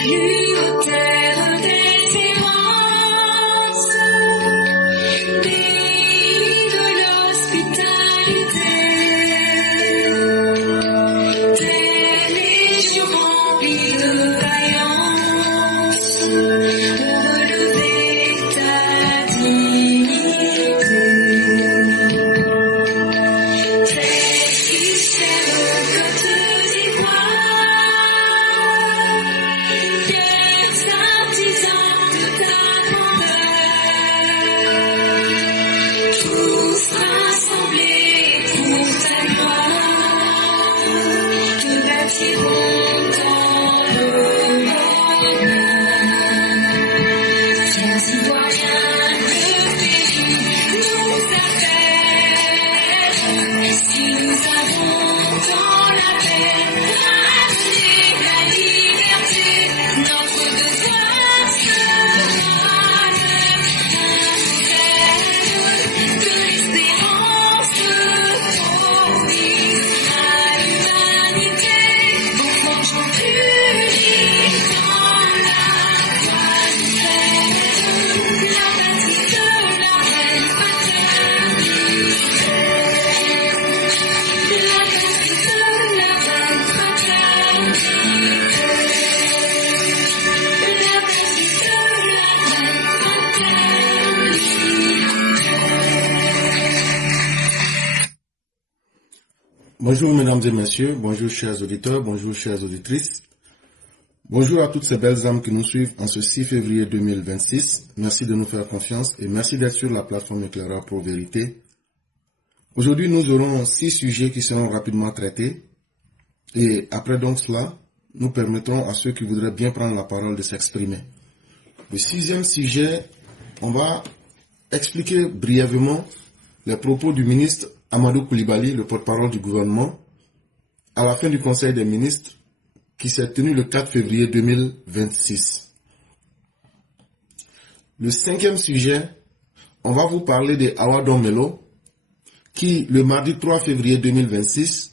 Salut aux terres des immenses, pays de l'hospitalité, tes légions remplies de vaillance, de relever ta dignité. Tes fichères côtes d'Ivoire, fiers artisans de ta grandeur, tous rassemblés pour ta gloire, te bâtiront dans le bonheur. Fiers citoyens de pays nous appellent, si nous avons dans la paix ramené la liberté, notre devoir sera de que l'espérance fournit à l'humanité, au fond unis dans la voie nouvelle, la patrie de la reine fraternité, la patrie de la reine fraternité, la patrie de la reine fraternité. Bonjour mesdames et messieurs, bonjour chers auditeurs, bonjour chères auditrices. Bonjour à toutes ces belles âmes qui nous suivent en ce 6 février 2026. Merci de nous faire confiance et merci d'être sur la plateforme Éclaireur Pro Vérité. Aujourd'hui, nous aurons 6 sujets qui seront rapidement traités. Et après donc cela, nous permettrons à ceux qui voudraient bien prendre la parole de s'exprimer. Le 6e sujet, on va expliquer brièvement les propos du ministre Amadou Coulibaly, le porte-parole du gouvernement, à la fin du Conseil des ministres qui s'est tenu le 4 février 2026. Le 5e sujet, on va vous parler de Awa Domelo, qui le mardi 3 février 2026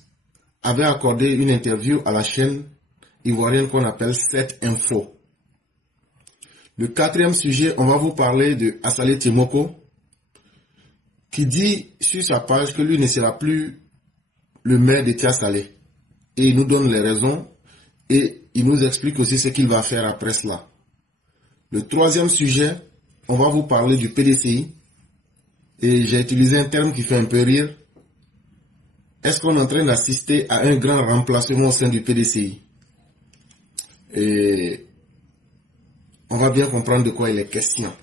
avait accordé une interview à la chaîne ivoirienne qu'on appelle 7 Info. Le 4e sujet, on va vous parler de Assalé Timoko, qui dit sur sa page que lui ne sera plus le maire de Tia-Salé. Et il nous donne les raisons et il nous explique aussi ce qu'il va faire après cela. Le 3e sujet, on va vous parler du PDCI. Et j'ai utilisé un terme qui fait un peu rire. Est-ce qu'on est en train d'assister à un grand remplacement au sein du PDCI? Et on va bien comprendre de quoi il est question.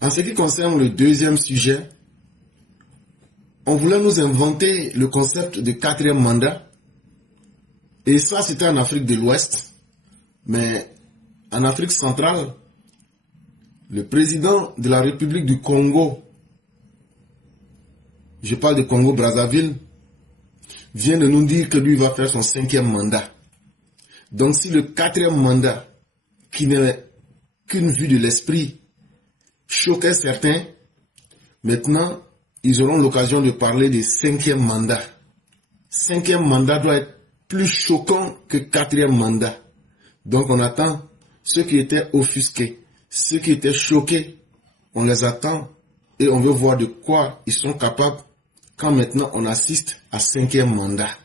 En ce qui concerne le 2e sujet, on voulait nous inventer le concept de 4e mandat. Et ça, c'était en Afrique de l'Ouest. Mais en Afrique centrale, le président de la République du Congo, je parle de Congo-Brazzaville, vient de nous dire que lui va faire son 5e mandat. Donc si le 4e mandat, qui n'est qu'une vue de l'esprit, choquait certains, maintenant, ils auront l'occasion de parler de 5e mandat. 5e mandat doit être plus choquant que 4e mandat. Donc on attend ceux qui étaient offusqués, ceux qui étaient choqués, on les attend et on veut voir de quoi ils sont capables quand maintenant on assiste à 5e mandat.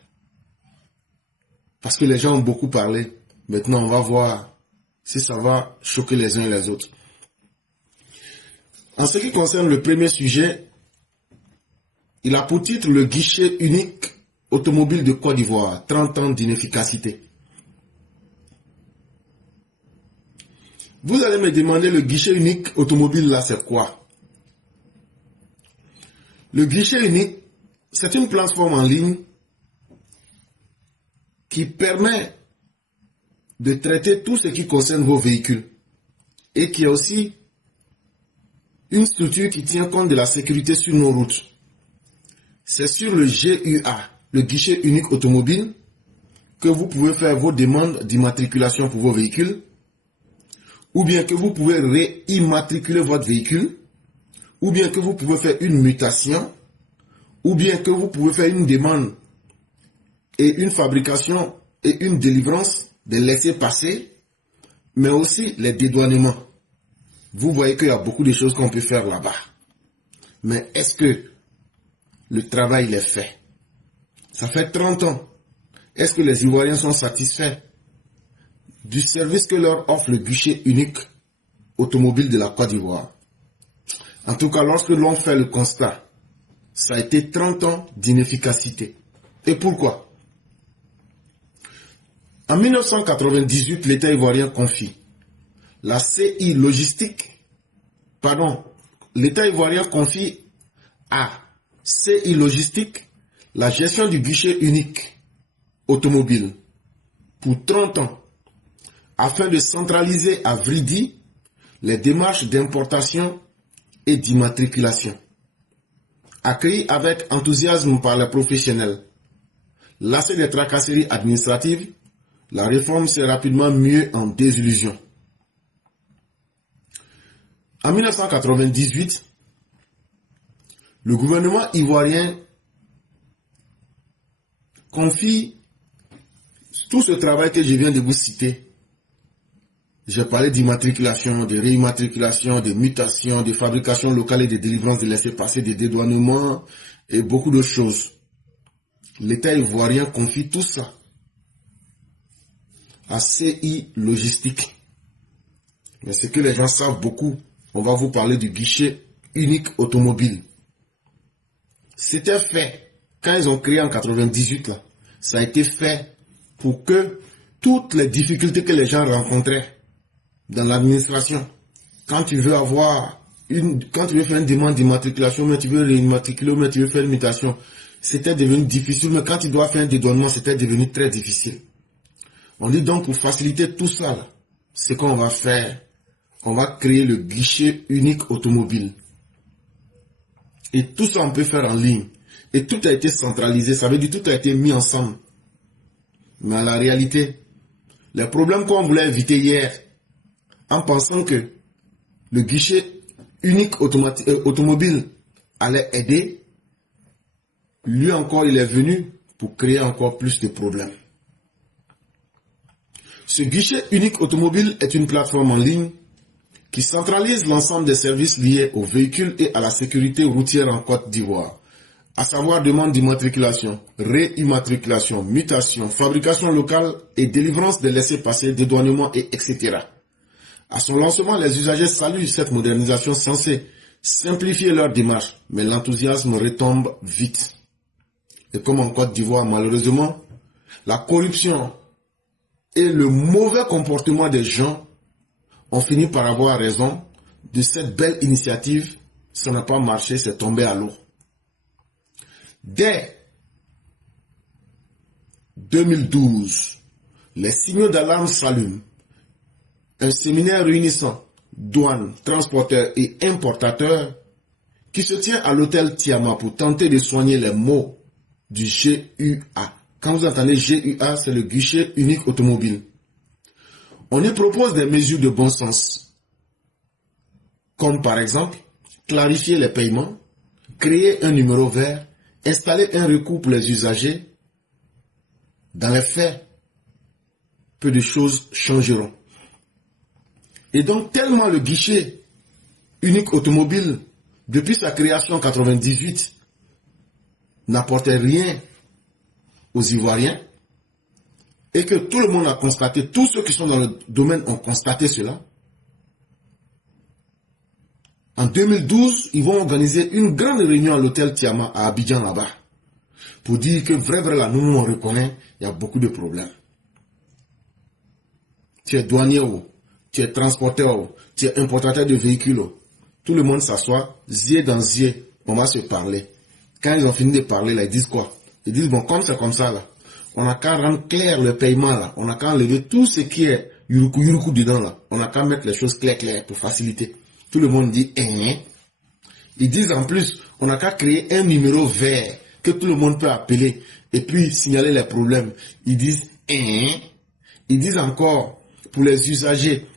Parce que les gens ont beaucoup parlé. Maintenant on va voir si ça va choquer les uns et les autres. En ce qui concerne le premier sujet, il a pour titre le guichet unique automobile de Côte d'Ivoire, 30 ans d'inefficacité. Vous allez me demander le guichet unique automobile là, c'est quoi? Le guichet unique, c'est une plateforme en ligne qui permet de traiter tout ce qui concerne vos véhicules et qui a aussi une structure qui tient compte de la sécurité sur nos routes. C'est sur le GUA, le guichet unique automobile, que vous pouvez faire vos demandes d'immatriculation pour vos véhicules, ou bien que vous pouvez réimmatriculer votre véhicule, ou bien que vous pouvez faire une mutation, ou bien que vous pouvez faire une demande et une fabrication et une délivrance des laissez-passer, mais aussi les dédouanements. Vous voyez qu'il y a beaucoup de choses qu'on peut faire là-bas. Mais est-ce que le travail est fait? Ça fait 30 ans. Est-ce que les Ivoiriens sont satisfaits du service que leur offre le guichet unique automobile de la Côte d'Ivoire? En tout cas, lorsque l'on fait le constat, ça a été 30 ans d'inefficacité. Et pourquoi? En 1998, l'État ivoirien confie la CI Logistique, l'État ivoirien confie à CI Logistique la gestion du guichet unique automobile pour 30 ans, afin de centraliser à Vridi les démarches d'importation et d'immatriculation. Accueilli avec enthousiasme par les professionnels, lassé des tracasseries administratives, la réforme s'est rapidement muée en désillusion. En 1998, le gouvernement ivoirien confie tout ce travail que je viens de vous citer. J'ai parlé d'immatriculation, de réimmatriculation, de mutation, de fabrication locale et de délivrance de laissez-passer, de dédouanement et beaucoup d'autres choses. L'État ivoirien confie tout ça à CI Logistique. Mais ce que les gens savent beaucoup, on va vous parler du guichet unique automobile. C'était fait, quand ils ont créé en 98, là, ça a été fait pour que toutes les difficultés que les gens rencontraient dans l'administration, quand tu veux faire une demande d'immatriculation, mais tu veux réimmatriculer, mais tu veux faire une mutation, c'était devenu difficile, mais quand tu dois faire un dédouanement, c'était devenu très difficile. On dit donc pour faciliter tout ça, ce qu'on va faire, on va créer le guichet unique automobile. Et tout ça, on peut faire en ligne. Et tout a été centralisé, ça veut dire tout a été mis ensemble. Mais en la réalité, les problèmes qu'on voulait éviter hier, en pensant que le guichet unique automobile allait aider, lui encore, il est venu pour créer encore plus de problèmes. Ce guichet unique automobile est une plateforme en ligne qui centralise l'ensemble des services liés aux véhicules et à la sécurité routière en Côte d'Ivoire, à savoir demande d'immatriculation, réimmatriculation, mutation, fabrication locale et délivrance des laissez-passer, dédouanement et etc. À son lancement, les usagers saluent cette modernisation censée simplifier leur démarche, mais l'enthousiasme retombe vite. Et comme en Côte d'Ivoire, malheureusement, la corruption et le mauvais comportement des gens ont fini par avoir raison de cette belle initiative. Ça n'a pas marché, c'est tombé à l'eau. Dès 2012, les signaux d'alarme s'allument. Un séminaire réunissant douanes, transporteurs et importateurs qui se tient à l'hôtel Tiama pour tenter de soigner les maux du GUA. Quand vous entendez GUA, c'est le guichet unique automobile. On y propose des mesures de bon sens, comme par exemple, clarifier les paiements, créer un numéro vert, installer un recours pour les usagers. Dans les faits, peu de choses changeront. Et donc, tellement le guichet unique automobile, depuis sa création en 1998, n'apportait rien aux Ivoiriens, et que tout le monde a constaté, tous ceux qui sont dans le domaine ont constaté cela. En 2012, ils vont organiser une grande réunion à l'hôtel Tiama à Abidjan là-bas, pour dire que vrai là, nous on reconnaît, il y a beaucoup de problèmes. Tu es douanier, tu es transporteur, tu es importateur de véhicules, tout le monde s'assoit, zier dans zier, on va se parler. Quand ils ont fini de parler, là, ils disent quoi? Ils disent, bon, comme c'est comme ça, là, on n'a qu'à rendre clair le paiement, là, on n'a qu'à enlever tout ce qui est yuruku dedans, là, on n'a qu'à mettre les choses claires pour faciliter. Tout le monde dit, Ils disent en plus, on n'a qu'à créer un numéro vert que tout le monde peut appeler et puis signaler les problèmes. Ils disent, Ils disent encore, pour les usagers,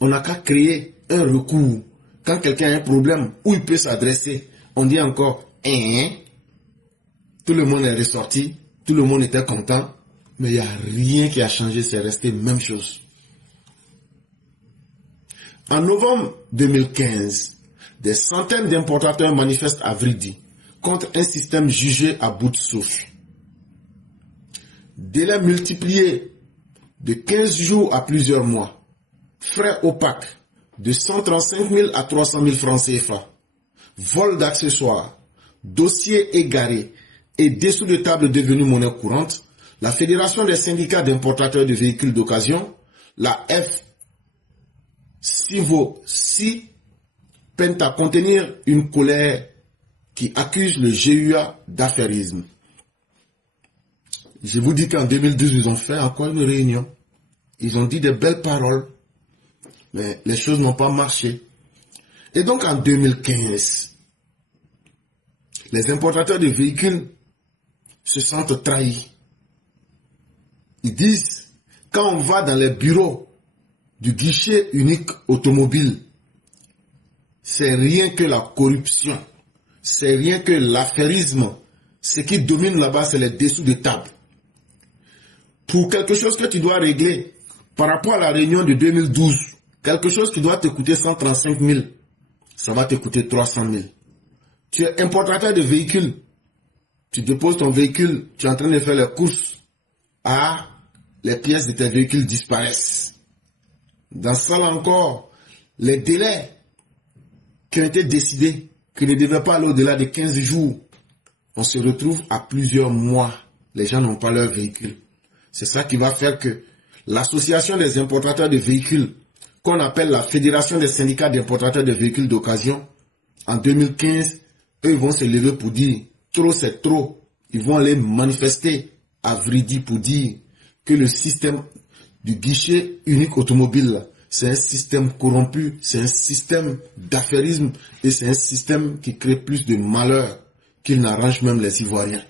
on n'a qu'à créer un recours. Quand quelqu'un a un problème, où il peut s'adresser, on dit encore, Tout le monde est ressorti, tout le monde était content, Mais il n'y a rien qui a changé, c'est resté même chose. En novembre 2015, des centaines d'importateurs manifestent à Vridi contre un système jugé à bout de souffle. Délai multiplié de 15 jours à plusieurs mois. Frais opaques de 135 000 à 300 000 francs CFA. Vol d'accessoires, dossiers égarés et dessous de table devenus monnaie courante. La Fédération des syndicats d'importateurs de véhicules d'occasion, la FCIVO-SI, peine à contenir une colère qui accuse le GUA d'affairisme. Je vous dis qu'en 2012, ils ont fait encore une réunion. Ils ont dit des belles paroles, mais les choses n'ont pas marché. Et donc en 2015, les importateurs de véhicules se sentent trahis. Ils disent, quand on va dans les bureaux du guichet unique automobile, c'est rien que la corruption, c'est rien que l'affairisme. Ce qui domine là-bas, c'est les dessous de table. Pour quelque chose que tu dois régler par rapport à la réunion de 2012, quelque chose qui doit te coûter 135 000, ça va te coûter 300 000. Tu es importateur de véhicules, tu déposes ton véhicule, tu es en train de faire les courses, les pièces de tes véhicules disparaissent. Dans ça là encore, les délais qui ont été décidés, qui ne devaient pas aller au-delà de 15 jours, on se retrouve à plusieurs mois. Les gens n'ont pas leur véhicule. C'est ça qui va faire que l'association des importateurs de véhicules, qu'on appelle la Fédération des syndicats d'importateurs de véhicules d'occasion, en 2015, eux vont se lever pour dire trop c'est trop. Ils vont aller manifester à Vridi pour dire que le système du guichet unique automobile, c'est un système corrompu, c'est un système d'affairisme et c'est un système qui crée plus de malheur qu'il n'arrange même les Ivoiriens.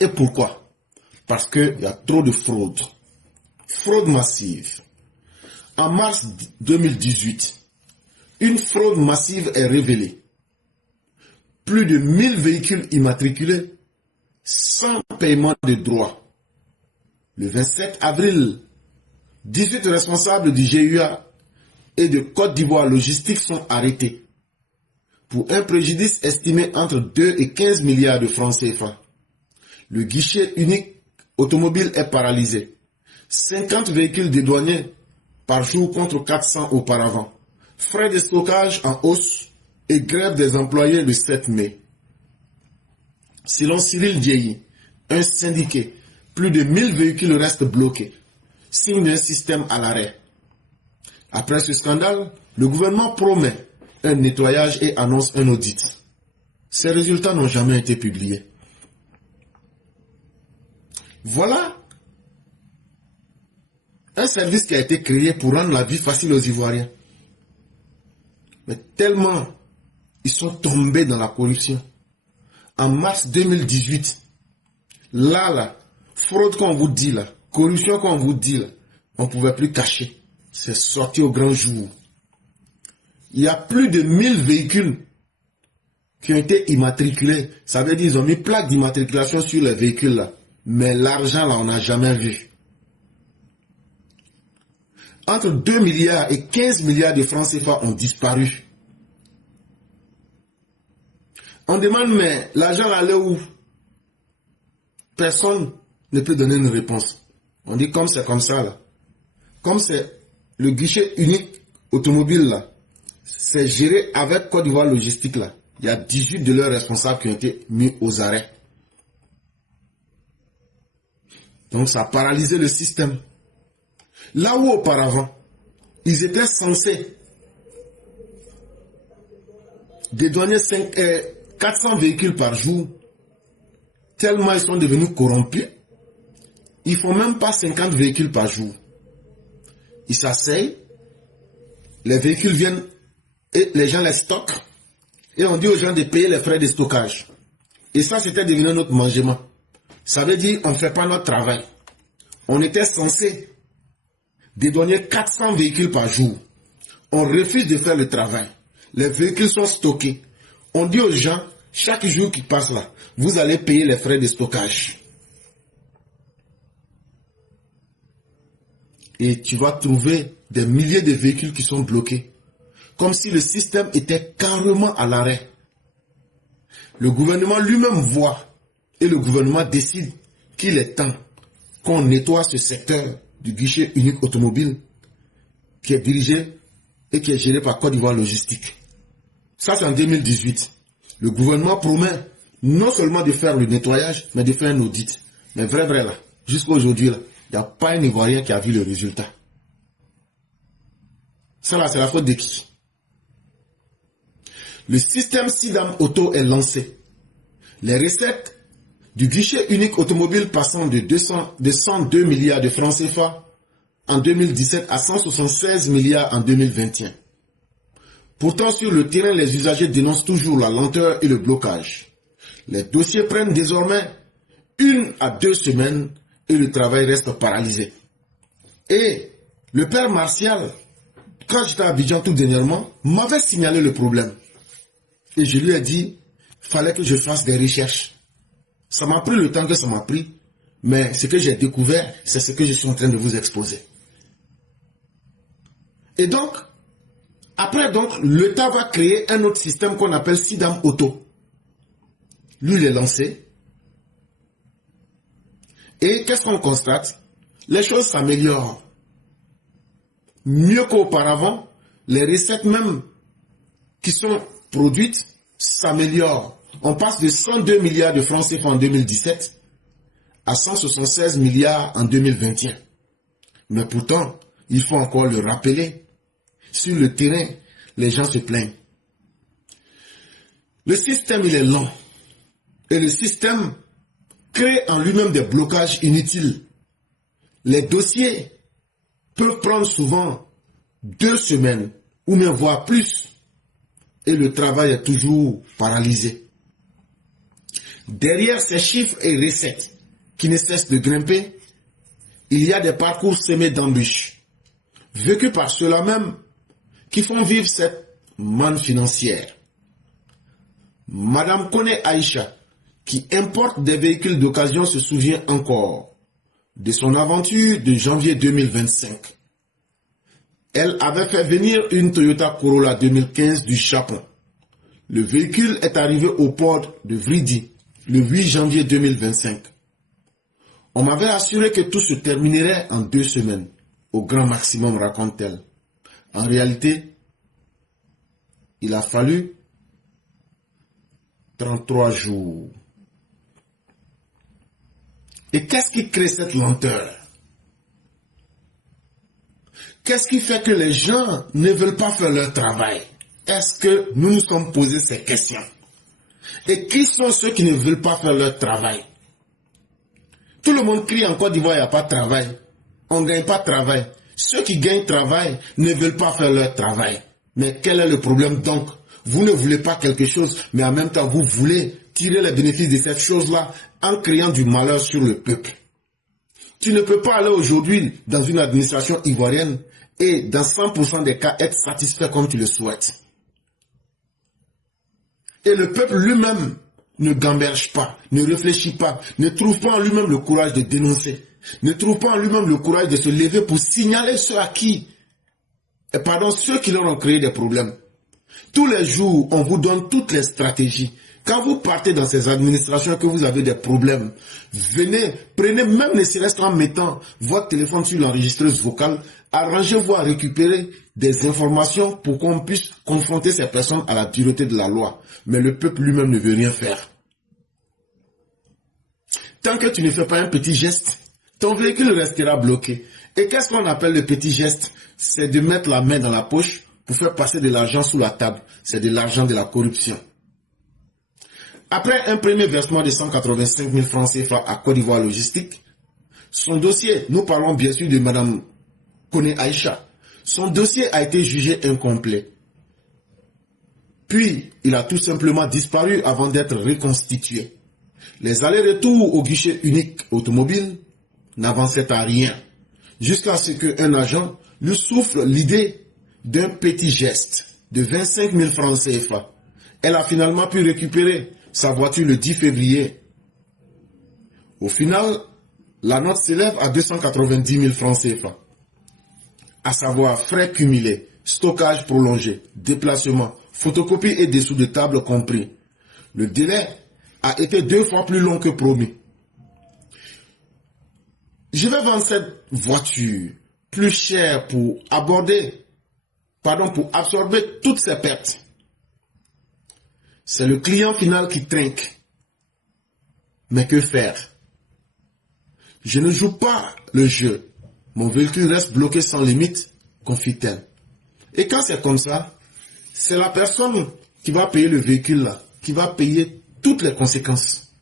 Et pourquoi? Parce qu'il y a trop de fraude. Fraude massive. En mars 2018, une fraude massive est révélée. Plus de 1000 véhicules immatriculés sans paiement de droits. Le 27 avril, 18 responsables du GUA et de Côte d'Ivoire Logistique sont arrêtés pour un préjudice estimé entre 2 et 15 milliards de francs CFA. Le guichet unique automobile est paralysé. 50 véhicules dédouanés par jour contre 400 auparavant. Frais de stockage en hausse et grève des employés le 7 mai. Selon Cyril Dieyi, un syndiqué, plus de 1000 véhicules restent bloqués, signe d'un système à l'arrêt. Après ce scandale, le gouvernement promet un nettoyage et annonce un audit. Ces résultats n'ont jamais été publiés. Voilà un service qui a été créé pour rendre la vie facile aux Ivoiriens. Mais tellement ils sont tombés dans la corruption. En mars 2018, là, fraude qu'on vous dit là, corruption qu'on vous dit là, on ne pouvait plus cacher. C'est sorti au grand jour. Il y a plus de 1000 véhicules qui ont été immatriculés. Ça veut dire qu'ils ont mis plaque d'immatriculation sur les véhicules là. Mais l'argent là, on n'a jamais vu. Entre 2 milliards et 15 milliards de francs CFA ont disparu. On demande, mais l'argent allait où? Personne ne peut donner une réponse. On dit comme c'est comme ça là. Comme c'est le guichet unique automobile là, c'est géré avec Côte d'Ivoire Logistique là. Il y a 18 de leurs responsables qui ont été mis aux arrêts. Donc ça a paralysé le système. Là où auparavant, ils étaient censés dédouaner 400 véhicules par jour, tellement ils sont devenus corrompus, ils ne font même pas 50 véhicules par jour. Ils s'asseyent, les véhicules viennent et les gens les stockent et on dit aux gens de payer les frais de stockage. Et ça, c'était devenu notre mangement. Ça veut dire qu'on ne fait pas notre travail. On était censé dédouaner 400 véhicules par jour. On refuse de faire le travail. Les véhicules sont stockés. On dit aux gens, chaque jour qui passe là, vous allez payer les frais de stockage. et tu vas trouver des milliers de véhicules qui sont bloqués. Comme si le système était carrément à l'arrêt. Le gouvernement lui-même voit et le gouvernement décide qu'il est temps qu'on nettoie ce secteur du guichet unique automobile qui est dirigé et qui est géré par Côte d'Ivoire Logistique. Ça, c'est en 2018. Le gouvernement promet non seulement de faire le nettoyage, mais de faire un audit. Mais vrai là, jusqu'à aujourd'hui, il n'y a pas un Ivoirien qui a vu le résultat. Ça là, c'est la faute de qui? Le système SIDAM Auto est lancé. Les recettes du guichet unique automobile passant de 102 milliards de francs CFA en 2017 à 176 milliards en 2021. Pourtant, sur le terrain, les usagers dénoncent toujours la lenteur et le blocage. Les dossiers prennent désormais 1 à 2 semaines et le travail reste paralysé. Et le père Martial, quand j'étais à Abidjan tout dernièrement, m'avait signalé le problème. Et je lui ai dit, fallait que je fasse des recherches. Ça m'a pris le temps que ça m'a pris, mais ce que j'ai découvert, c'est ce que je suis en train de vous exposer. Et donc, après l'État va créer un autre système qu'on appelle SIDAM Auto. Lui, il est lancé. Et qu'est-ce qu'on constate? Les choses s'améliorent. Mieux qu'auparavant, les recettes même qui sont produites s'améliorent. On passe de 102 milliards de francs CFA en 2017 à 176 milliards en 2021. Mais pourtant, il faut encore le rappeler. Sur le terrain, les gens se plaignent. Le système, il est lent. Et le système crée en lui-même des blocages inutiles. Les dossiers peuvent prendre souvent 2 semaines ou même voire plus. Et le travail est toujours paralysé. Derrière ces chiffres et recettes qui ne cessent de grimper, il y a des parcours semés d'embûches, vécus par ceux-là même qui font vivre cette manne financière. Madame Kone Aïcha, qui importe des véhicules d'occasion, se souvient encore de son aventure de janvier 2025. Elle avait fait venir une Toyota Corolla 2015 du Japon. Le véhicule est arrivé au port de Vridi le 8 janvier 2025. On m'avait assuré que tout se terminerait en 2 semaines, au grand maximum, raconte-t-elle. En réalité, il a fallu 33 jours. Et qu'est-ce qui crée cette lenteur? Qu'est-ce qui fait que les gens ne veulent pas faire leur travail? Est-ce que nous nous sommes posé ces questions? Et qui sont ceux qui ne veulent pas faire leur travail? Tout le monde crie en Côte d'Ivoire, il n'y a pas de travail. On ne gagne pas de travail. Ceux qui gagnent travail ne veulent pas faire leur travail. Mais quel est le problème donc? Vous ne voulez pas quelque chose, mais en même temps, vous voulez tirer les bénéfices de cette chose-là en créant du malheur sur le peuple. Tu ne peux pas aller aujourd'hui dans une administration ivoirienne et dans 100% des cas être satisfait comme tu le souhaites. Et le peuple lui-même ne gamberge pas, ne réfléchit pas, ne trouve pas en lui-même le courage de dénoncer, ne trouve pas en lui-même le courage de se lever pour signaler ceux qui leur ont créé des problèmes. Tous les jours, on vous donne toutes les stratégies. Quand vous partez dans ces administrations que vous avez des problèmes, venez, prenez même ne serait-ce qu'en mettant votre téléphone sur l'enregistreuse vocale, arrangez-vous à récupérer des informations pour qu'on puisse confronter ces personnes à la dureté de la loi. Mais le peuple lui-même ne veut rien faire. Tant que tu ne fais pas un petit geste, ton véhicule restera bloqué. Et qu'est-ce qu'on appelle le petit geste? C'est de mettre la main dans la poche pour faire passer de l'argent sous la table. C'est de l'argent de la corruption. Après un premier versement de 185 000 francs CFA à Côte d'Ivoire Logistique, son dossier, nous parlons bien sûr de Madame Kone Aïcha, son dossier a été jugé incomplet. Puis, il a tout simplement disparu avant d'être reconstitué. Les allers-retours au guichet unique automobile n'avançaient à rien, jusqu'à ce qu'un agent lui souffle l'idée d'un petit geste de 25 000 francs CFA. Elle a finalement pu récupérer sa voiture le 10 février. Au final, la note s'élève à 290 000 francs CFA. à savoir frais cumulés, stockage prolongé, déplacement, photocopie et dessous de table compris. Le délai a été 2 fois plus long que promis. Je vais vendre cette voiture plus chère pour absorber toutes ces pertes. C'est le client final qui trinque. Mais que faire? Je ne joue pas le jeu. Mon véhicule reste bloqué sans limite, confie-t-elle. Et quand c'est comme ça, c'est la personne qui va payer le véhicule là, qui va payer toutes les conséquences.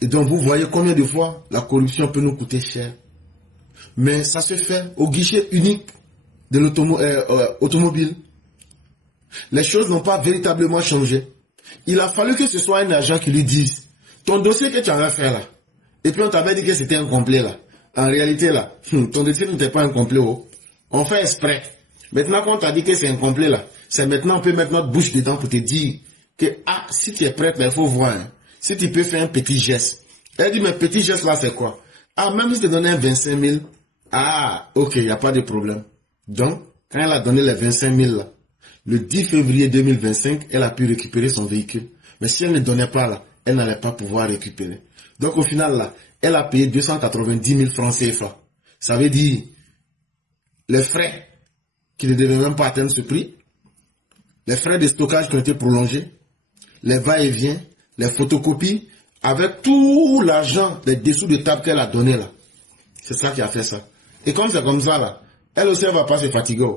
Et donc vous voyez combien de fois la corruption peut nous coûter cher. Mais ça se fait au guichet unique de l'automobile. Les choses n'ont pas véritablement changé. Il a fallu que ce soit un agent qui lui dise, ton dossier que tu avais fait là, et puis on t'avait dit que c'était incomplet là. En réalité là, ton dossier n'était pas incomplet. Oh. On fait exprès. Maintenant qu'on t'a dit que c'est incomplet là, c'est maintenant on peut mettre notre bouche dedans pour te dire que si tu es prête, il faut voir. Hein. Si tu peux faire un petit geste. Elle dit, mais petit geste là c'est quoi? Même si tu te donnais 25 000, ok, il n'y a pas de problème. Donc, quand elle a donné les 25 000 là, le 10 février 2025, elle a pu récupérer son véhicule. Mais si elle ne donnait pas là, elle n'allait pas pouvoir récupérer. Donc au final là, elle a payé 290 000 francs CFA. Ça veut dire les frais qui ne devaient même pas atteindre ce prix, les frais de stockage qui ont été prolongés, les va-et-vient, les photocopies, avec tout l'argent, les dessous de table qu'elle a donné là. C'est ça qui a fait ça. Et comme c'est comme ça là, elle aussi elle va pas se fatiguer.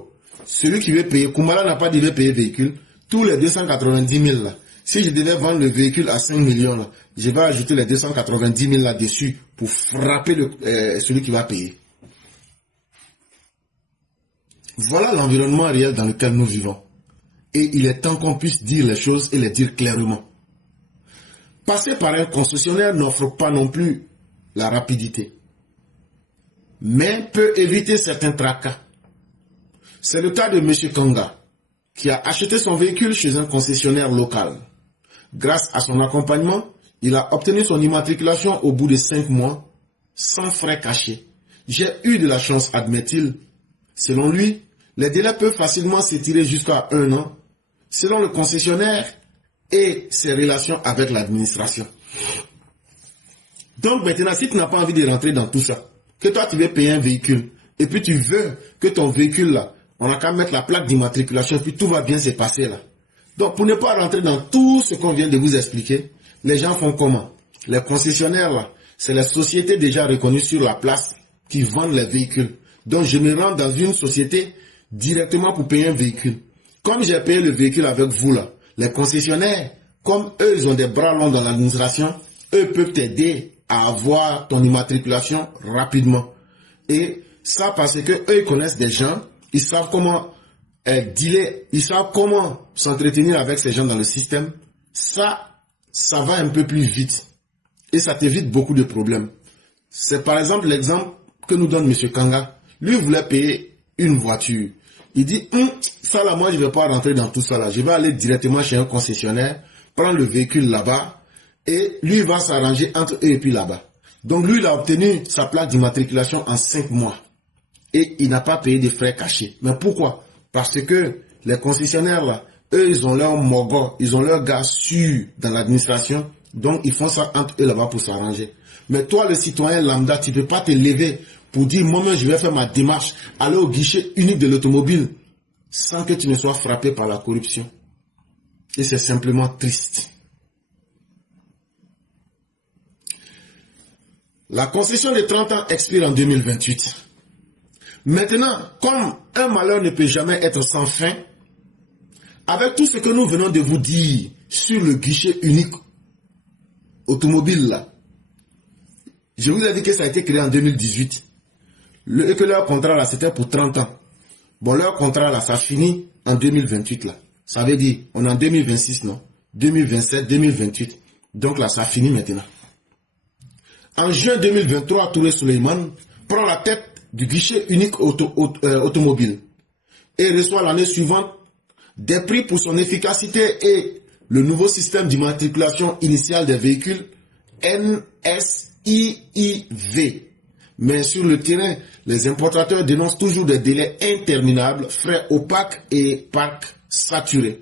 Celui qui veut payer, Kumbala n'a pas dit de payer véhicule, tous les 290 000 là. Si je devais vendre le véhicule à 5 millions là, je vais ajouter les 290 000 là-dessus pour frapper celui qui va payer. Voilà l'environnement réel dans lequel nous vivons. Et il est temps qu'on puisse dire les choses et les dire clairement. Passer par un concessionnaire n'offre pas non plus la rapidité, mais peut éviter certains tracas. C'est le cas de M. Kanga, qui a acheté son véhicule chez un concessionnaire local. Grâce à son accompagnement, il a obtenu son immatriculation au bout de 5 mois, sans frais cachés. J'ai eu de la chance, admet-il. Selon lui, les délais peuvent facilement s'étirer jusqu'à 1 an, selon le concessionnaire et ses relations avec l'administration. Donc maintenant, si tu n'as pas envie de rentrer dans tout ça, que toi tu veux payer un véhicule, et puis tu veux que ton véhicule là, on n'a qu'à mettre la plaque d'immatriculation, puis tout va bien se passer là. Donc pour ne pas rentrer dans tout ce qu'on vient de vous expliquer, les gens font comment? Les concessionnaires là, c'est les sociétés déjà reconnues sur la place qui vendent les véhicules. Donc je me rends dans une société directement pour payer un véhicule. Comme j'ai payé le véhicule avec vous là, les concessionnaires, comme eux ils ont des bras longs dans l'administration, eux peuvent t'aider à avoir ton immatriculation rapidement. Et ça parce que eux ils connaissent des gens, ils savent comment dealer, ils savent comment s'entretenir avec ces gens dans le système. Ça va un peu plus vite. Et ça t'évite beaucoup de problèmes. C'est par exemple l'exemple que nous donne M. Kanga. Lui voulait payer une voiture. Il dit, ça là, moi je ne vais pas rentrer dans tout ça là. Je vais aller directement chez un concessionnaire, prendre le véhicule là-bas, et lui va s'arranger entre eux et puis là-bas. Donc lui, il a obtenu sa plaque d'immatriculation en 5 mois. Et il n'a pas payé de frais cachés. Mais pourquoi? Parce que les concessionnaires là, eux, ils ont leur mogo, ils ont leur gars sûr dans l'administration. Donc ils font ça entre eux là-bas pour s'arranger. Mais toi, le citoyen lambda, tu ne peux pas te lever pour dire, moi-même, je vais faire ma démarche, aller au guichet unique de l'automobile, sans que tu ne sois frappé par la corruption. Et c'est simplement triste. La concession de 30 ans expire en 2028. Maintenant, comme un malheur ne peut jamais être sans fin, avec tout ce que nous venons de vous dire sur le guichet unique automobile là, je vous ai dit que ça a été créé en 2018. Et que leur contrat là, c'était pour 30 ans. Bon, leur contrat là, ça finit en 2028 là. Ça veut dire, on est en 2026, non? 2027, 2028. Donc là, ça finit maintenant. En juin 2023, Touré Suleiman prend la tête du guichet unique automobile et reçoit l'année suivante des prix pour son efficacité et le nouveau système d'immatriculation initiale des véhicules NSIIV. Mais sur le terrain, les importateurs dénoncent toujours des délais interminables, frais opaques et parcs saturés.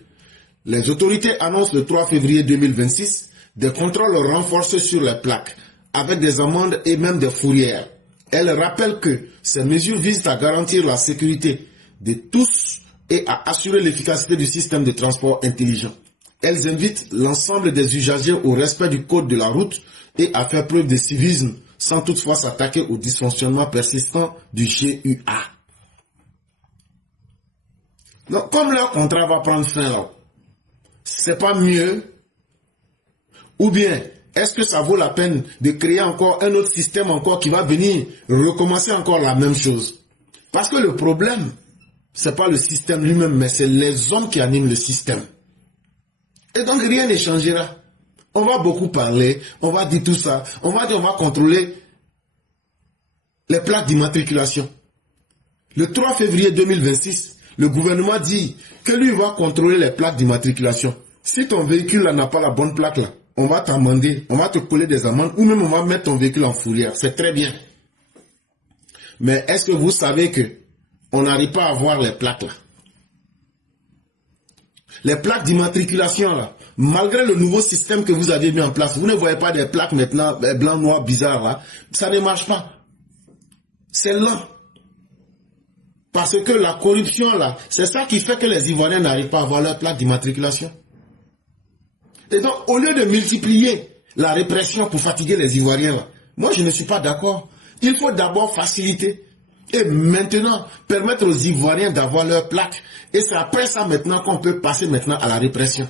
Les autorités annoncent le 3 février 2026 des contrôles renforcés sur les plaques, avec des amendes et même des fourrières. Elles rappellent que ces mesures visent à garantir la sécurité de tous et à assurer l'efficacité du système de transport intelligent. Elles invitent l'ensemble des usagers au respect du code de la route et à faire preuve de civisme sans toutefois s'attaquer au dysfonctionnement persistant du GUA. Donc, comme leur contrat va prendre fin là, c'est pas mieux? Ou bien, est-ce que ça vaut la peine de créer encore un autre système encore qui va venir recommencer encore la même chose? Parce que le problème, c'est pas le système lui-même, mais c'est les hommes qui animent le système. Et donc rien ne changera. On va beaucoup parler, on va dire tout ça, on va dire on va contrôler les plaques d'immatriculation. Le 3 février 2026, le gouvernement dit que lui va contrôler les plaques d'immatriculation. Si ton véhicule là n'a pas la bonne plaque là, on va t'amender, on va te coller des amendes ou même on va mettre ton véhicule en fourrière. C'est très bien. Mais est-ce que vous savez que on n'arrive pas à voir les plaques là? Les plaques d'immatriculation là, malgré le nouveau système que vous avez mis en place, vous ne voyez pas des plaques maintenant blanc, noir, bizarre là. Ça ne marche pas. C'est lent. Parce que la corruption là, c'est ça qui fait que les Ivoiriens n'arrivent pas à avoir leur plaque d'immatriculation. Et donc, au lieu de multiplier la répression pour fatiguer les Ivoiriens là, moi je ne suis pas d'accord. Il faut d'abord faciliter et maintenant permettre aux Ivoiriens d'avoir leur plaque. Et c'est après ça maintenant qu'on peut passer maintenant à la répression.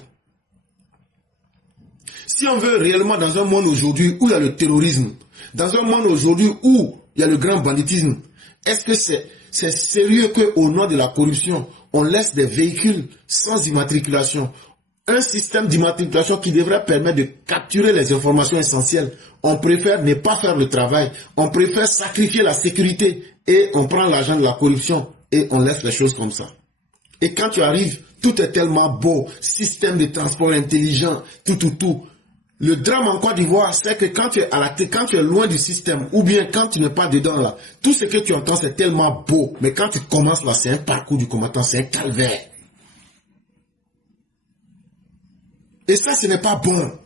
Si on veut réellement dans un monde aujourd'hui où il y a le terrorisme, dans un monde aujourd'hui où il y a le grand banditisme, est-ce que c'est sérieux qu'au nom de la corruption, on laisse des véhicules sans immatriculation? Un système d'immatriculation qui devrait permettre de capturer les informations essentielles. On préfère ne pas faire le travail. On préfère sacrifier la sécurité et on prend l'argent de la corruption et on laisse les choses comme ça. Et quand tu arrives, tout est tellement beau. Système de transport intelligent, tout. Le drame en Côte d'Ivoire, c'est que quand tu es à la tête, quand tu es loin du système, ou bien quand tu n'es pas dedans là, tout ce que tu entends c'est tellement beau. Mais quand tu commences là, c'est un parcours du combattant, c'est un calvaire. Et ça, ce n'est pas bon.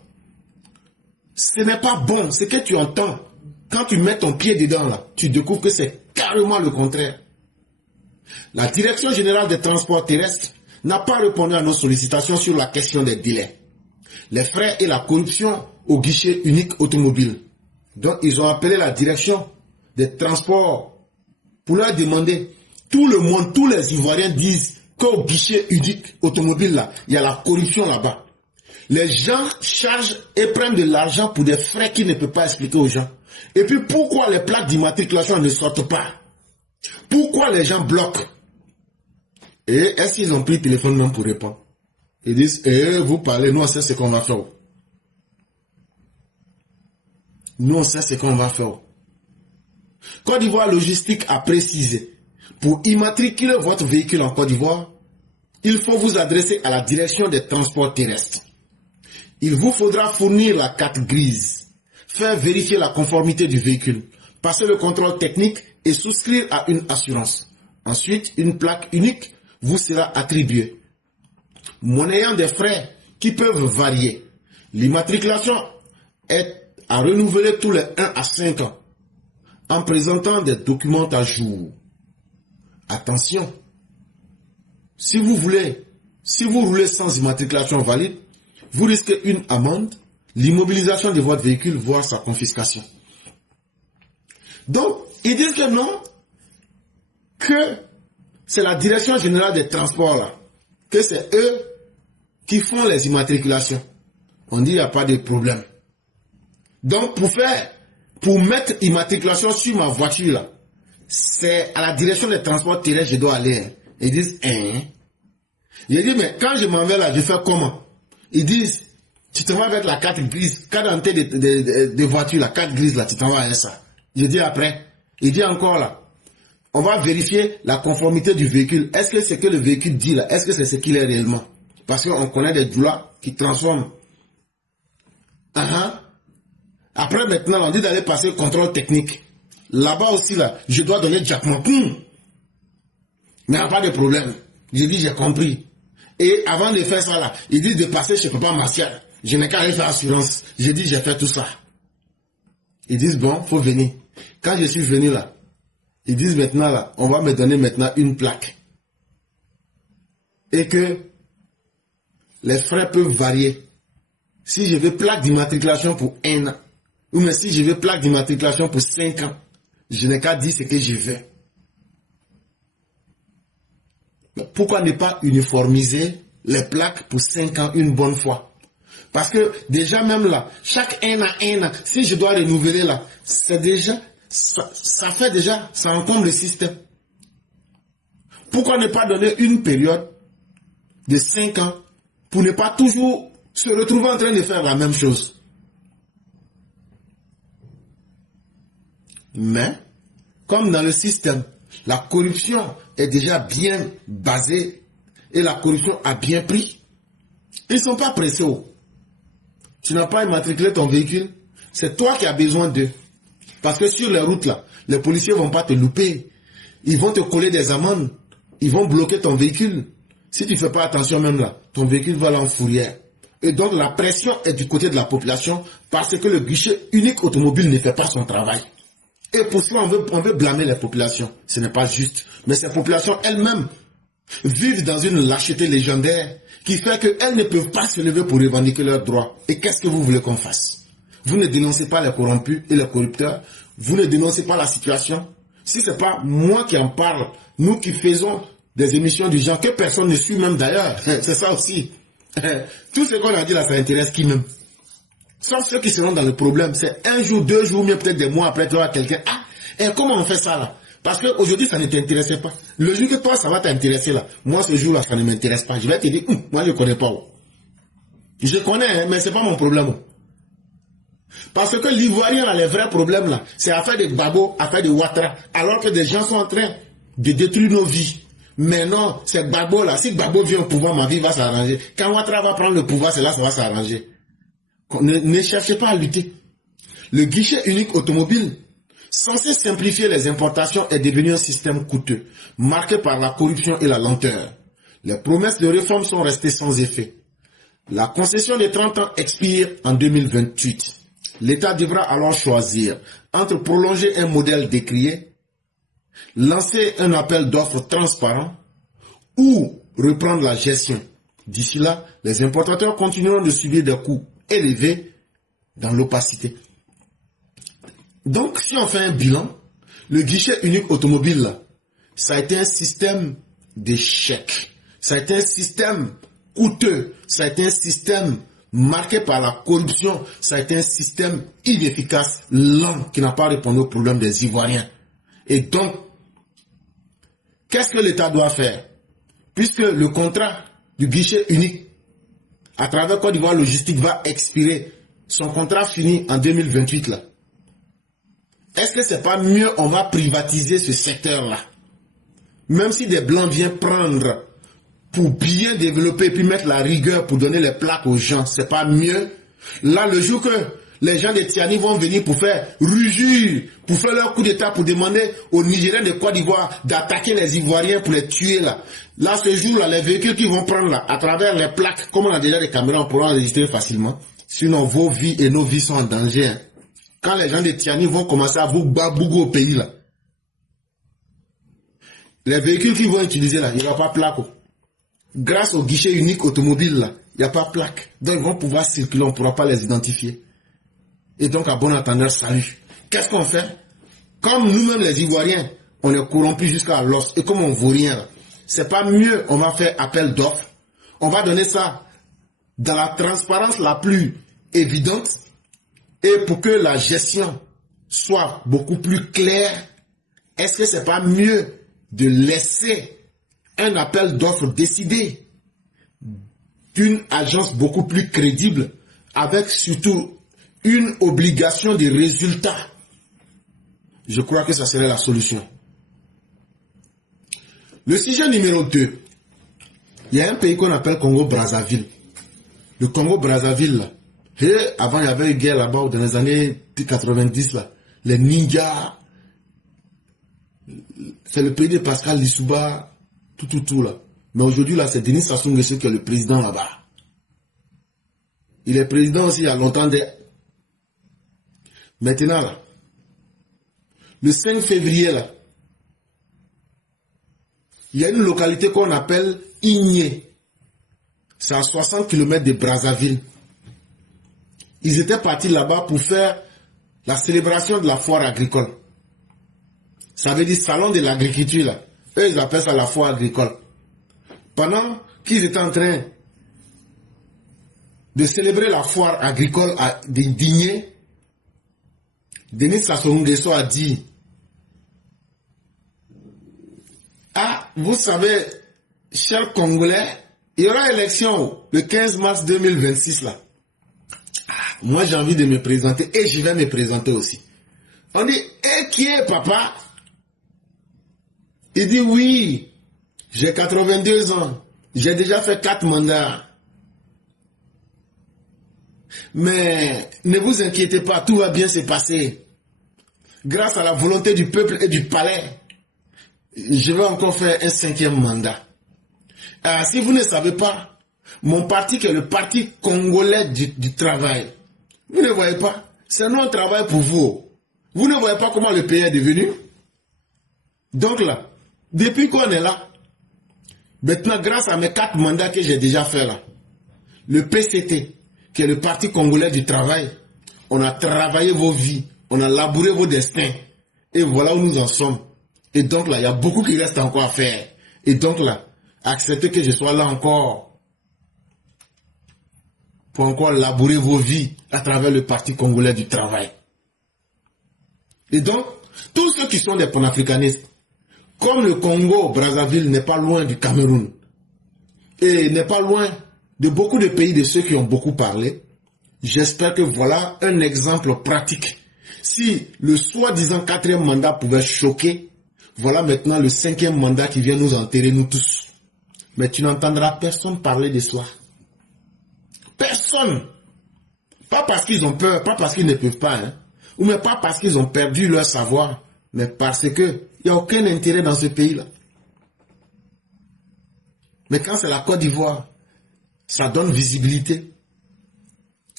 Ce n'est pas bon. Ce que tu entends, quand tu mets ton pied dedans, là, tu découvres que c'est carrément le contraire. La Direction générale des transports terrestres n'a pas répondu à nos sollicitations sur la question des délais, les frais et la corruption au guichet unique automobile. Donc, ils ont appelé la Direction des transports pour leur demander. Tout le monde, tous les Ivoiriens disent qu'au guichet unique automobile, là, il y a la corruption là-bas. Les gens chargent et prennent de l'argent pour des frais qu'ils ne peuvent pas expliquer aux gens. Et puis pourquoi les plaques d'immatriculation ne sortent pas? Pourquoi les gens bloquent? Et est-ce qu'ils ont pris le téléphone même pour répondre? Ils disent, vous parlez, nous on sait ce qu'on va faire. Nous on sait ce qu'on va faire. Côte d'Ivoire Logistique a précisé, pour immatriculer votre véhicule en Côte d'Ivoire, il faut vous adresser à la Direction des transports terrestres. Il vous faudra fournir la carte grise, faire vérifier la conformité du véhicule, passer le contrôle technique et souscrire à une assurance. Ensuite, une plaque unique vous sera attribuée, monnayant des frais qui peuvent varier. L'immatriculation est à renouveler tous les 1 à 5 ans, en présentant des documents à jour. Attention, si vous roulez sans immatriculation valide, vous risquez une amende, l'immobilisation de votre véhicule, voire sa confiscation. Donc, ils disent que non, que c'est la Direction générale des transports là, que c'est eux qui font les immatriculations. On dit il n'y a pas de problème. Donc, pour mettre immatriculation sur ma voiture là, c'est à la Direction des transports terrestres que je dois aller. Ils disent, J'ai dit, mais quand je m'en vais là, je fais comment? Ils disent, tu te vas avec la carte grise, carte d'identité de voiture, la carte grise là, tu t'en vas avec ça. Je dis après, il dit encore là, on va vérifier la conformité du véhicule. Est-ce que ce que le véhicule dit là, est-ce que c'est ce qu'il est réellement? Parce qu'on connaît des doulas qui transforment. Après maintenant, on dit d'aller passer le contrôle technique. Là-bas aussi, là, je dois donner Jack Poum. Mais il n'y a pas de problème. J'ai dit, j'ai compris. Et avant de faire ça, là, ils disent de passer chez Papa Martial. Je n'ai qu'à aller faire assurance. J'ai dit, j'ai fait tout ça. Ils disent, bon, faut venir. Quand je suis venu là, ils disent maintenant, là, on va me donner maintenant une plaque. Et que les frais peuvent varier. Si je veux plaque d'immatriculation pour 1 an, ou même si je veux plaque d'immatriculation pour 5 ans, je n'ai qu'à dire ce que je veux. Pourquoi ne pas uniformiser les plaques pour 5 ans une bonne fois? Parce que déjà même là, chaque 1 an, si je dois renouveler là, c'est déjà, ça fait déjà, ça encombre le système. Pourquoi ne pas donner une période de 5 ans pour ne pas toujours se retrouver en train de faire la même chose? Mais, comme dans le système, la corruption est déjà bien basée et la corruption a bien pris, ils ne sont pas pressés. Tu n'as pas immatriculé ton véhicule, c'est toi qui as besoin d'eux. Parce que sur les routes là, les policiers ne vont pas te louper. Ils vont te coller des amendes. Ils vont bloquer ton véhicule. Si tu ne fais pas attention même là, ton véhicule va aller en fourrière. Et donc la pression est du côté de la population parce que le guichet unique automobile ne fait pas son travail. Et pour cela, on veut blâmer les populations. Ce n'est pas juste. Mais ces populations elles-mêmes vivent dans une lâcheté légendaire qui fait qu'elles ne peuvent pas se lever pour revendiquer leurs droits. Et qu'est-ce que vous voulez qu'on fasse? Vous ne dénoncez pas les corrompus et les corrupteurs. Vous ne dénoncez pas la situation. Si ce n'est pas moi qui en parle, nous qui faisons des émissions du genre que personne ne suit même d'ailleurs, c'est ça aussi. Tout ce qu'on a dit là, ça intéresse qui même? Sauf ceux qui seront dans le problème. C'est 1 jour, 2 jours, mais peut-être des mois après, tu vois quelqu'un. Ah, et comment on fait ça là? Parce qu'aujourd'hui, ça ne t'intéressait pas. Le jour que toi, ça va t'intéresser là. Moi, ce jour-là, ça ne m'intéresse pas. Je vais te dire, moi, je ne connais pas. Je connais, hein, mais ce n'est pas mon problème. Parce que l'Ivoirien, là, les vrais problèmes là, c'est affaire de Gbagbo, affaire de Ouattara. Alors que des gens sont en train de détruire nos vies. Mais non, c'est Gbagbo là. Si Gbagbo vient au pouvoir, ma vie va s'arranger. Quand Ouattara va prendre le pouvoir, c'est là que ça va s'arranger. Ne cherchez pas à lutter. Le guichet unique automobile, censé simplifier les importations, est devenu un système coûteux, marqué par la corruption et la lenteur. Les promesses de réforme sont restées sans effet. La concession de 30 ans expire en 2028. L'État devra alors choisir entre prolonger un modèle décrié, lancer un appel d'offres transparent ou reprendre la gestion. D'ici là, les importateurs continueront de subir des coûts élevés dans l'opacité. Donc, si on fait un bilan, le guichet unique automobile, là, ça a été un système d'échec. Ça a été un système coûteux. Ça a été un système marqué par la corruption. Ça a été un système inefficace, lent, qui n'a pas répondu aux problèmes des Ivoiriens. Et donc, qu'est-ce que l'État doit faire? Puisque le contrat du guichet unique à travers Côte d'Ivoire Logistique va expirer, son contrat finit en 2028 là. Est-ce que c'est pas mieux on va privatiser ce secteur-là? Même si des Blancs viennent prendre pour bien développer et puis mettre la rigueur pour donner les plaques aux gens, c'est pas mieux? Là, le jour que les gens de Tiani vont venir pour faire rugir, pour faire leur coup d'état, pour demander aux Nigériens de Côte d'Ivoire d'attaquer les Ivoiriens pour les tuer là. Là, ce jour-là, les véhicules qu'ils vont prendre là, à travers les plaques, comme on a déjà des caméras, on pourra enregistrer facilement. Sinon, vos vies et nos vies sont en danger. Hein. Quand les gens de Tiani vont commencer à vous babouger au pays là, les véhicules qu'ils vont utiliser là, il n'y aura pas de plaque. Grâce au guichet unique automobile là, il n'y a pas de plaque. Donc ils vont pouvoir circuler, on ne pourra pas les identifier. Et donc à bon entendeur, salut. Qu'est-ce qu'on fait? Comme nous-mêmes les Ivoiriens, on est corrompus jusqu'à l'os. Et comme on ne vaut rien, c'est pas mieux, on va faire appel d'offres. On va donner ça dans la transparence la plus évidente. Et pour que la gestion soit beaucoup plus claire, est-ce que c'est pas mieux de laisser un appel d'offres décidé d'une agence beaucoup plus crédible avec surtout une obligation de résultat? Je crois que ça serait la solution. Le sujet numéro 2, il y a un pays qu'on appelle Congo-Brazzaville. Le Congo-Brazzaville, là, et avant il y avait une guerre là-bas dans les années 90, là, les ninjas, c'est le pays de Pascal Lissouba, tout là. Mais aujourd'hui, là, c'est Denis Sassou Nguesso qui est le président là-bas. Il est président aussi il y a longtemps. Maintenant, là, le 5 février, là, il y a une localité qu'on appelle Igné. C'est à 60 km de Brazzaville. Ils étaient partis là-bas pour faire la célébration de la foire agricole. Ça veut dire salon de l'agriculture, là. Eux, ils appellent ça la foire agricole. Pendant qu'ils étaient en train de célébrer la foire agricole à Igné, Denis Sassou Nguesso a dit: ah, vous savez, chers Congolais, il y aura élection le 15 mars 2026 là. Ah, moi j'ai envie de me présenter et je vais me présenter aussi. On dit: et qui est papa? Il dit: oui, j'ai 82 ans, j'ai déjà fait 4 mandats. Mais ne vous inquiétez pas, tout va bien se passer. Grâce à la volonté du peuple et du palais, je vais encore faire un 5e mandat. Alors, si vous ne savez pas, mon parti qui est le Parti congolais du travail, vous ne voyez pas, c'est non travail pour vous. Vous ne voyez pas comment le pays est devenu. Donc là, depuis qu'on est là, maintenant grâce à mes 4 mandats que j'ai déjà fait là, le PCT, qui est le Parti congolais du travail, on a travaillé vos vies, on a labouré vos destins, et voilà où nous en sommes. Et donc là, il y a beaucoup qui reste encore à faire. Et donc là, acceptez que je sois là encore pour encore labourer vos vies à travers le Parti congolais du travail. Et donc, tous ceux qui sont des panafricanistes, comme le Congo, Brazzaville n'est pas loin du Cameroun, et n'est pas loin de beaucoup de pays de ceux qui ont beaucoup parlé, j'espère que voilà un exemple pratique. Si le soi-disant 4e mandat pouvait choquer, voilà maintenant le 5e mandat qui vient nous enterrer, nous tous. Mais tu n'entendras personne parler de cela. Personne. Pas parce qu'ils ont peur, pas parce qu'ils ne peuvent pas, hein. Ou même pas parce qu'ils ont perdu leur savoir, mais parce que il n'y a aucun intérêt dans ce pays-là. Mais quand c'est la Côte d'Ivoire, ça donne visibilité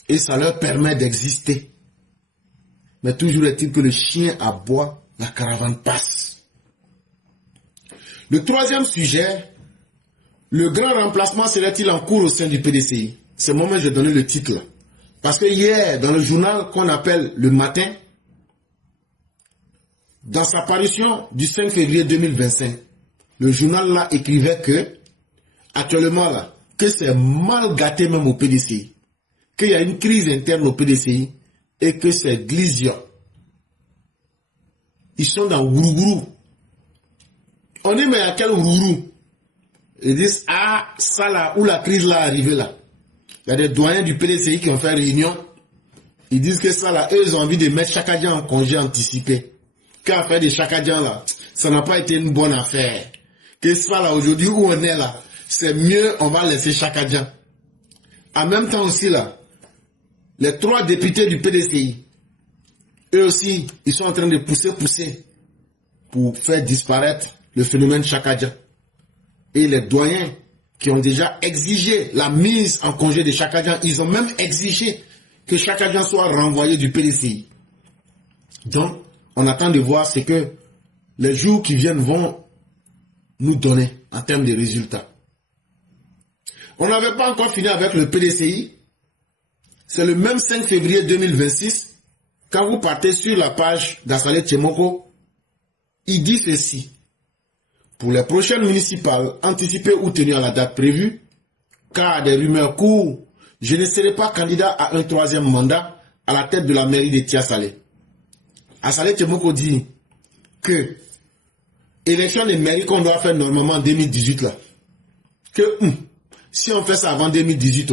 et ça leur permet d'exister. Mais toujours est-il que le chien aboie, la caravane passe. Le 3e sujet, le grand remplacement serait-il en cours au sein du PDCI? C'est moi-même j'ai donné le titre là. Parce que hier, dans le journal qu'on appelle Le Matin, dans sa parution du 5 février 2025, le journal là écrivait que, actuellement là, que c'est mal gâté même au PDCI, qu'il y a une crise interne au PDCI et que c'est Glizia. Ils sont dans Ourougourou. On dit mais à quel Ourougourou? Ils disent ah ça là où la crise là est arrivée là. Il y a des doyens du PDCI qui ont fait réunion. Ils disent que ça là, eux ils ont envie de mettre Chakadjan en congé anticipé. Qu'affaire de Chakadjan là, ça n'a pas été une bonne affaire. Que ça là aujourd'hui où on est là, c'est mieux on va laisser Chakadjan. En même temps aussi là, les 3 députés du PDCI, eux aussi, ils sont en train de pousser pour faire disparaître le phénomène Chakadjan. Et les doyens qui ont déjà exigé la mise en congé de Chakadjan, ils ont même exigé que Chakadjan soit renvoyé du PDCI. Donc, on attend de voir ce que les jours qui viennent vont nous donner en termes de résultats. On n'avait pas encore fini avec le PDCI. C'est le même 5 février 2026, quand vous partez sur la page d'Assalé Tchemoko, il dit ceci. Pour les prochaines municipales, anticipées ou tenues à la date prévue, car des rumeurs courent, je ne serai pas candidat à un 3e mandat à la tête de la mairie de Tia-Salé. Assalé Tchemoko dit que élection de mairie qu'on doit faire normalement en 2018 là, que si on fait ça avant 2018,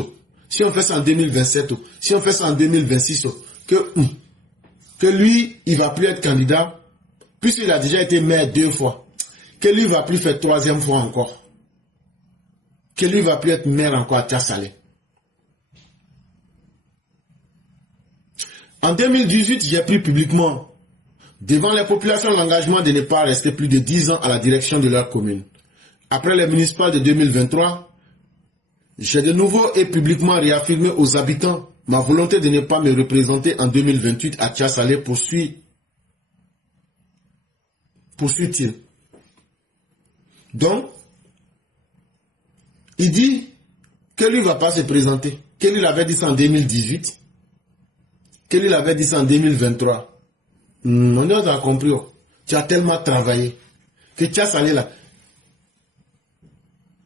si on fait ça en 2027, si on fait ça en 2026, que lui, il va plus être candidat, puisqu'il a déjà été maire 2 fois, que lui va plus faire 3e fois encore, que lui va plus être maire encore à Tia-Salé. En 2018, j'ai pris publiquement Devant les populations, l'engagement de ne pas rester plus de 10 ans à la direction de leur commune. Après les municipales de 2023, j'ai de nouveau et publiquement réaffirmé aux habitants ma volonté de ne pas me représenter en 2028 à Tchassalé, poursuit-il. Donc, il dit que lui ne va pas se présenter. Que lui avait dit ça en 2018. Que lui avait dit ça en 2023. On a compris. Oh. Tu as tellement travaillé. Que Tchassalé là.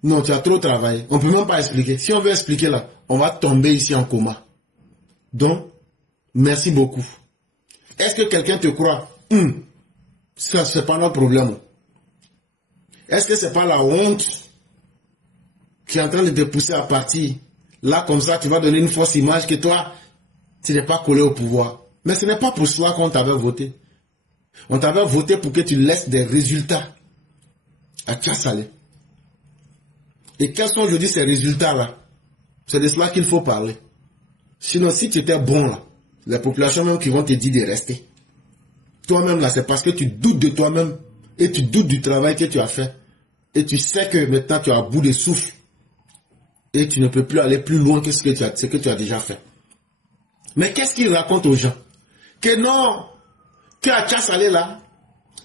Non, tu as trop travaillé. On ne peut même pas expliquer. Si on veut expliquer là, on va tomber ici en coma. Donc, merci beaucoup. Est-ce que quelqu'un te croit? Ça, c'est pas notre problème. Est-ce que c'est pas la honte qui est en train de te pousser à partir? Là, comme ça, tu vas donner une fausse image que toi, tu n'es pas collé au pouvoir. Mais ce n'est pas pour cela qu'on t'avait voté. On t'avait voté pour que tu laisses des résultats à Tchassalé. Et quels sont aujourd'hui ces résultats-là? C'est de cela qu'il faut parler. Sinon, si tu étais bon là, les populations même qui vont te dire de rester. Toi-même là, c'est parce que tu doutes de toi-même et tu doutes du travail que tu as fait. Et tu sais que maintenant tu es à bout de souffle. Et tu ne peux plus aller plus loin que ce que tu as déjà fait. Mais qu'est-ce qu'il raconte aux gens? Que non, qu'à Tchassalé là,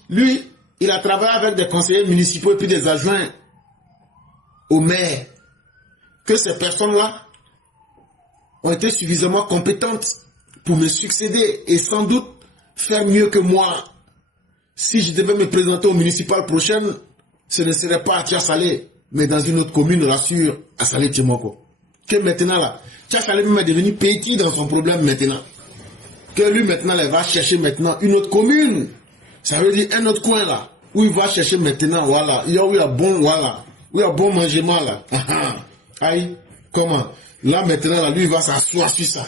lui, il a travaillé avec des conseillers municipaux et puis des adjoints au maire. Que ces personnes-là ont été suffisamment compétentes pour me succéder et sans doute faire mieux que moi. Si je devais me présenter au municipal prochain, ce ne serait pas à Tchassalé, mais dans une autre commune, rassure, à Salé Tchemoko. Que maintenant là, Tchassalé même est devenu petit dans son problème maintenant. Que lui maintenant, il va chercher maintenant une autre commune. Ça veut dire un autre coin là, où il va chercher maintenant, voilà, il y a bon, voilà, où il y a bon mangement là. Aïe, comment? Là maintenant, là, lui il va s'asseoir sur ça.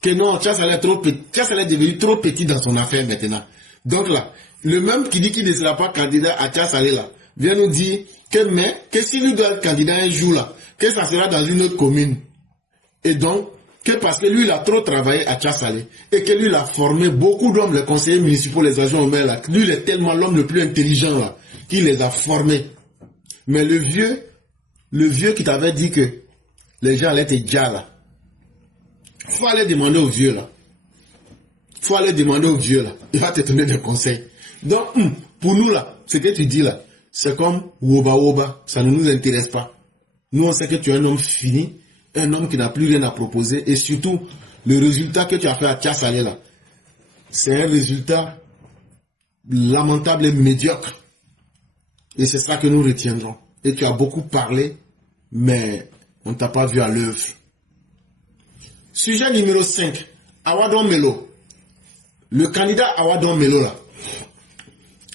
Que non, Tchassalé est trop petit, Tchassalé est devenu trop petit dans son affaire maintenant. Donc là, le même qui dit qu'il ne sera pas candidat à Tchassalé là, vient nous dire que s'il lui doit être candidat un jour là, que ça sera dans une autre commune. Et donc, que parce que lui il a trop travaillé à Tchassalé, et que lui il a formé beaucoup d'hommes, les conseillers municipaux, les agents au maire là, lui il est tellement l'homme le plus intelligent là, qu'il les a formés. Mais le vieux qui t'avait dit que les gens allaient te dire là, faut aller demander au vieux là. Faut aller demander au vieux là. Il va te donner des conseils. Donc, pour nous là, ce que tu dis là, c'est comme woba woba, ça ne nous intéresse pas. Nous on sait que tu es un homme fini, un homme qui n'a plus rien à proposer, et surtout, le résultat que tu as fait à Tchassalé là, c'est un résultat lamentable et médiocre. Et c'est ça que nous retiendrons. Et tu as beaucoup parlé, mais on ne t'a pas vu à l'œuvre. Sujet numéro 5, Awadon Melo. Le candidat Awadon Melo là,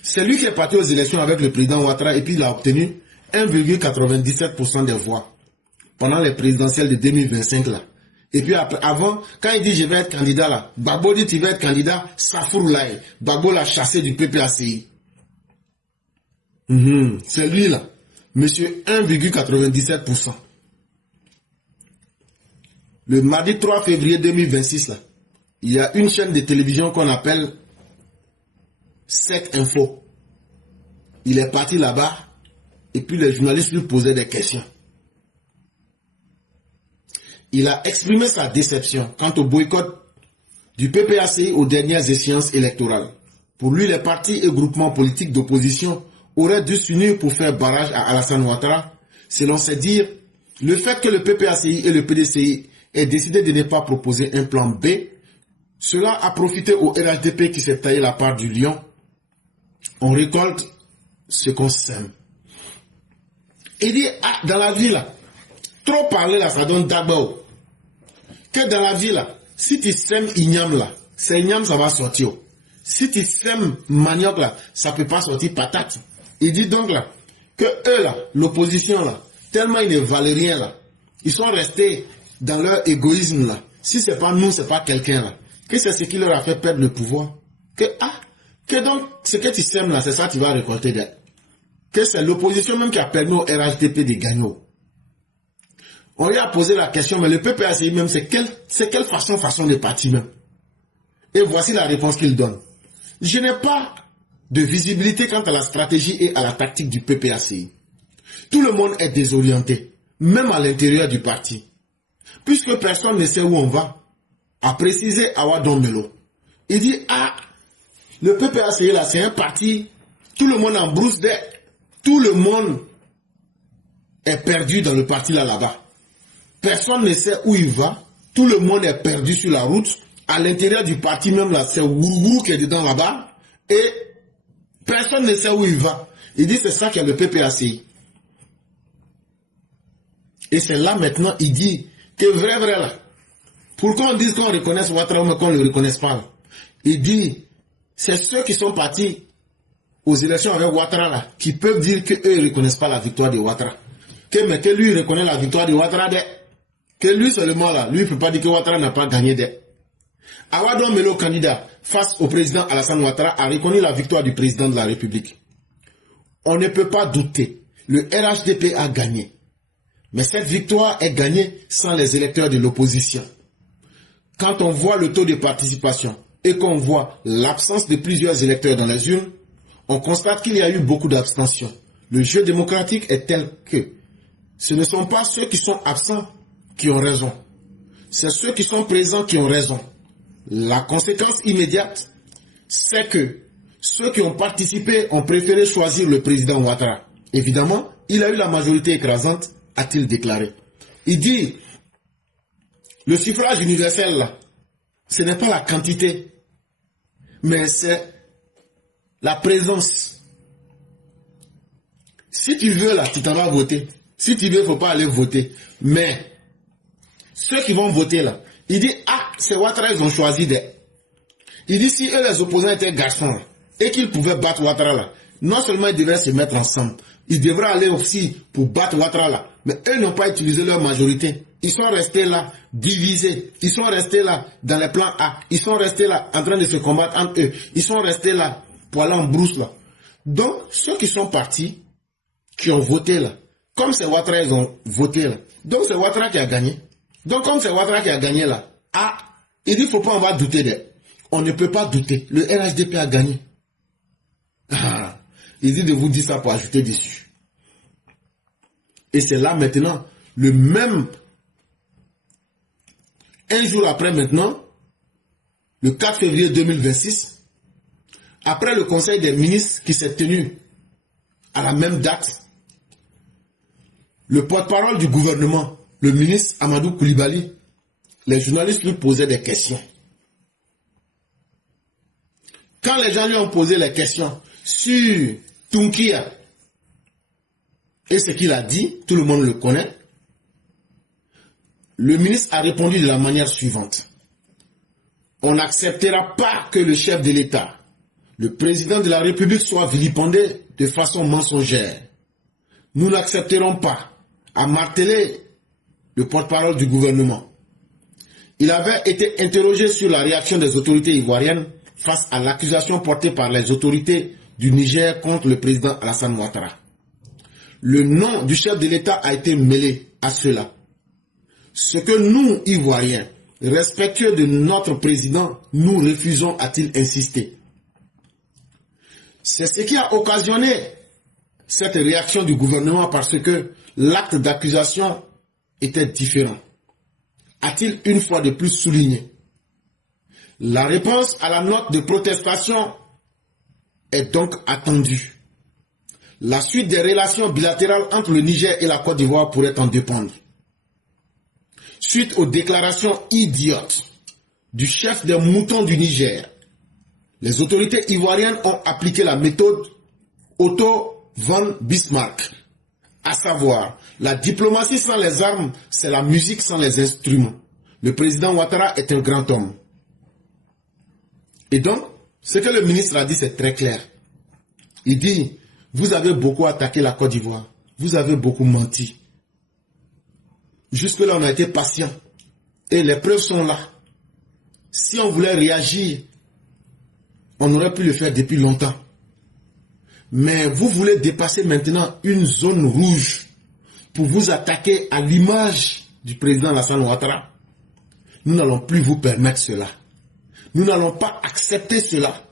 c'est lui qui est parti aux élections avec le président Ouattara et puis il a obtenu 1,97% des voix pendant les présidentielles de 2025 là. Et puis après, avant, quand il dit je vais être candidat là, Gbagbo dit tu vas être candidat, Safour Laye. Gbagbo l'a chassé du PPACI. C'est lui là, monsieur 1,97%. Le mardi 3 février 2026 là, il y a une chaîne de télévision qu'on appelle Sec Info. Il est parti là-bas et puis les journalistes lui posaient des questions. Il a exprimé sa déception quant au boycott du PPACI aux dernières échéances électorales. Pour lui, les partis et groupements politiques d'opposition auraient dû s'unir pour faire barrage à Alassane Ouattara. Selon ses dires, le fait que le PPACI et le PDCI aient décidé de ne pas proposer un plan B, cela a profité au RHDP qui s'est taillé la part du lion. On récolte ce qu'on sème. Il dit, dans la vie là, trop parler là, ça donne d'abord. Que dans la vie là, si tu sèmes igname là, c'est igname ça va sortir. Si tu sèmes manioc là, ça peut pas sortir patate. Il dit donc là, que eux là, l'opposition là, tellement ils ne valent rien là, ils sont restés dans leur égoïsme là. Si c'est pas nous, c'est pas quelqu'un là. Que c'est ce qui leur a fait perdre le pouvoir. Que donc, ce que tu sèmes là, c'est ça que tu vas récolter. Que c'est l'opposition même qui a permis au RHDP de gagner. On lui a posé la question, mais le PPACI même, c'est quelle façon de parti même. Et voici la réponse qu'il donne. Je n'ai pas de visibilité quant à la stratégie et à la tactique du PPACI. Tout le monde est désorienté, même à l'intérieur du parti. Puisque personne ne sait où on va, a précisé Awa Don Melo. Il dit, ah, le PPACI là, c'est un parti, tout le monde en brousse d'air, tout le monde est perdu dans le parti là-bas. Personne ne sait où il va, tout le monde est perdu sur la route. À l'intérieur du parti même là, c'est Ourourou qui est dedans là-bas, et personne ne sait où il va. Il dit, c'est ça qui est le PPACI. Et c'est là maintenant, il dit que vrai là. Pourquoi on dit qu'on reconnaisse Ouattara mais qu'on ne le reconnaisse pas là? Il dit, c'est ceux qui sont partis aux élections avec Ouattara là, qui peuvent dire qu'eux ne reconnaissent pas la victoire de Ouattara. Mais que lui reconnaît la victoire de Ouattara, que lui seulement là, lui ne peut pas dire que Ouattara n'a pas gagné Awa Don Melo, candidat face au président Alassane Ouattara, a reconnu la victoire du président de la République. On ne peut pas douter, le RHDP a gagné. Mais cette victoire est gagnée sans les électeurs de l'opposition. Quand on voit le taux de participation et qu'on voit l'absence de plusieurs électeurs dans les urnes, on constate qu'il y a eu beaucoup d'abstention. Le jeu démocratique est tel que ce ne sont pas ceux qui sont absents qui ont raison. C'est ceux qui sont présents qui ont raison. La conséquence immédiate, c'est que ceux qui ont participé ont préféré choisir le président Ouattara. Évidemment, il a eu la majorité écrasante, a-t-il déclaré. Il dit, le suffrage universel, là, ce n'est pas la quantité, mais c'est la présence. Si tu veux, là, tu t'en vas voter. Si tu veux, il ne faut pas aller voter. Mais ceux qui vont voter, là, il dit, ah, c'est Ouattara, ils ont choisi des... Il dit, si eux, les opposants étaient garçons, et qu'ils pouvaient battre Ouattara, là, non seulement ils devraient se mettre ensemble, ils devraient aller aussi pour battre Ouattara, là. Mais eux n'ont pas utilisé leur majorité. Ils sont restés là, divisés. Ils sont restés là, dans les plans A. Ils sont restés là, en train de se combattre entre eux. Ils sont restés là, pour aller en brousse, là. Donc, ceux qui sont partis, qui ont voté, là, comme c'est Ouattara, ils ont voté, là. Donc, c'est Ouattara qui a gagné. Donc, comme c'est Ouattara qui a gagné, là, ah, il dit, il ne faut pas, on va douter d'eux. On ne peut pas douter. Le RHDP a gagné. Ah, il dit de vous dire ça pour ajouter dessus. Et c'est là maintenant, le même, un jour après maintenant, le 4 février 2026, après le conseil des ministres qui s'est tenu à la même date, le porte-parole du gouvernement, le ministre Amadou Koulibaly, les journalistes lui posaient des questions. Quand les gens lui ont posé les questions sur Tunkia et ce qu'il a dit, tout le monde le connaît, le ministre a répondu de la manière suivante. On n'acceptera pas que le chef de l'État, le président de la République, soit vilipendé de façon mensongère. Nous n'accepterons pas, a martelé le porte-parole du gouvernement. Il avait été interrogé sur la réaction des autorités ivoiriennes face à l'accusation portée par les autorités du Niger contre le président Alassane Ouattara. Le nom du chef de l'État a été mêlé à cela. Ce que nous, Ivoiriens, respectueux de notre président, nous refusons, a-t-il insisté. C'est ce qui a occasionné cette réaction du gouvernement parce que l'acte d'accusation était différent. A-t-il une fois de plus souligné. La réponse à la note de protestation est donc attendue. La suite des relations bilatérales entre le Niger et la Côte d'Ivoire pourrait en dépendre. Suite aux déclarations idiotes du chef des moutons du Niger, les autorités ivoiriennes ont appliqué la méthode Otto von Bismarck, à savoir la diplomatie sans les armes, c'est la musique sans les instruments. Le président Ouattara est un grand homme. Et donc, ce que le ministre a dit, c'est très clair. Il dit, vous avez beaucoup attaqué la Côte d'Ivoire, vous avez beaucoup menti. Jusque-là, on a été patient. Et les preuves sont là. Si on voulait réagir, on aurait pu le faire depuis longtemps. Mais vous voulez dépasser maintenant une zone rouge pour vous attaquer à l'image du président Alassane Ouattara. Nous n'allons plus vous permettre cela. Nous n'allons pas accepter cela.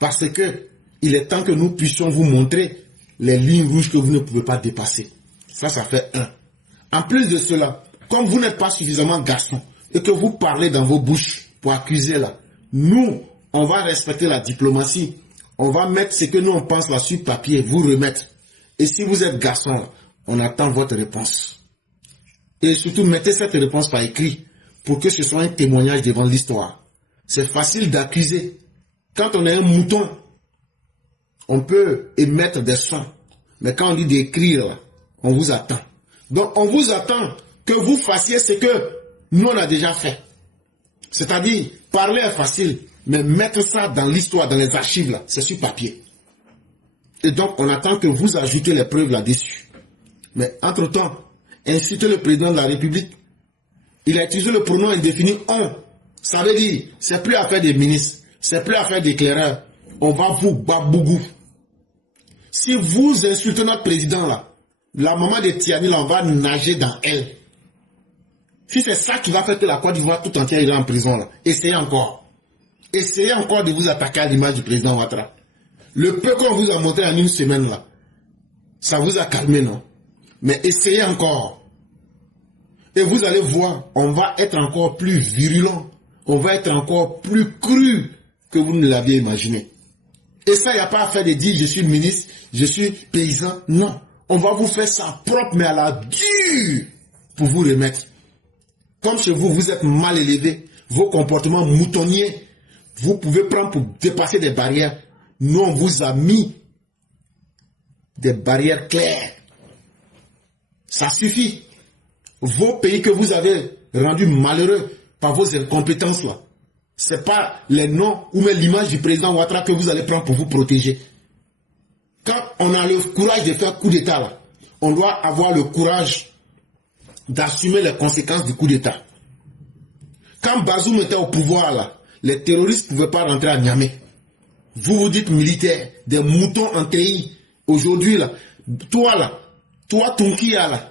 Parce que il est temps que nous puissions vous montrer les lignes rouges que vous ne pouvez pas dépasser. Ça fait un. En plus de cela, comme vous n'êtes pas suffisamment garçon et que vous parlez dans vos bouches pour accuser là, nous, on va respecter la diplomatie. On va mettre ce que nous on pense là sur papier, vous remettre. Et si vous êtes garçon là, on attend votre réponse. Et surtout, mettez cette réponse par écrit pour que ce soit un témoignage devant l'histoire. C'est facile d'accuser. Quand on est un mouton, on peut émettre des sons. Mais quand on dit d'écrire, on vous attend. Donc, on vous attend que vous fassiez ce que nous, on a déjà fait. C'est-à-dire, parler est facile, mais mettre ça dans l'histoire, dans les archives, là, c'est sur papier. Et donc, on attend que vous ajoutez les preuves là-dessus. Mais entre-temps, insulter le président de la République, il a utilisé le pronom indéfini « on ». Ça veut dire, c'est plus affaire des ministres, c'est plus affaire d'éclaireurs. On va vous babougou. Si vous insultez notre président là, la maman de Tiani là, on va nager dans elle. Si c'est ça qui va faire que la Côte d'Ivoire tout entière est en prison là, essayez encore. Essayez encore de vous attaquer à l'image du président Ouattara. Le peu qu'on vous a montré en une semaine là, ça vous a calmé, non? Mais essayez encore. Et vous allez voir, on va être encore plus virulent. On va être encore plus cru que vous ne l'aviez imaginé. Et ça, il n'y a pas à faire de dire je suis ministre, je suis paysan. Non. On va vous faire ça propre, mais à la dure, pour vous remettre. Comme chez vous, vous êtes mal élevé, vos comportements moutonniers, vous pouvez prendre pour dépasser des barrières. Nous, on vous a mis des barrières claires. Ça suffit. Vos pays que vous avez rendus malheureux par vos incompétences là, ce n'est pas les noms ou même l'image du président Ouattara que vous allez prendre pour vous protéger. Quand on a le courage de faire coup d'État là, on doit avoir le courage d'assumer les conséquences du coup d'État. Quand Bazoum était au pouvoir là, les terroristes ne pouvaient pas rentrer à Niamey. Vous vous dites militaires, des moutons en TI. Aujourd'hui là, toi Tunkia là,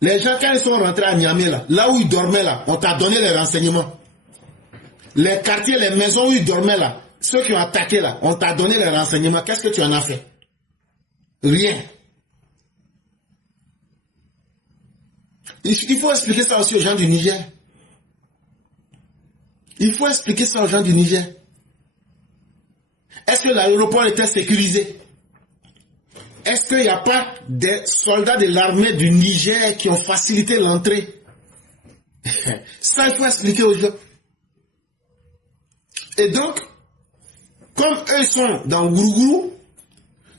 les gens quand ils sont rentrés à Niamey là où ils dormaient là, on t'a donné les renseignements. Les quartiers, les maisons où ils dormaient là, ceux qui ont attaqué là, on t'a donné les renseignements. Qu'est-ce que tu en as fait? Rien. Il faut expliquer ça aussi aux gens du Niger. Il faut expliquer ça aux gens du Niger. Est-ce que l'aéroport était sécurisé? Est-ce qu'il n'y a pas des soldats de l'armée du Niger qui ont facilité l'entrée? Ça, il faut expliquer aux gens. Et donc, comme eux sont dans Gourougou,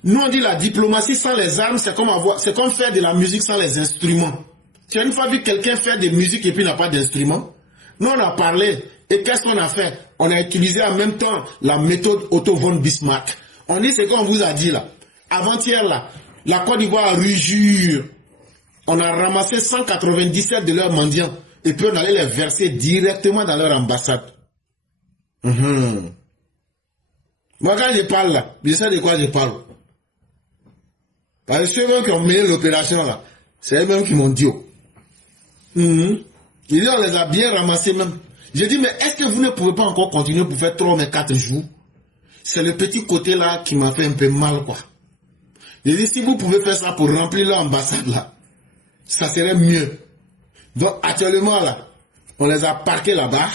nous on dit la diplomatie sans les armes, c'est comme faire de la musique sans les instruments. Tu as une fois vu quelqu'un faire de la musique et puis n'a pas d'instrument? Nous on a parlé, et qu'est-ce qu'on a fait? On a utilisé en même temps la méthode Otto von Bismarck. On dit ce qu'on vous a dit là. Avant-hier là, la Côte d'Ivoire a rugir. On a ramassé 197 de leurs mendiants et puis on allait les verser directement dans leur ambassade. Moi quand je parle là, je sais de quoi je parle. Parce que ceux qui ont mené l'opération là, c'est eux-mêmes qui m'ont dit. Ils disent on les a bien ramassés même. J'ai dit mais est-ce que vous ne pouvez pas encore continuer pour faire 3 mais 4 jours? C'est le petit côté là qui m'a fait un peu mal quoi. J'ai dit si vous pouvez faire ça pour remplir l'ambassade là, ça serait mieux. Donc actuellement là, on les a parqués là-bas.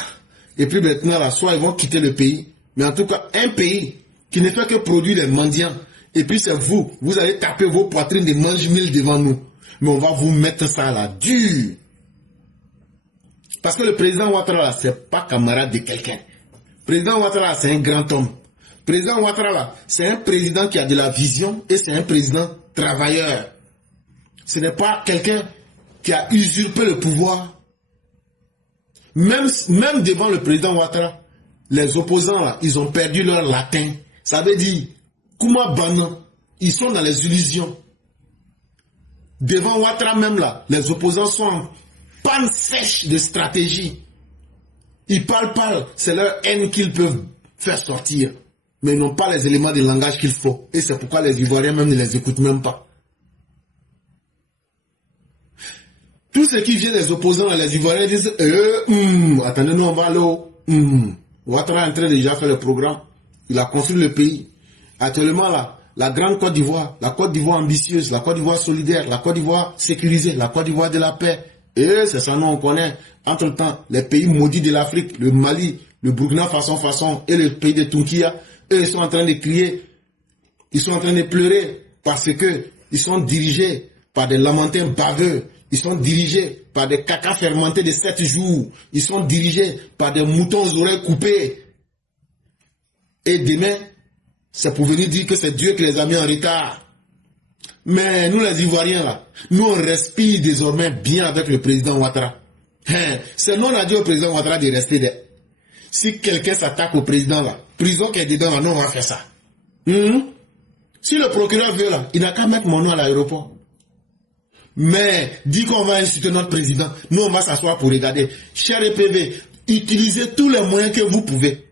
Et puis maintenant, là, soit ils vont quitter le pays. Mais en tout cas, un pays qui ne fait que produire des mendiants. Et puis c'est vous. Vous allez taper vos poitrines de mange-mille devant nous. Mais on va vous mettre ça là, dur. Parce que le président Ouattara, là, c'est pas camarade de quelqu'un. Le président Ouattara, c'est un grand homme. Le président Ouattara, là, c'est un président qui a de la vision et c'est un président travailleur. Ce n'est pas quelqu'un qui a usurpé le pouvoir. Même devant le président Ouattara, les opposants là, ils ont perdu leur latin. Ça veut dire, Kuma Bana, ils sont dans les illusions. Devant Ouattara même là, les opposants sont en panne sèche de stratégie. Ils parlent, c'est leur haine qu'ils peuvent faire sortir. Mais ils n'ont pas les éléments de langage qu'il faut. Et c'est pourquoi les Ivoiriens même ne les écoutent même pas. Tout ce qui vient des opposants, les Ivoiriens disent attendez, nous on va aller au Ouattara est en train de déjà faire le programme. Il a construit le pays. Actuellement, là, la grande Côte d'Ivoire, la Côte d'Ivoire ambitieuse, la Côte d'Ivoire solidaire, la Côte d'Ivoire sécurisée, la Côte d'Ivoire de la paix. Et c'est ça, nous, on connaît. Entre-temps, les pays maudits de l'Afrique, le Mali, le Burkina Faso et le pays de Tunkia, eux, ils sont en train de crier, ils sont en train de pleurer parce que ils sont dirigés par des lamentins baveux, ils sont dirigés par des cacas fermentés de 7 jours, ils sont dirigés par des moutons aux oreilles coupées. Et demain, c'est pour venir dire que c'est Dieu qui les a mis en retard. Mais nous les Ivoiriens là, nous on respire désormais bien avec le président Ouattara. C'est non à dit au président Ouattara de rester là. Si quelqu'un s'attaque au président là, prison qui est dedans là, nous on va faire ça. Si le procureur veut là, il n'a qu'à mettre mon nom à l'aéroport. Mais dit qu'on va insulter notre président, nous on va s'asseoir pour regarder. Cher EPV, utilisez tous les moyens que vous pouvez.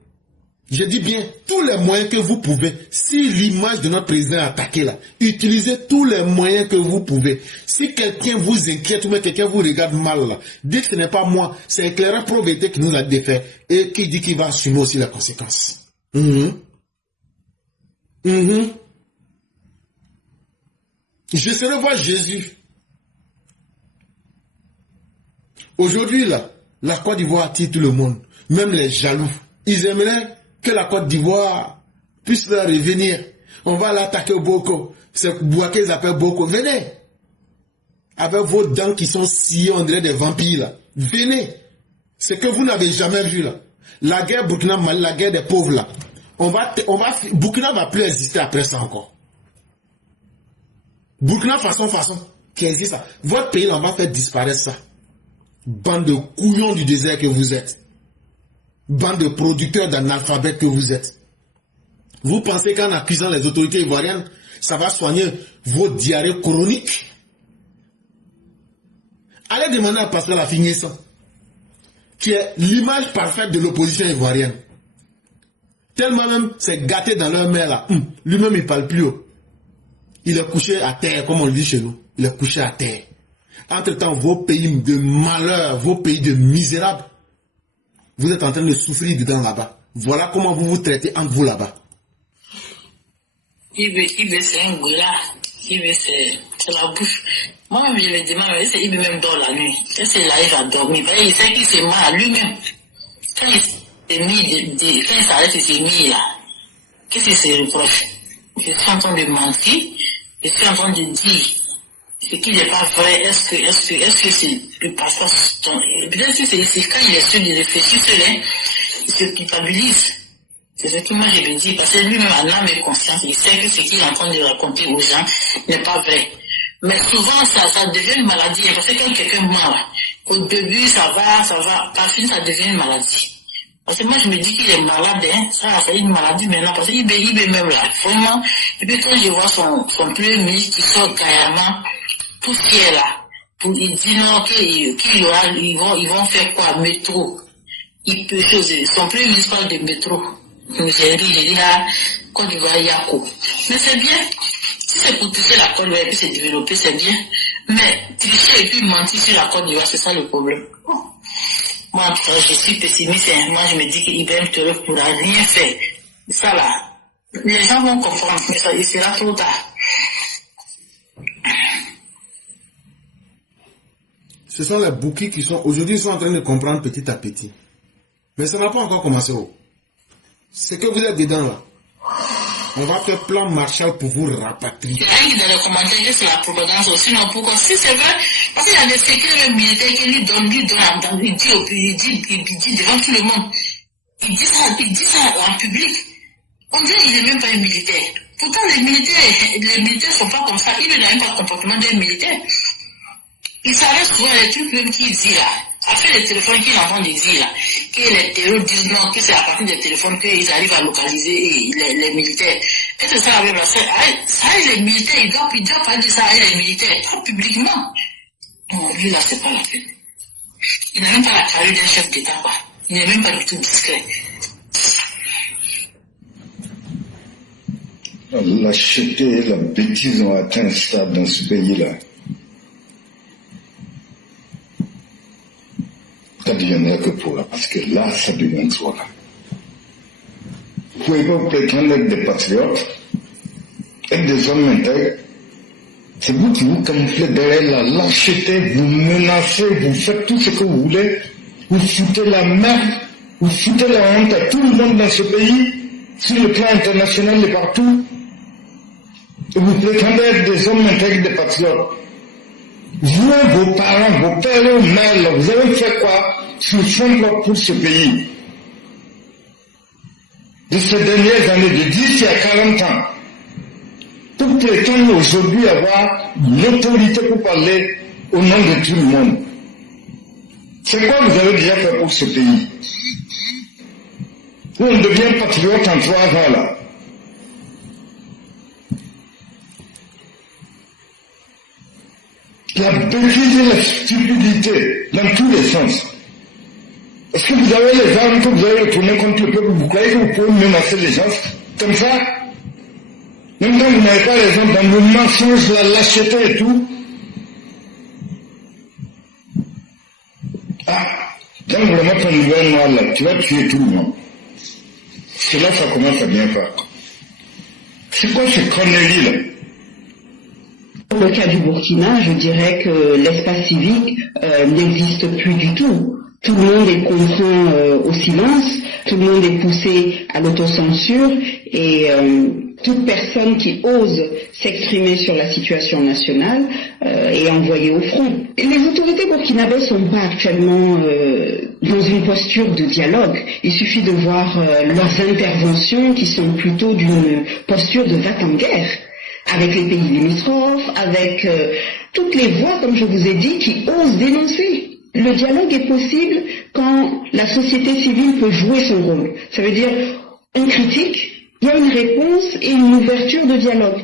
Je dis bien tous les moyens que vous pouvez. Si l'image de notre président est attaquée là, utilisez tous les moyens que vous pouvez. Si quelqu'un vous inquiète ou quelqu'un vous regarde mal là, dites que ce n'est pas moi, c'est Éclaireur Pro-Vérité qui nous a défait et qui dit qu'il va assumer aussi les conséquences. Je serai voir Jésus. Aujourd'hui là, la Côte d'Ivoire attire tout le monde, même les jaloux. Ils aimeraient que la Côte d'Ivoire puisse leur revenir. On va l'attaquer au Boko. C'est Bouaké qu'ils appellent Boko. Venez. Avec vos dents qui sont sciées, on dirait des vampires là. Venez. Ce que vous n'avez jamais vu là. La guerre Burkina Mali, la guerre des pauvres là. Burkina va plus exister après ça encore. Burkina façon, qui existe ça. Votre pays là, on va faire disparaître ça. Bande de couillons du désert que vous êtes. Bande de producteurs d'analphabètes que vous êtes. Vous pensez qu'en accusant les autorités ivoiriennes, ça va soigner vos diarrhées chroniques? Allez demander à Pascal Affi-N'Guessan, qui est l'image parfaite de l'opposition ivoirienne. Tellement même c'est gâté dans leur mère là. Lui-même il parle plus haut. Il est couché à terre, comme on le dit chez nous. Il est couché à terre. Entre-temps, vos pays de malheur, vos pays de misérables, vous êtes en train de souffrir dedans là-bas. Voilà comment vous vous traitez entre vous là-bas. Ibe c'est un goula. Ibe c'est la bouche. Moi-même, je me demande, est-ce Ibe même dort la nuit? Est-ce qu'il arrive à dormir? Il sait qu'il se ment à lui-même. Quand il s'arrête, il s'est mis là. Qu'est-ce qu'il se reproche? Je suis en train de mentir. Je suis en train de dire ce qui n'est pas vrai. Est-ce que c'est le passage? Peut-être que c'est quand il est sûr de réfléchir, il se culpabilise. C'est ce que moi je me dis, parce que lui-même en âme et conscience, il sait que ce qu'il est en train de raconter aux gens n'est pas vrai. Mais souvent ça devient une maladie, parce que quand quelqu'un meurt, au début ça va, par fin ça devient une maladie. Parce que moi je me dis qu'il est malade, ça c'est une maladie maintenant, parce qu'il est même là, vraiment. Et puis quand je vois son premier ministre qui sort carrément poussière là, il dit non, ils vont faire quoi, métro. Il peut choisir, son premier ministre parle de métro. J'ai dit là, Côte d'Ivoire, Yako. Mais c'est bien. Si c'est pour toucher la Côte d'Ivoire et puis se développer, c'est bien. Mais tricher et puis mentir sur la Côte d'Ivoire, c'est ça le problème. Moi, en tout cas, je suis pessimiste. Moi, je me dis qu'Ibrahim Touré ne pourra rien faire. Ça là, les gens vont comprendre, mais ça, il sera trop tard. Ce sont les bouquets qui sont, aujourd'hui, ils sont en train de comprendre petit à petit. Mais ça n'a pas encore commencé. C'est que vous êtes dedans là. On va faire plan Marshall pour vous rapatrier. Il y a dans les commentaires que c'est la propagande aussi, non, pourquoi? Si c'est vrai, parce qu'il y a des secrets militaires qui lui donnent il dit devant tout le monde. Il dit ça en public. On dirait qu'il n'est même pas un militaire. Pourtant, les militaires sont pas comme ça. Il n'a même pas le comportement d'un militaire. Il s'arrête souvent les trucs même qu'il dit là. Après les téléphones qu'il entend dire là, que les terroristes disent non, que c'est à partir des téléphones qu'ils arrivent à localiser les militaires. Est-ce que ça arrive à ça? Ça les militaires, ils doivent pas dire ça à les militaires, pas publiquement. Non, lui là, c'est pas la peine. Il n'a même pas la carrure d'un chef d'État, quoi. Il n'est même pas du tout discret. La lâcheté et la bêtise ont atteint un stade dans ce pays-là. Ça deviendrait que pour là, parce que là, ça devient trop là. Vous pouvez pas prétendre être des patriotes, être des hommes intègres. C'est vous qui vous camouflez derrière la lâcheté, vous menacez, vous faites tout ce que vous voulez, vous foutez la merde, vous foutez la honte à tout le monde dans ce pays, sur le plan international et partout. Et vous prétendez être des hommes intègres, des patriotes. Vous, vos parents, vos pères et vos mères, vous avez fait quoi sur fond propre pour ce pays? De ces dernières années, de 10 à 40 ans, pour prétendre aujourd'hui avoir l'autorité pour parler au nom de tout le monde. C'est quoi vous avez déjà fait pour ce pays? Où on devient patriote en 3 ans là. La bêtise et la stupidité dans tous les sens. Est-ce que vous avez les armes que vous avez retournées contre le peuple? Vous croyez que vous pouvez menacer les gens comme ça? Même quand vous n'avez pas les gens dans le mensonge, la lâcheté et tout. Ah, quand vous le mettez en nouvelle noire là, tu vas tuer tout le monde. C'est là que ça commence à bien faire. C'est quoi ces conneries là? Pour le cas du Burkina, je dirais que l'espace civique n'existe plus du tout. Tout le monde est contraint au silence, tout le monde est poussé à l'autocensure et toute personne qui ose s'exprimer sur la situation nationale est envoyée au front. Et les autorités burkinabées ne sont pas actuellement dans une posture de dialogue. Il suffit de voir leurs interventions qui sont plutôt d'une posture de va-t-en-guerre avec les pays limitrophes, avec toutes les voix, comme je vous ai dit, qui osent dénoncer. Le dialogue est possible quand la société civile peut jouer son rôle. Ça veut dire, on critique, il y a une réponse et une ouverture de dialogue.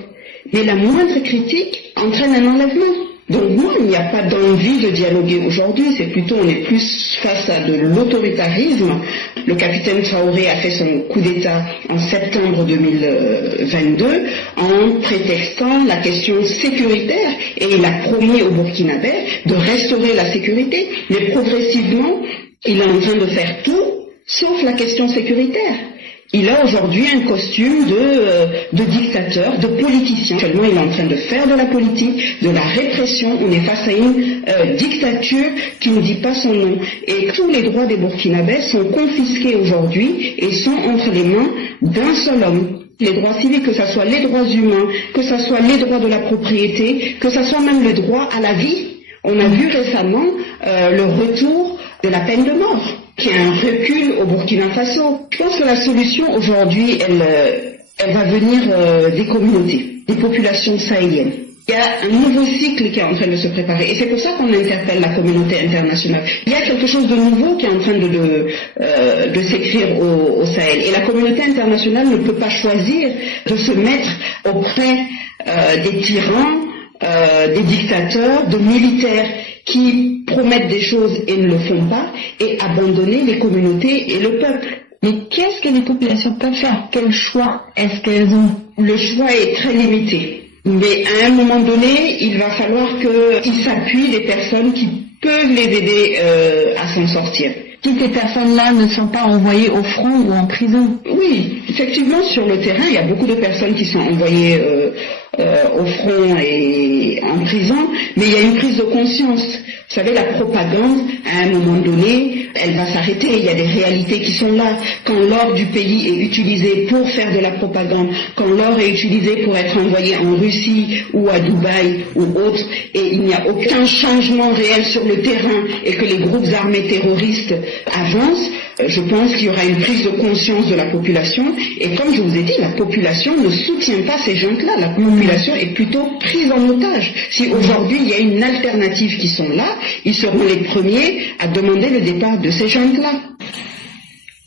Mais la moindre critique entraîne un enlèvement. Donc moi, il n'y a pas d'envie de dialoguer aujourd'hui, c'est plutôt, on est plus face à de l'autoritarisme. Le capitaine Traoré a fait son coup d'État en septembre 2022 en prétextant la question sécuritaire et il a promis aux Burkinabés de restaurer la sécurité. Mais progressivement, il est en train de faire tout sauf la question sécuritaire. Il a aujourd'hui un costume de dictateur, de politicien. Actuellement, il est en train de faire de la politique, de la répression. On est face à une dictature qui ne dit pas son nom. Et tous les droits des Burkinabés sont confisqués aujourd'hui et sont entre les mains d'un seul homme. Les droits civiques, que ce soit les droits humains, que ce soit les droits de la propriété, que ce soit même le droit à la vie. On a vu récemment le retour de la peine de mort, qui est un recul au Burkina Faso. Je pense que la solution aujourd'hui, elle va venir des communautés, des populations sahéliennes. Il y a un nouveau cycle qui est en train de se préparer et c'est pour ça qu'on interpelle la communauté internationale. Il y a quelque chose de nouveau qui est en train de s'écrire au Sahel et la communauté internationale ne peut pas choisir de se mettre auprès des tyrans, des dictateurs, de militaires qui promettent des choses et ne le font pas, et abandonner les communautés et le peuple. Mais qu'est-ce que les populations peuvent faire? Quel choix est-ce qu'elles ont? Le choix est très limité. Mais à un moment donné, il va falloir qu'ils s'appuient des personnes qui peuvent les aider à s'en sortir. Toutes ces personnes-là ne sont pas envoyées au front ou en prison? Oui, effectivement, sur le terrain, il y a beaucoup de personnes qui sont envoyées au front et en prison, mais il y a une prise de conscience. Vous savez, la propagande, à un moment donné, elle va s'arrêter. Il y a des réalités qui sont là. Quand l'or du pays est utilisé pour faire de la propagande, quand l'or est utilisé pour être envoyé en Russie ou à Dubaï ou autre, et il n'y a aucun changement réel sur le terrain et que les groupes armés terroristes avancent, je pense qu'il y aura une prise de conscience de la population. Et comme je vous ai dit, la population ne soutient pas ces gens-là. La population est plutôt prise en otage. Si aujourd'hui il y a une alternative qui sont là, ils seront les premiers à demander le départ de ces gens-là.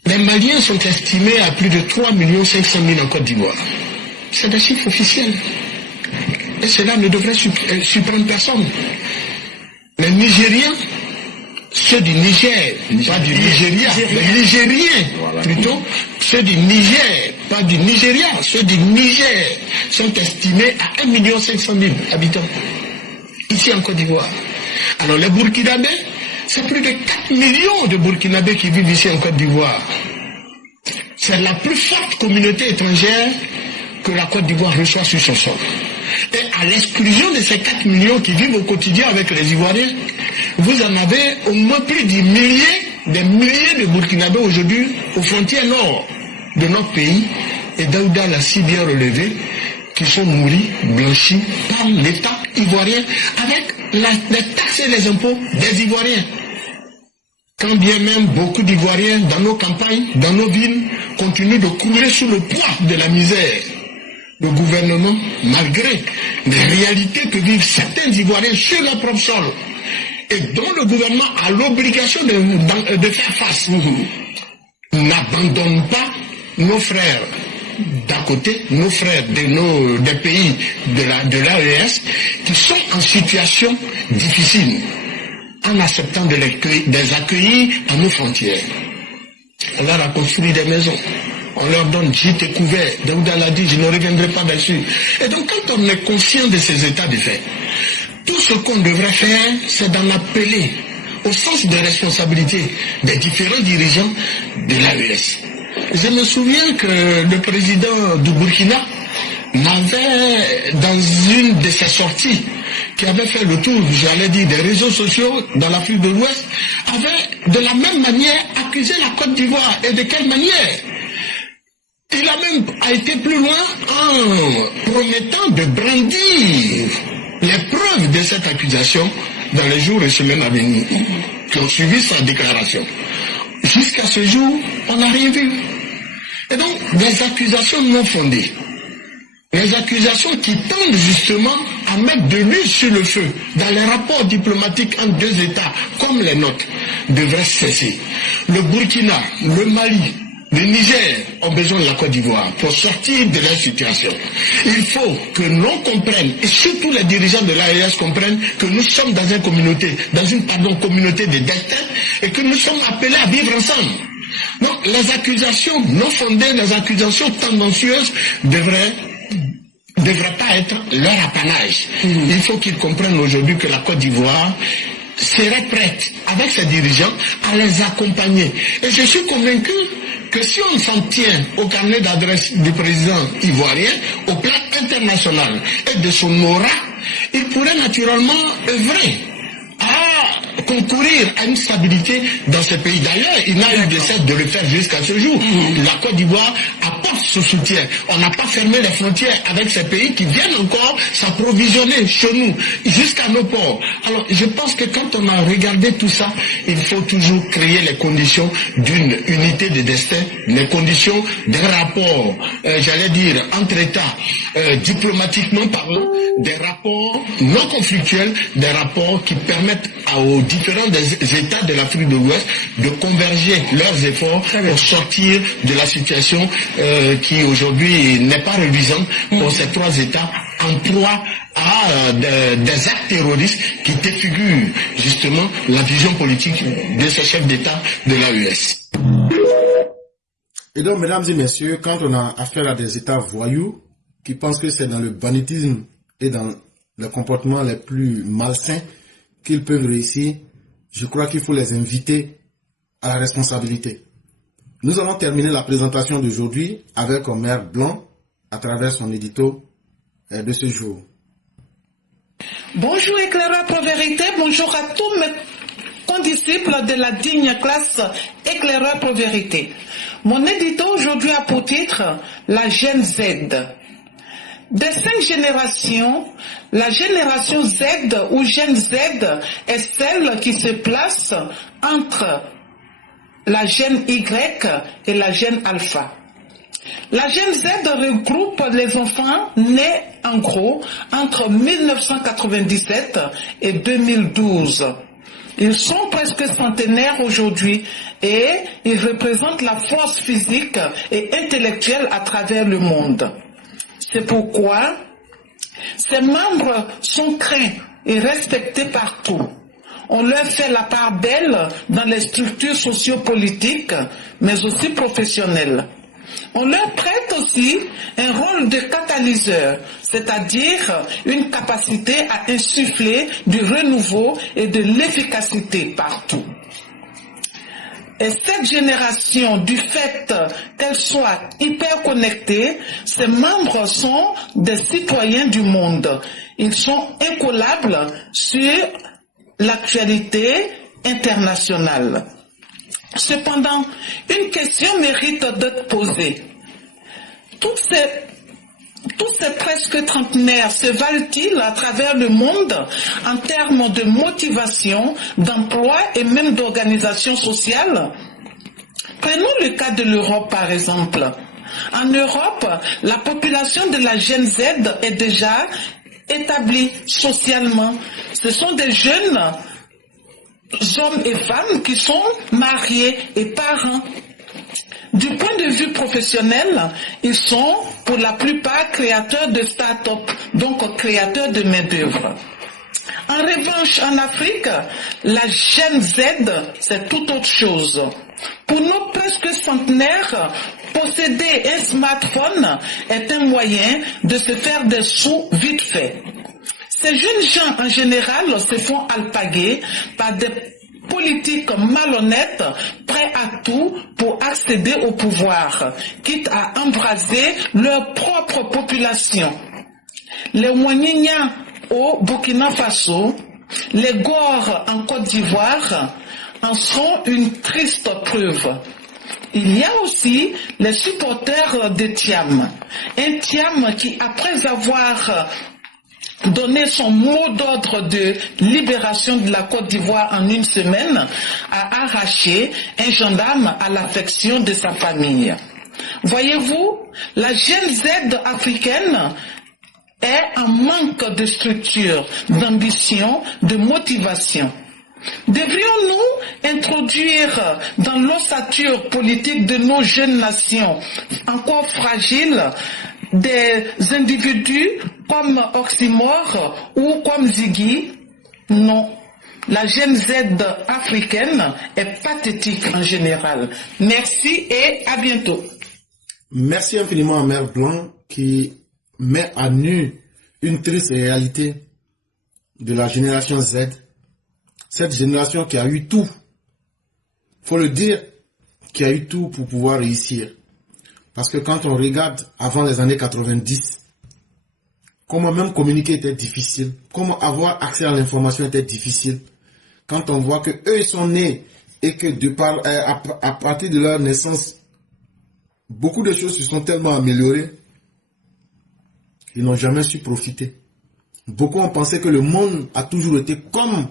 Les Maliens sont estimés à plus de 3 500 000 en Côte d'Ivoire. C'est des chiffres officiels. Et cela ne devrait surprendre personne. Les Nigériens, ceux du Niger, pas du Nigeria, les Nigériens plutôt, ceux du Niger, pas du Nigeria, ceux du Niger sont estimés à 1 500 000 habitants, ici en Côte d'Ivoire. Alors les Burkinabés, c'est plus de 4 millions de Burkinabés qui vivent ici en Côte d'Ivoire. c'est la plus forte communauté étrangère que la Côte d'Ivoire reçoit sur son sol. Et à l'exclusion de ces 4 millions qui vivent au quotidien avec les Ivoiriens, vous en avez au moins plus des milliers de Burkinabés aujourd'hui aux frontières nord de notre pays. Et Daouda l'a si bien relevé, qui sont nourris, blanchis par l'État ivoirien avec les taxes et les impôts des Ivoiriens. Quand bien même beaucoup d'Ivoiriens dans nos campagnes, dans nos villes, continuent de crouler sous le poids de la misère, le gouvernement, malgré les réalités que vivent certains Ivoiriens sur leur propre sol, et dont le gouvernement a l'obligation de faire face, n'abandonne pas nos frères d'à côté, nos frères des pays de l'AES qui sont en situation difficile, en acceptant de les accueillir à nos frontières. On leur a construit des maisons, on leur donne gîte et couvert. Daouda l'a dit, je ne reviendrai pas dessus. Et donc quand on est conscient de ces états de fait, tout ce qu'on devrait faire, c'est d'en appeler au sens de responsabilité des différents dirigeants de l'AES. Je me souviens que le président du Burkina m'avait, dans une de ses sorties, qui avait fait le tour, j'allais dire, des réseaux sociaux dans l'Afrique de l'Ouest, avait de la même manière accusé la Côte d'Ivoire. Et de quelle manière? Il a même été plus loin en promettant de brandir les preuves de cette accusation dans les jours et semaines à venir, qui ont suivi sa déclaration. Jusqu'à ce jour, on n'a rien vu. Et donc, des accusations non fondées, les accusations qui tendent justement à mettre de l'huile sur le feu dans les rapports diplomatiques entre deux États, comme les nôtres, devraient cesser. Le Burkina, le Mali, le Niger ont besoin de la Côte d'Ivoire pour sortir de leur situation. Il faut que l'on comprenne, et surtout les dirigeants de l'AES comprennent, que nous sommes dans une communauté, communauté de destin, et que nous sommes appelés à vivre ensemble. Donc les accusations non fondées, les accusations tendancieuses devraient pas être leur apanage. Il faut qu'ils comprennent aujourd'hui que la Côte d'Ivoire serait prête, avec ses dirigeants, à les accompagner. Et je suis convaincu que si on s'en tient au carnet d'adresse du président ivoirien, au plan international et de son aura, il pourrait naturellement œuvrer à concourir à une stabilité dans ce pays. D'ailleurs, il n'a eu de cesse de le faire jusqu'à ce jour. La Côte d'Ivoire apporte ce soutien. On n'a pas fermé les frontières avec ces pays qui viennent encore s'approvisionner chez nous, jusqu'à nos ports. Alors, je pense que quand on a regardé tout ça, il faut toujours créer les conditions d'une unité de destin, les conditions d'un rapport, j'allais dire, entre États, diplomatiquement parlant, des rapports non conflictuels, des rapports qui permettent aux différents États de l'Afrique de l'Ouest de converger leurs efforts pour sortir de la situation qui aujourd'hui n'est pas reluisante pour ces trois États en proie à des actes terroristes qui défigurent justement la vision politique de ces chefs d'État de l'AES. Et donc, mesdames et messieurs, quand on a affaire à des États voyous qui pensent que c'est dans le banditisme et dans le comportement les plus malsains qu'ils peuvent réussir, je crois qu'il faut les inviter à la responsabilité. Nous allons terminer la présentation d'aujourd'hui avec Omer Blanc à travers son édito de ce jour. Bonjour éclaireur pour vérité, bonjour à tous mes condisciples de la digne classe éclaireur pour vérité. Mon édito aujourd'hui a pour titre la Gen Z. Des 5 générations, la génération Z ou Gen Z est celle qui se place entre la Gen Y et la Gen Alpha. La Gen Z regroupe les enfants nés en gros entre 1997 et 2012. Ils sont presque centenaires aujourd'hui et ils représentent la force physique et intellectuelle à travers le monde. C'est pourquoi ces membres sont craints et respectés partout. On leur fait la part belle dans les structures sociopolitiques, mais aussi professionnelles. On leur prête aussi un rôle de catalyseur, c'est-à-dire une capacité à insuffler du renouveau et de l'efficacité partout. Et cette génération, du fait qu'elle soit hyper connectée, ses membres sont des citoyens du monde. Ils sont incollables sur l'actualité internationale. Cependant, une question mérite d'être posée. Tous ces presque trentenaires se valent-ils à travers le monde en termes de motivation, d'emploi et même d'organisation sociale? Prenons le cas de l'Europe par exemple. En Europe, la population de la Gen Z est déjà établie socialement. Ce sont des jeunes hommes et femmes qui sont mariés et parents. Du point de vue professionnel, ils sont pour la plupart créateurs de start-up, donc créateurs de main-d'œuvre. En revanche, en Afrique, la Gen Z, c'est tout autre chose. Pour nos presque centenaires, posséder un smartphone est un moyen de se faire des sous vite fait. Ces jeunes gens, en général, se font alpaguer par des politiques malhonnêtes, prêts à tout pour accéder au pouvoir, quitte à embraser leur propre population. Les Ouanignans au Burkina Faso, les Gors en Côte d'Ivoire en sont une triste preuve. Il y a aussi les supporters de Thiam. Un Thiam qui, après avoir donné son mot d'ordre de libération de la Côte d'Ivoire en une semaine, a arraché un gendarme à l'affection de sa famille. Voyez-vous, la Gen Z africaine est en manque de structure, d'ambition, de motivation. Devrions-nous introduire dans l'ossature politique de nos jeunes nations encore fragiles des individus comme Oxymore ou comme Ziggy? Non. La Gen Z africaine est pathétique en général. Merci et à bientôt. Merci infiniment à Mère Blanc qui met à nu une triste réalité de la génération Z. Cette génération qui a eu tout, faut le dire, qui a eu tout pour pouvoir réussir. Parce que quand on regarde avant les années 90, comment même communiquer était difficile, comment avoir accès à l'information était difficile. Quand on voit que eux ils sont nés et que à partir de leur naissance, beaucoup de choses se sont tellement améliorées, ils n'ont jamais su profiter. Beaucoup ont pensé que le monde a toujours été comme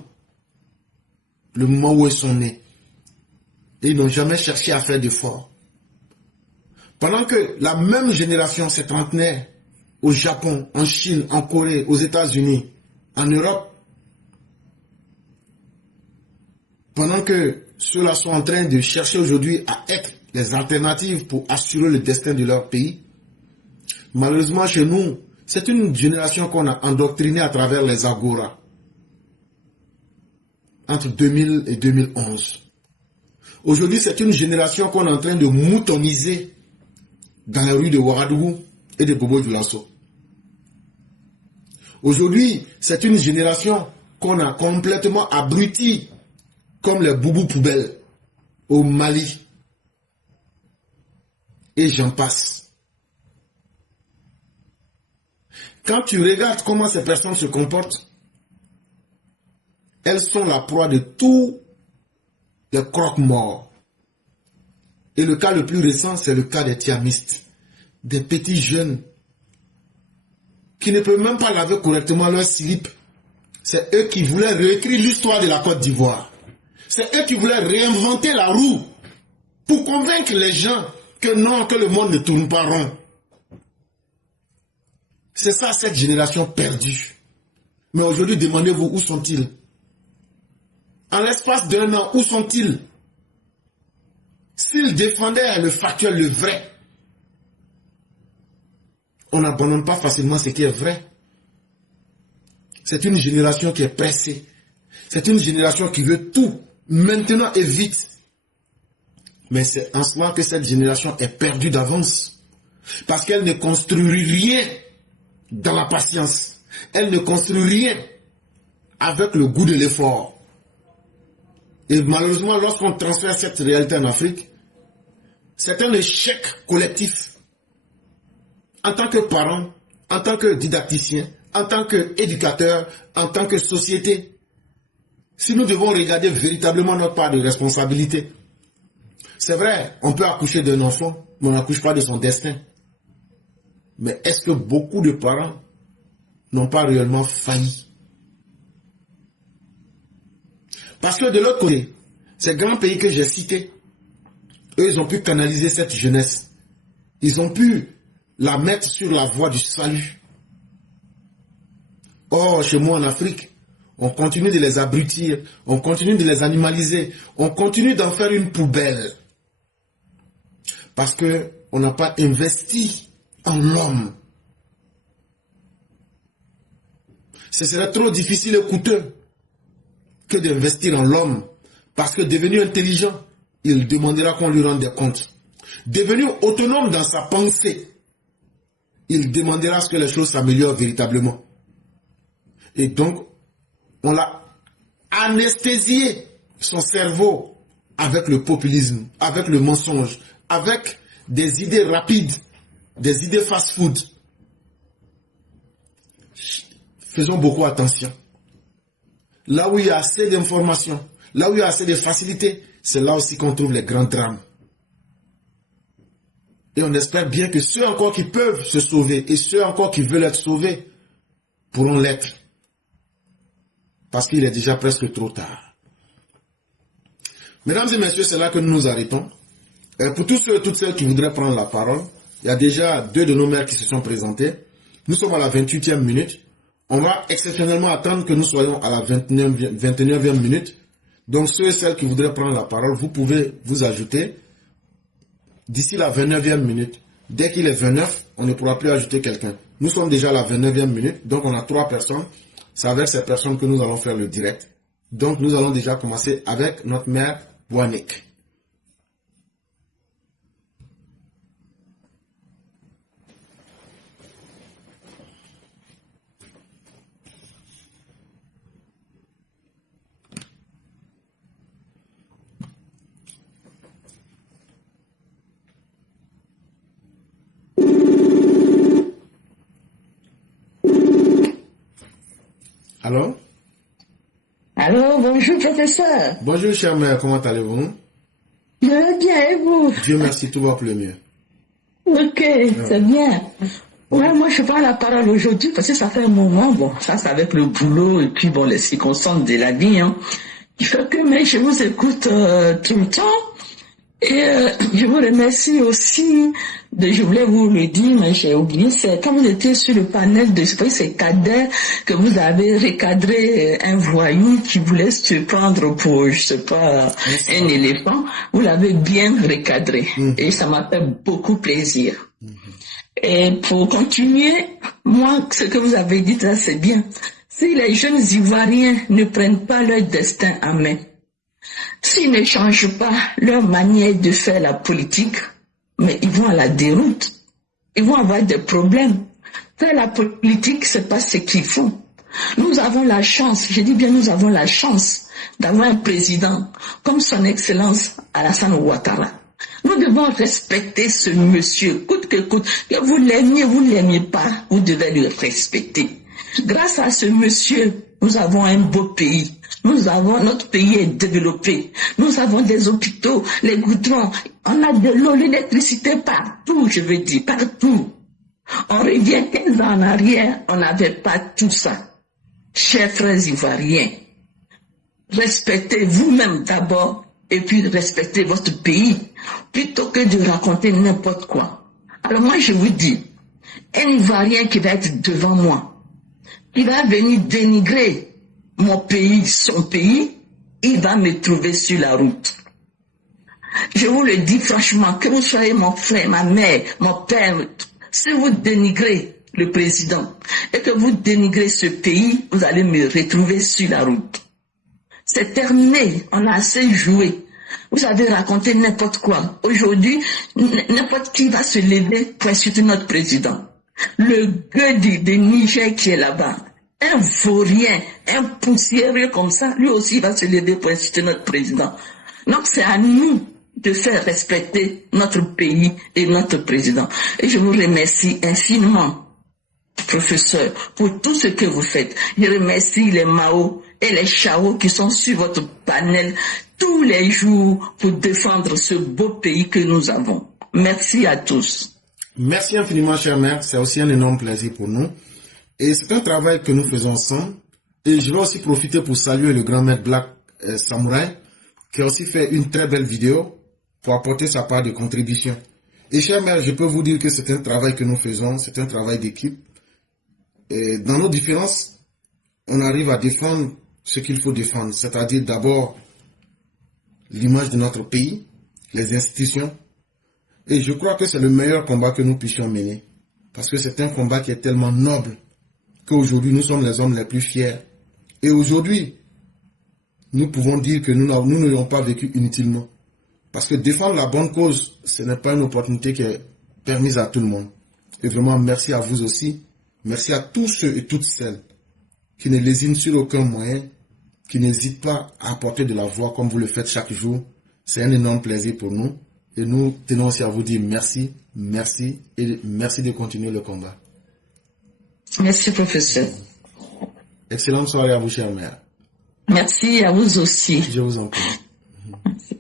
le moment où ils sont nés. Et ils n'ont jamais cherché à faire d'efforts. Pendant que la même génération, ces trentenaires, au Japon, en Chine, en Corée, aux États-Unis, en Europe, pendant que ceux-là sont en train de chercher aujourd'hui à être les alternatives pour assurer le destin de leur pays, malheureusement chez nous, c'est une génération qu'on a endoctrinée à travers les agoras. Entre 2000 et 2011. Aujourd'hui, c'est une génération qu'on est en train de moutoniser dans les rues de Ouagadougou et de Bobo-Dioulasso. Aujourd'hui, c'est une génération qu'on a complètement abrutie comme les boubous poubelles au Mali. Et j'en passe. Quand tu regardes comment ces personnes se comportent, elles sont la proie de tous les croque-morts. Et le cas le plus récent, c'est le cas des thiamistes. Des petits jeunes qui ne peuvent même pas laver correctement leur slip. C'est eux qui voulaient réécrire l'histoire de la Côte d'Ivoire. C'est eux qui voulaient réinventer la roue pour convaincre les gens que non, que le monde ne tourne pas rond. C'est ça cette génération perdue. Mais aujourd'hui, demandez-vous où sont-ils? En l'espace d'un an, où sont-ils? S'ils défendaient le factuel, le vrai, on n'abandonne pas facilement ce qui est vrai. C'est une génération qui est pressée. C'est une génération qui veut tout, maintenant et vite. Mais c'est en cela que cette génération est perdue d'avance. Parce qu'elle ne construit rien dans la patience. Elle ne construit rien avec le goût de l'effort. Et malheureusement, lorsqu'on transfère cette réalité en Afrique, c'est un échec collectif. En tant que parent, en tant que didacticien, en tant qu'éducateur, en tant que société, si nous devons regarder véritablement notre part de responsabilité, c'est vrai, on peut accoucher d'un enfant, mais on n'accouche pas de son destin. Mais est-ce que beaucoup de parents n'ont pas réellement failli? Parce que de l'autre côté, ces grands pays que j'ai cités, eux, ils ont pu canaliser cette jeunesse. Ils ont pu la mettre sur la voie du salut. Or, chez moi en Afrique, on continue de les abrutir, on continue de les animaliser, on continue d'en faire une poubelle. Parce qu'on n'a pas investi en l'homme. Ce serait trop difficile et coûteux que d'investir en l'homme. Parce que devenu intelligent, il demandera qu'on lui rende des comptes. Devenu autonome dans sa pensée, il demandera à ce que les choses s'améliorent véritablement. Et donc, on l'a anesthésié son cerveau avec le populisme, avec le mensonge, avec des idées rapides, des idées fast-food. Faisons beaucoup attention. Là où il y a assez d'informations, là où il y a assez de facilités, c'est là aussi qu'on trouve les grands drames. Et on espère bien que ceux encore qui peuvent se sauver et ceux encore qui veulent être sauvés pourront l'être. Parce qu'il est déjà presque trop tard. Mesdames et messieurs, c'est là que nous nous arrêtons. Pour tous ceux et toutes celles qui voudraient prendre la parole, il y a déjà 2 de nos maires qui se sont présentés. Nous sommes à la 28e minute. On va exceptionnellement attendre que nous soyons à la 29e minute. Donc ceux et celles qui voudraient prendre la parole, vous pouvez vous ajouter d'ici la 29e minute. Dès qu'il est 29, on ne pourra plus ajouter quelqu'un. Nous sommes déjà à la 29e minute, donc on a 3 personnes. C'est avec ces personnes que nous allons faire le direct. Donc nous allons déjà commencer avec notre maire Boanek. Allô? Allô, bonjour professeur. Bonjour chère mère, comment allez-vous? Je vais bien et vous? Dieu merci, tout va pour le mieux. Ok, c'est bien. Ouais, moi je prends la parole aujourd'hui parce que ça fait un moment, bon, ça c'est avec le boulot et puis bon, les circonstances de la vie, hein. Il fait que, mais je vous écoute tout le temps. Et je vous remercie aussi, je voulais vous le dire, mais j'ai oublié, c'est quand vous étiez sur le panel de c'est Kader que vous avez recadré un voyou qui voulait se prendre pour, je sais pas, un éléphant, vous l'avez bien recadré. Et ça m'a fait beaucoup plaisir. Et pour continuer, moi, ce que vous avez dit là, c'est bien. Si les jeunes Ivoiriens ne prennent pas leur destin en main, s'ils ne changent pas leur manière de faire la politique, mais ils vont à la déroute. Ils vont avoir des problèmes. Faire la politique, c'est pas ce qu'ils font. Nous avons la chance, je dis bien nous avons la chance d'avoir un président comme son Excellence Alassane Ouattara. Nous devons respecter ce monsieur, coûte que coûte. Que vous l'aimiez pas, vous devez le respecter. Grâce à ce monsieur, nous avons un beau pays. Notre pays est développé. Nous avons des hôpitaux, les goudrons, on a de l'eau, l'électricité partout, je veux dire, partout. On revient 15 ans en arrière, on n'avait pas tout ça. Chers frères ivoiriens, respectez vous-même d'abord et puis respectez votre pays plutôt que de raconter n'importe quoi. Alors moi je vous dis, un Ivoirien qui va être devant moi, il va venir dénigrer mon pays, son pays, il va me trouver sur la route. Je vous le dis franchement, que vous soyez mon frère, ma mère, mon père, si vous dénigrez le président et que vous dénigrez ce pays, vous allez me retrouver sur la route. C'est terminé, on a assez joué. Vous avez raconté n'importe quoi. Aujourd'hui, n'importe qui va se lever pour insulter notre président. Le gueux de Niger qui est là-bas, un vaurien, un poussiéreux comme ça, lui aussi va se lever pour insulter notre président. Donc c'est à nous de faire respecter notre pays et notre président. Et je vous remercie infiniment, professeur, pour tout ce que vous faites. Je remercie les Mao et les Chao qui sont sur votre panel tous les jours pour défendre ce beau pays que nous avons. Merci à tous. Merci infiniment, chère mère. C'est aussi un énorme plaisir pour nous. Et c'est un travail que nous faisons ensemble. Et je vais aussi profiter pour saluer le grand maître Black Samurai, qui a aussi fait une très belle vidéo pour apporter sa part de contribution. Et chère mère, je peux vous dire que c'est un travail que nous faisons, c'est un travail d'équipe. Et dans nos différences, on arrive à défendre ce qu'il faut défendre, c'est-à-dire d'abord l'image de notre pays, les institutions. Et je crois que c'est le meilleur combat que nous puissions mener. Parce que c'est un combat qui est tellement noble qu'aujourd'hui nous sommes les hommes les plus fiers. Et aujourd'hui, nous pouvons dire que nous n'ayons pas vécu inutilement. Parce que défendre la bonne cause, ce n'est pas une opportunité qui est permise à tout le monde. Et vraiment, merci à vous aussi. Merci à tous ceux et toutes celles qui ne lésinent sur aucun moyen, qui n'hésitent pas à apporter de la voix comme vous le faites chaque jour. C'est un énorme plaisir pour nous. Et nous tenons aussi à vous dire merci, merci et merci de continuer le combat. Merci, professeur. Excellente soirée à vous, chère mère. Merci à vous aussi. Je vous en prie. Merci.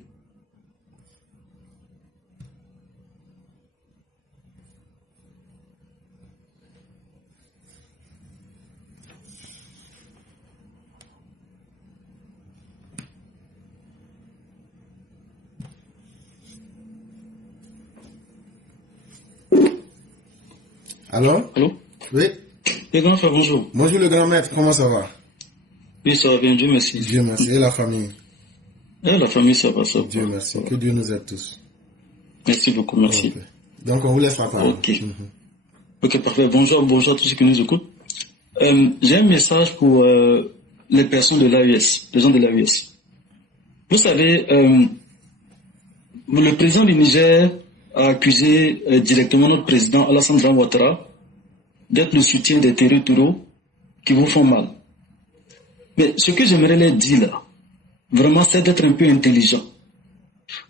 Alors? Allô? Oui. Le grand frère, bonjour. Bonjour le grand maître, comment ça va? Oui, ça va bien, Dieu merci. Dieu merci. Et la famille? Et la famille, ça va, ça va. Dieu merci. Que Dieu nous aide tous. Merci beaucoup, merci. Okay. Donc on vous laisse la parole. Ok. Ok, parfait. Bonjour à tous ceux qui nous écoutent. J'ai un message pour les personnes de l'AES, les gens de l'AES. Vous savez, le président du Niger a accusé directement notre président Alassane Dramane Ouattara d'être le soutien des territoriaux qui vous font mal. Mais ce que j'aimerais leur dire là, vraiment, c'est d'être un peu intelligent.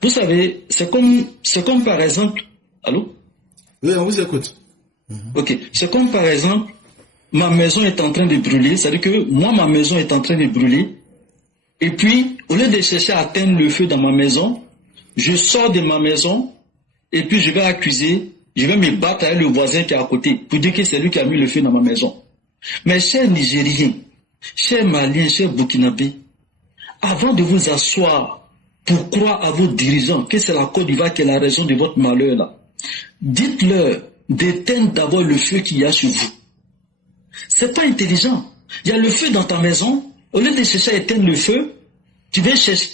Vous savez, c'est comme par exemple... Allô? Oui, on vous écoute. Ok. C'est comme par exemple, ma maison est en train de brûler, c'est-à-dire que moi, ma maison est en train de brûler, et puis, au lieu de chercher à atteindre le feu dans ma maison, je sors de ma maison, et puis je vais me battre avec le voisin qui est à côté, pour dire que c'est lui qui a mis le feu dans ma maison. Mais chers Nigériens, chers Maliens, chers Burkinabés, avant de vous asseoir pour croire à vos dirigeants que c'est la Côte d'Ivoire qui est la raison de votre malheur là, dites-leur d'éteindre d'abord le feu qu'il y a chez vous. C'est pas intelligent. Il y a le feu dans ta maison, au lieu de chercher à éteindre le feu, tu vas chercher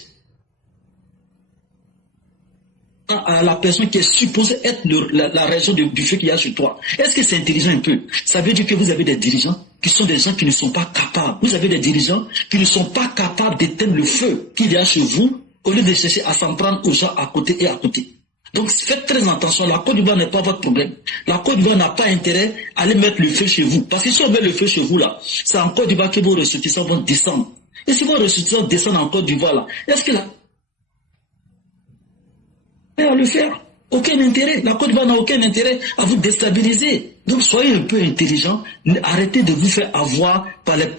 à la personne qui est supposée être la raison du feu qu'il y a chez toi. Est-ce que c'est intelligent un peu? Ça veut dire que vous avez des dirigeants qui sont des gens qui ne sont pas capables. Vous avez des dirigeants qui ne sont pas capables d'éteindre le feu qu'il y a chez vous, au lieu de chercher à s'en prendre aux gens à côté et à côté. Donc faites très attention, la Côte d'Ivoire n'est pas votre problème. La Côte d'Ivoire n'a pas intérêt à aller mettre le feu chez vous. Parce que si on met le feu chez vous là, c'est en Côte d'Ivoire que vos ressortissants vont descendre. Et si vos ressortissants descendent en Côte d'Ivoire là, est-ce que là à le faire? Aucun intérêt. La Côte d'Ivoire n'a aucun intérêt à vous déstabiliser. Donc soyez un peu intelligents. Arrêtez de vous faire avoir par les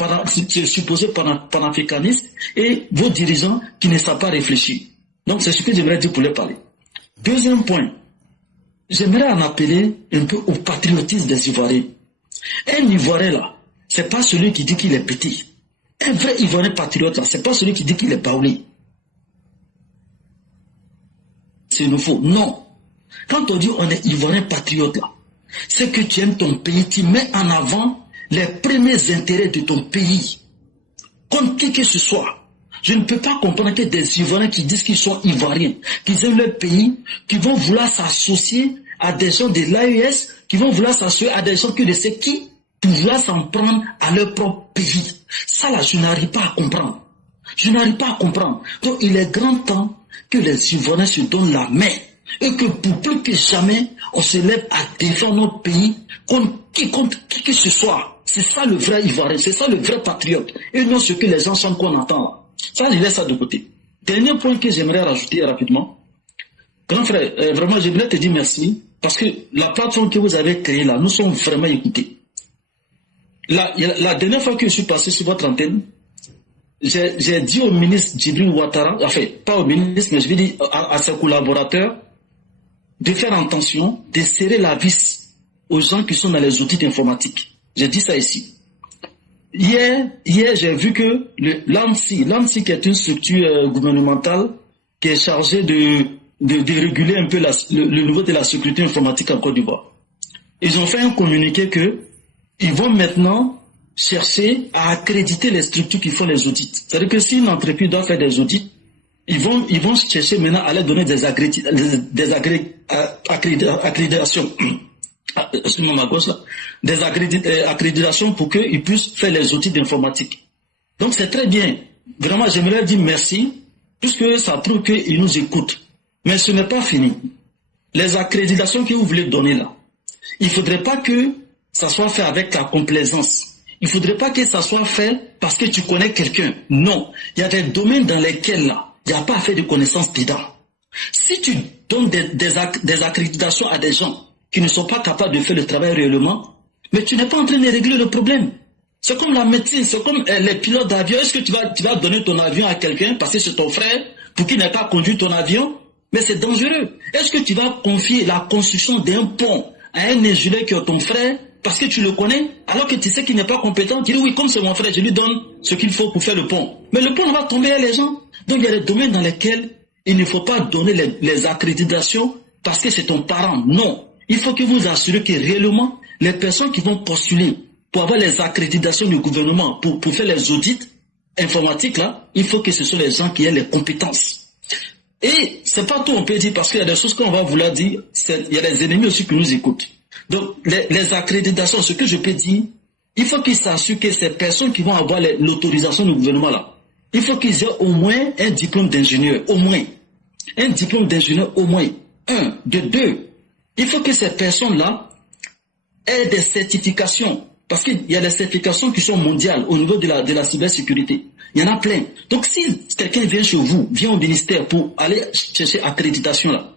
supposés panafricanistes et vos dirigeants qui ne savent pas réfléchir. Donc c'est ce que j'aimerais dire pour les parler. Deuxième point, j'aimerais en appeler un peu au patriotisme des Ivoiriens. Un Ivoirien là, c'est pas celui qui dit qu'il est petit. Un vrai Ivoirien patriote là, c'est pas celui qui dit qu'il est baoulé. C'est nouveau. Non. Quand on dit on est Ivoirien patriote là, c'est que tu aimes ton pays, tu mets en avant les premiers intérêts de ton pays. Comme qui que ce soit. Je ne peux pas comprendre que des Ivoiriens qui disent qu'ils sont Ivoiriens, qu'ils aiment leur pays, qui vont vouloir s'associer à des gens de l'AES, qui vont vouloir s'associer à des gens que ne sais qui, pour vouloir s'en prendre à leur propre pays. Ça là, je n'arrive pas à comprendre. Je n'arrive pas à comprendre. Donc il est grand temps que les Ivoiriens se donnent la main et que pour plus que jamais, on se lève à défendre notre pays contre qui que ce soit. C'est ça le vrai Ivoirien, c'est ça le vrai patriote. Et non ce que les gens chantent qu'on entend là. Ça, je laisse ça de côté. Dernier point que j'aimerais rajouter rapidement. Grand frère, vraiment, j'aimerais te dire merci parce que la plateforme que vous avez créée là, nous sommes vraiment écoutés. La dernière fois que je suis passé sur votre antenne, j'ai dit au ministre Djibril Ouattara, enfin, pas au ministre, mais je vais dire à ses collaborateurs, de faire attention, de serrer la vis aux gens qui sont dans les outils informatiques. J'ai dit ça ici. Hier j'ai vu que l'ANSSI qui est une structure gouvernementale qui est chargée de réguler un peu le niveau de la sécurité informatique en Côte d'Ivoire. Ils ont fait un communiqué que ils vont maintenant chercher à accréditer les structures qui font les audits. C'est-à-dire que si une entreprise doit faire des audits, ils vont chercher maintenant à leur donner des accréditations. Excusez-moi ma gauche là. Des accréditations pour qu'ils puissent faire les outils d'informatique. Donc c'est très bien. Vraiment, j'aimerais dire merci, puisque ça prouve qu'ils nous écoutent. Mais ce n'est pas fini. Les accréditations que vous voulez donner là, il ne faudrait pas que ça soit fait avec la complaisance. Il ne faudrait pas que ça soit fait parce que tu connais quelqu'un. Non. Il y a des domaines dans lesquels là, il n'y a pas à faire de connaissances dedans. Si tu donnes des accréditations à des gens qui ne sont pas capables de faire le travail réellement, mais tu n'es pas en train de régler le problème. C'est comme la médecine, c'est comme les pilotes d'avion. Est-ce que tu vas donner ton avion à quelqu'un parce que c'est ton frère pour qu'il n'ait pas conduit ton avion? Mais c'est dangereux. Est-ce que tu vas confier la construction d'un pont à un ingénieur qui est ton frère parce que tu le connais, alors que tu sais qu'il n'est pas compétent? Tu dis oui, comme c'est mon frère, je lui donne ce qu'il faut pour faire le pont. Mais le pont va tomber à les gens. Donc il y a des domaines dans lesquels il ne faut pas donner les accréditations parce que c'est ton parent. Non. Il faut que vous assurez que réellement, les personnes qui vont postuler pour avoir les accréditations du gouvernement, pour faire les audits informatiques, là, il faut que ce soit les gens qui aient les compétences. Et c'est pas tout on peut dire, parce qu'il y a des choses qu'on va vouloir dire, il y a des ennemis aussi qui nous écoutent. Donc, les accréditations, ce que je peux dire, il faut qu'ils s'assurent que ces personnes qui vont avoir l'autorisation du gouvernement, là, il faut qu'ils aient au moins un diplôme d'ingénieur, au moins. Un diplôme d'ingénieur, au moins. Un, de deux. Il faut que ces personnes-là aient des certifications. Parce qu'il y a des certifications qui sont mondiales au niveau de la cybersécurité. Il y en a plein. Donc si quelqu'un vient chez vous, vient au ministère pour aller chercher accréditation là,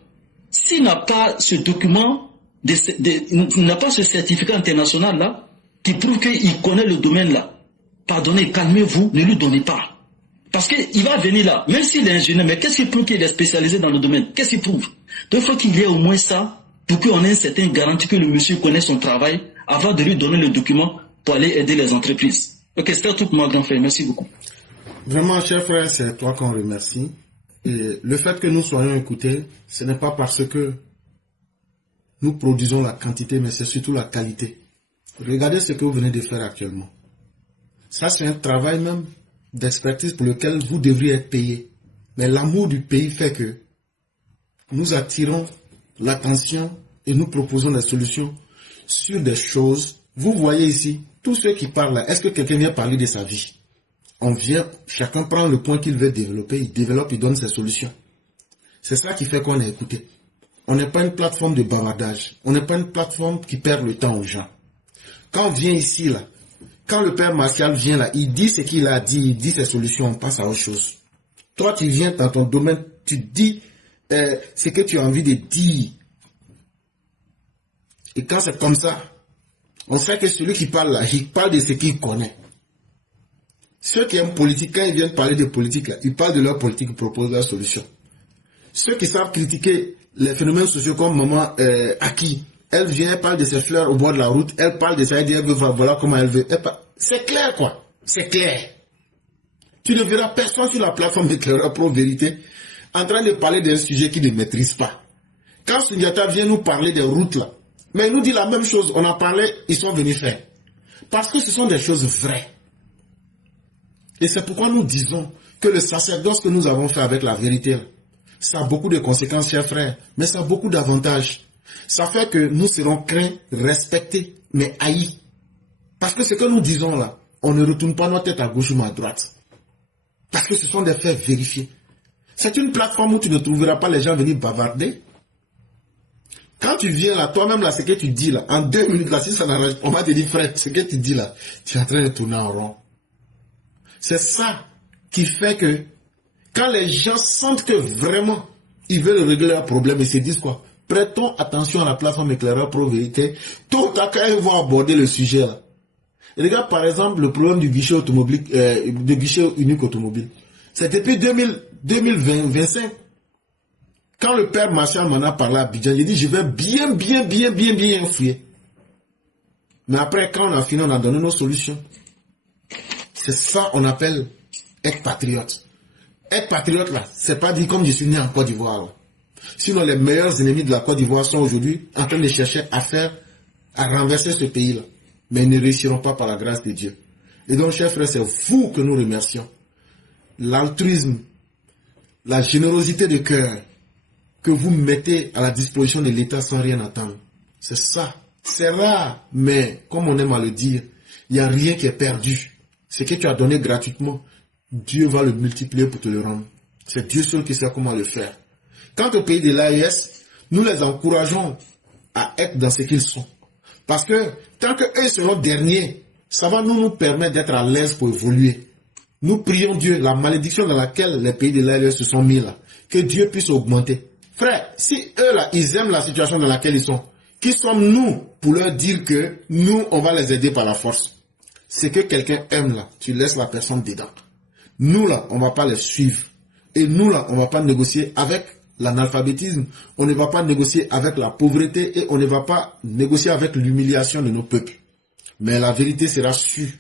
s'il n'a pas ce document, n'a pas ce certificat international là, qui prouve qu'il connaît le domaine là, pardonnez, calmez-vous, ne lui donnez pas. Parce qu'il va venir là, même s'il est ingénieur, mais qu'est-ce qui prouve qu'il est spécialisé dans le domaine? Qu'est-ce qu'il prouve? Donc il faut qu'il y ait au moins ça, pour qu'on ait une certaine garantie que le monsieur connaît son travail, avant de lui donner le document pour aller aider les entreprises. Ok, c'était tout pour moi, grand frère. Merci beaucoup. Vraiment, cher frère, c'est toi qu'on remercie. Et le fait que nous soyons écoutés, ce n'est pas parce que nous produisons la quantité, mais c'est surtout la qualité. Regardez ce que vous venez de faire actuellement. Ça, c'est un travail même d'expertise pour lequel vous devriez être payé. Mais l'amour du pays fait que nous attirons l'attention et nous proposons des solutions sur des choses. Vous voyez ici, tous ceux qui parlent là, est-ce que quelqu'un vient parler de sa vie? On vient, chacun prend le point qu'il veut développer, il développe, il donne ses solutions. C'est ça qui fait qu'on est écouté. On n'est pas une plateforme de bavardage. On n'est pas une plateforme qui perd le temps aux gens. Quand on vient ici là, quand le père Martial vient là, il dit ce qu'il a dit, il dit ses solutions, on passe à autre chose. Toi, tu viens dans ton domaine, tu dis ce que tu as envie de dire. Et quand c'est comme ça, on sait que celui qui parle là, il parle de ce qu'il connaît. Ceux qui aiment politique, quand ils viennent parler de politique là, ils parlent de leur politique, ils proposent leur solution. Ceux qui savent critiquer les phénomènes sociaux comme maman Aki, elle vient, elle parle de ses fleurs au bord de la route, elle parle de ça, elle dit, elle veut voir, voilà comment elle veut. C'est clair quoi, c'est clair. Tu ne verras personne sur la plateforme d'éclaireur pro vérité en train de parler d'un sujet qu'il ne maîtrise pas. Quand Sundiata vient nous parler des routes là, mais il nous dit la même chose, on a parlé, ils sont venus faire. Parce que ce sont des choses vraies. Et c'est pourquoi nous disons que le sacerdoce que nous avons fait avec la vérité, ça a beaucoup de conséquences, chers frères, mais ça a beaucoup d'avantages. Ça fait que nous serons craints, respectés, mais haïs. Parce que ce que nous disons là, on ne retourne pas notre tête à gauche ou à droite. Parce que ce sont des faits vérifiés. C'est une plateforme où tu ne trouveras pas les gens venir bavarder. Quand tu viens là, toi-même là, ce que tu dis là, en 2 minutes là, si ça n'arrange, on va te dire, frère, ce que tu dis là, tu es en train de tourner en rond. C'est ça qui fait que quand les gens sentent que vraiment ils veulent régler leurs problèmes, ils se disent quoi? Prêtons attention à la plateforme éclaireur pro-vérité. Tôt ou tard, quand ils vont aborder le sujet là. Et regarde par exemple le problème du guichet automobile, du guichet unique automobile. C'est depuis 2025. Quand le père Martial m'en a parlé à Abidjan, il dit je vais bien fouiller. Mais après, quand on a fini, on a donné nos solutions. C'est ça qu'on appelle être patriote. Être patriote là, c'est pas dit comme je suis né en Côte d'Ivoire là. Sinon, les meilleurs ennemis de la Côte d'Ivoire sont aujourd'hui en train de chercher à renverser ce pays-là. Mais ils ne réussiront pas par la grâce de Dieu. Et donc, chers frères, c'est vous que nous remercions. L'altruisme, la générosité de cœur que vous mettez à la disposition de l'État sans rien attendre. C'est ça. C'est rare, mais comme on aime à le dire, il n'y a rien qui est perdu. Ce que tu as donné gratuitement, Dieu va le multiplier pour te le rendre. C'est Dieu seul qui sait comment le faire. Quant au pays de l'AES, nous les encourageons à être dans ce qu'ils sont. Parce que tant qu'eux seront derniers, ça va nous permettre d'être à l'aise pour évoluer. Nous prions Dieu, la malédiction dans laquelle les pays de l'AES se sont mis là, que Dieu puisse augmenter. Frère, si eux là, ils aiment la situation dans laquelle ils sont, qui sommes-nous pour leur dire que nous, on va les aider par la force? C'est que quelqu'un aime là, tu laisses la personne dedans. Nous là, on ne va pas les suivre. Et nous là, on ne va pas négocier avec l'analphabétisme, on ne va pas négocier avec la pauvreté et on ne va pas négocier avec l'humiliation de nos peuples. Mais la vérité sera sûre.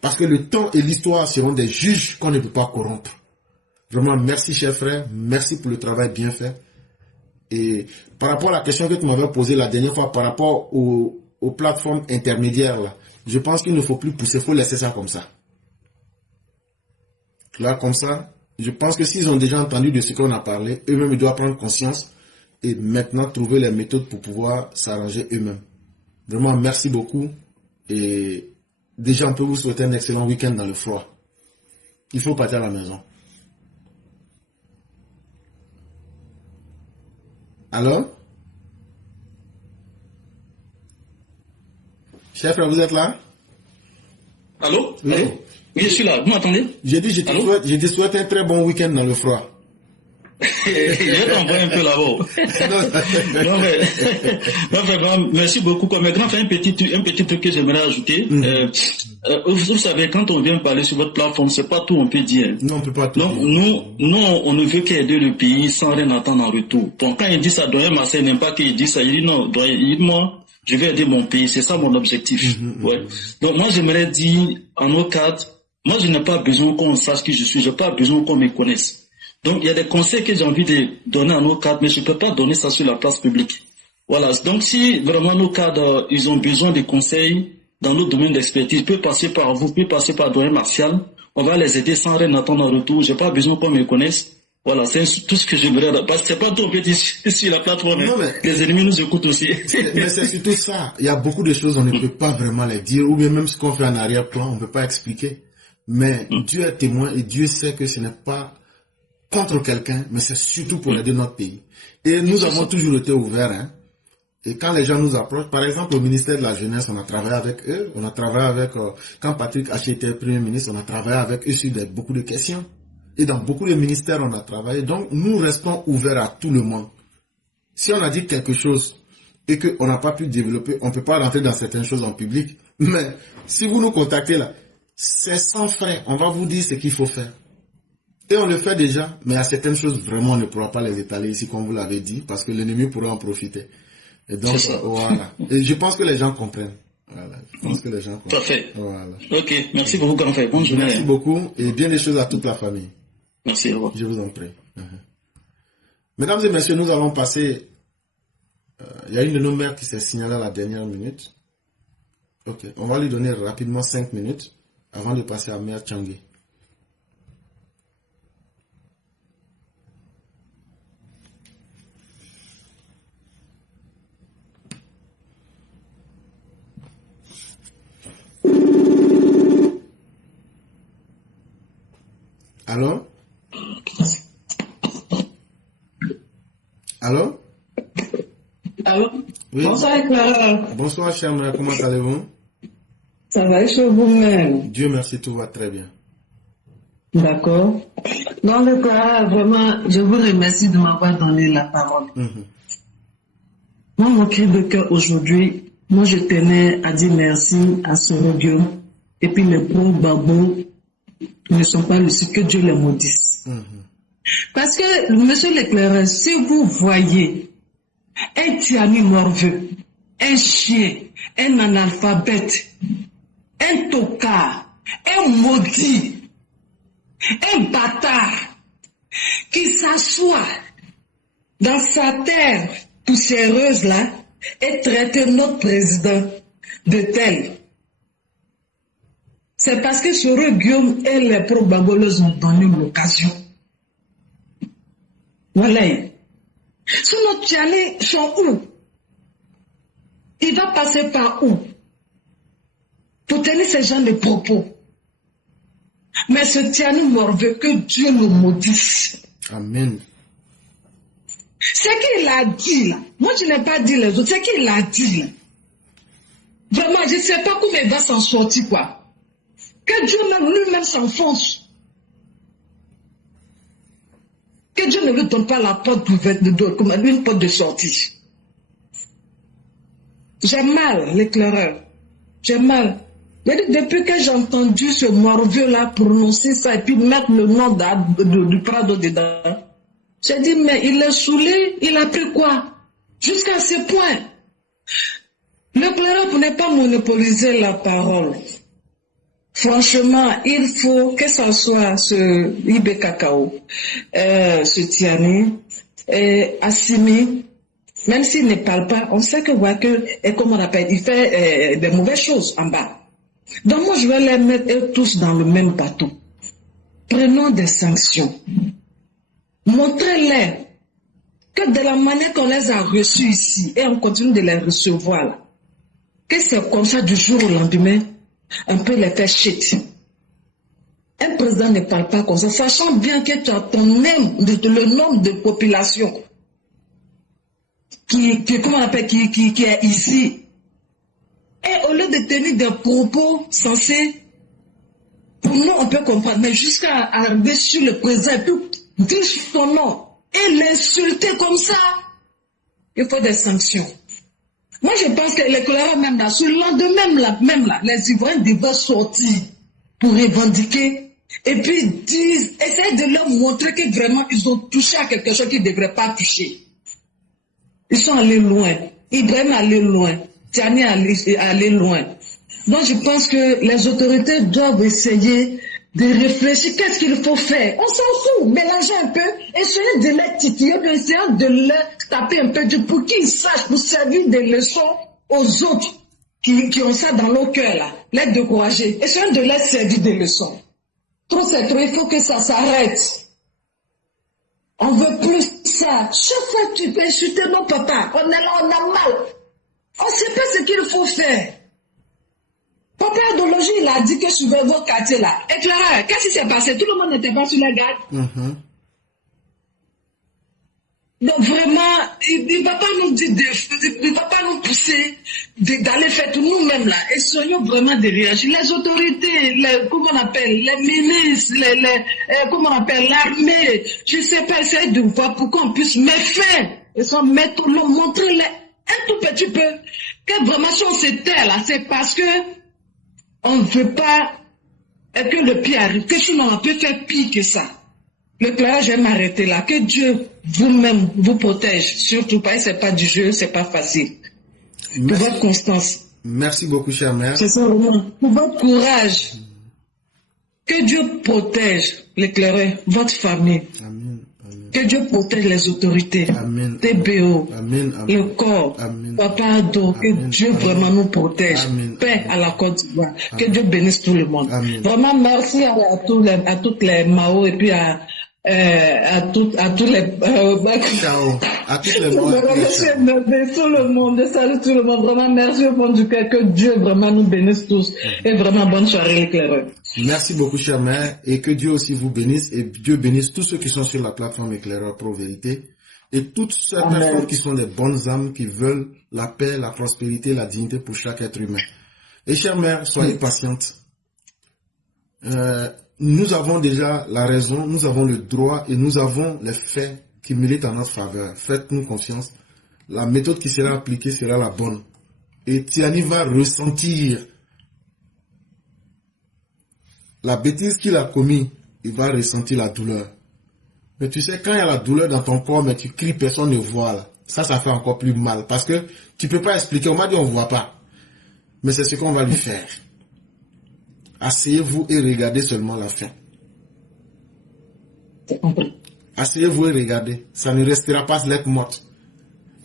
Parce que le temps et l'histoire seront des juges qu'on ne peut pas corrompre. Vraiment, merci cher frère, merci pour le travail bien fait. Et par rapport à la question que tu m'avais posée la dernière fois, par rapport aux plateformes intermédiaires, là, je pense qu'il ne faut plus pousser, il faut laisser ça comme ça. Là, comme ça, je pense que s'ils ont déjà entendu de ce qu'on a parlé, eux-mêmes ils doivent prendre conscience et maintenant trouver les méthodes pour pouvoir s'arranger eux-mêmes. Vraiment, merci beaucoup. Et déjà, on peut vous souhaiter un excellent week-end dans le froid. Il faut partir à la maison. Alors? Chef, vous êtes là? Allô? Oui. Allô? Oui, je suis là. Vous m'entendez? J'ai dit, je te souhaite un très bon week-end dans le froid. Je t'envoie un peu là-haut. Non, merci beaucoup. Comme grand frère, un petit truc que j'aimerais ajouter. Vous savez, quand on vient parler sur votre plateforme, c'est pas tout on peut dire. Non, on peut pas tout donc, dire. Nous, on ne veut qu'aider le pays sans rien attendre en retour. Donc, quand il dit ça, Doyen Marseille n'aime pas qu'il dise ça. Il dit non, Doyen, il dit moi, je vais aider mon pays. C'est ça mon objectif. Ouais. Donc, moi, j'aimerais dire en nos cadres, moi, je n'ai pas besoin qu'on sache qui je suis. Je n'ai pas besoin qu'on me connaisse. Donc, il y a des conseils que j'ai envie de donner à nos cadres, mais je ne peux pas donner ça sur la place publique. Voilà. Donc, si vraiment nos cadres, ils ont besoin de conseils dans notre domaine d'expertise, peut passer par vous, peut passer par Doyen Martial. On va les aider sans rien attendre en retour. Je n'ai pas besoin qu'on me connaisse. Voilà. C'est tout ce que je voudrais. Parce que c'est pas tout on peut dire sur la plateforme. Non, mais les ennemis nous écoutent aussi. Mais c'est surtout ça. Il y a beaucoup de choses, on ne peut pas vraiment les dire. Ou bien même ce qu'on fait en arrière-plan, on ne peut pas expliquer. Mais Dieu est témoin et Dieu sait que ce n'est pas contre quelqu'un, mais c'est surtout pour aider notre pays. Et nous avons toujours été ouverts. Hein. Et quand les gens nous approchent, par exemple au ministère de la Jeunesse, on a travaillé avec eux. On a travaillé avec, quand Patrick Haché était Premier ministre, on a travaillé avec eux sur beaucoup de questions. Et dans beaucoup de ministères, on a travaillé. Donc, nous restons ouverts à tout le monde. Si on a dit quelque chose et qu'on n'a pas pu développer, on ne peut pas rentrer dans certaines choses en public. Mais si vous nous contactez là, c'est sans frais. On va vous dire ce qu'il faut faire. Et on le fait déjà, mais à certaines choses, vraiment, on ne pourra pas les étaler ici, comme vous l'avez dit, parce que l'ennemi pourra en profiter. Et donc, voilà. Et je pense que les gens comprennent. Voilà. Je pense que les gens comprennent. Parfait. Voilà. Ok. Merci beaucoup, grand frère. Bonne journée. Merci beaucoup. Et bien des choses à toute la famille. Merci. Au revoir. Je vous en prie. Mesdames et messieurs, nous allons passer. Il y a une de nos mères qui s'est signalée à la dernière minute. Ok. On va lui donner rapidement 5 minutes avant de passer à Mère Tchangé. Allô? Allô? Allô? Oui. Bonsoir, Clara. Bonsoir, chère mère, comment allez-vous? Ça va et chez vous-même? Dieu merci, tout va très bien. D'accord. Donc, Clara, vraiment, je vous remercie de m'avoir donné la parole. Moi, mon cri de cœur aujourd'hui, moi, je tenais à dire merci à Soro Guillaume et puis les pauvres babos ne sont pas lucide, que Dieu les maudisse. Parce que, monsieur l'éclaireur, si vous voyez un tyrannie morveux, un chien, un analphabète, un tocard, un maudit, un bâtard qui s'assoit dans sa terre poussiéreuse là et traiter notre président de tel. C'est parce que Soro Guillaume et les probables ont donné l'occasion. Voilà. Si notre Tiani sont où? Il va passer par où? Pour tenir ces gens de propos. Mais ce Tiani morveux, que Dieu le maudisse. Amen. Ce qu'il a dit là, moi je n'ai pas dit les autres, ce qu'il a dit là. Vraiment, je ne sais pas comment il va s'en sortir quoi. Que Dieu même lui-même s'enfonce. Que Dieu ne lui donne pas la porte comme une porte de sortie. J'ai mal, l'éclaireur. J'ai mal. Depuis que j'ai entendu ce morveux là prononcer ça et puis mettre le nom du Prado dedans, j'ai dit, mais il est saoulé, il a pris quoi? Jusqu'à ce point. L'éclaireur ne pas monopoliser la parole. Franchement, il faut que ce soit ce Ibe Cacao, ce Tiani, Assimi, même s'il ne parle pas, on sait que comment on appelle, il fait des mauvaises choses en bas. Donc moi, je vais les mettre tous dans le même bateau. Prenons des sanctions. Montrez-les que de la manière qu'on les a reçus ici, et on continue de les recevoir là, que c'est comme ça du jour au lendemain, on peut les faire shit. Un président ne parle pas comme ça, sachant bien que tu as ton même, le nombre de population qui est ici. Et au lieu de tenir des propos censés, pour nous on peut comprendre, mais jusqu'à arriver sur le président et puis dire son nom et l'insulter comme ça, il faut des sanctions. Moi, je pense que les colères même là, sur le lendemain même là, les Ivoiriens devraient sortir pour revendiquer et puis essayer de leur montrer que vraiment ils ont touché à quelque chose qu'ils ne devraient pas toucher. Ils sont allés loin. Ibrahim allé loin. Tiani allé loin. Donc, je pense que les autorités doivent essayer de réfléchir. Qu'est-ce qu'il faut faire? On s'en fout. Mélanger un peu. Essayez de les titiller, essayez de les taper un peu pour qu'ils sachent, pour servir des leçons aux autres qui ont ça dans leur cœur là. Les décourager. Essayez de les servir des leçons. Trop c'est trop. Il faut que ça s'arrête. On veut plus ça. Chaque fois que tu peux insulter nos papas, on est là, on a mal. On ne sait pas ce qu'il faut faire. Papa Adologie, il a dit que je vais votre quartier là. Et Clara, qu'est-ce qui s'est passé? Tout le monde n'était pas sur la garde. Donc vraiment, il ne va pas nous dire, il ne va pas nous pousser d'aller faire tout nous-mêmes là. Et soyons vraiment de réagir. Les autorités, comment on appelle, les ministres, comment on appelle, l'armée, je ne sais pas, essayer de voir pour qu'on puisse mettre fin. Et sans mettre, montrer un tout petit peu que vraiment si on se tait là, c'est parce que on ne veut pas que le pire arrive, que sinon on peut faire pire que ça. Le clair, je vais m'arrêter là. Que Dieu vous-même vous protège. Surtout pas, c'est pas du jeu, c'est pas facile. Pour votre constance. Merci beaucoup, chère mère. C'est ça vraiment. Pour votre courage. Que Dieu protège l'éclaireur, votre famille. Amen. Que Dieu protège les autorités. Amen. TBO. Amen. Le corps. Amen. Papa Ado. Que Dieu vraiment nous protège. Amen. Paix à la Côte d'Ivoire. Que Dieu bénisse tout le monde. Amen. Vraiment merci à toutes les Mao et puis à tous les ciao. À toutes les tout le monde, salut tout le monde. Vraiment merci au fond du cœur, que Dieu vraiment nous bénisse tous. Et vraiment bonne soirée l'éclaireur. Merci beaucoup, chère mère, et que Dieu aussi vous bénisse et Dieu bénisse tous ceux qui sont sur la plateforme Éclaireur Pro Vérité. Et toutes ces personnes qui sont des bonnes âmes, qui veulent la paix, la prospérité, la dignité pour chaque être humain. Et chère mère, soyez patiente. Nous avons déjà la raison, nous avons le droit et nous avons les faits qui militent en notre faveur. Faites-nous confiance. La méthode qui sera appliquée sera la bonne. Et Tiani va ressentir la bêtise qu'il a commise. Il va ressentir la douleur. Mais tu sais, quand il y a la douleur dans ton corps, mais tu cries, personne ne voit. Là. Ça fait encore plus mal. Parce que tu ne peux pas expliquer. On m'a dit on ne voit pas. Mais c'est ce qu'on va lui faire. Asseyez-vous et regardez seulement la fin. Asseyez-vous et regardez. Ça ne restera pas lettre morte.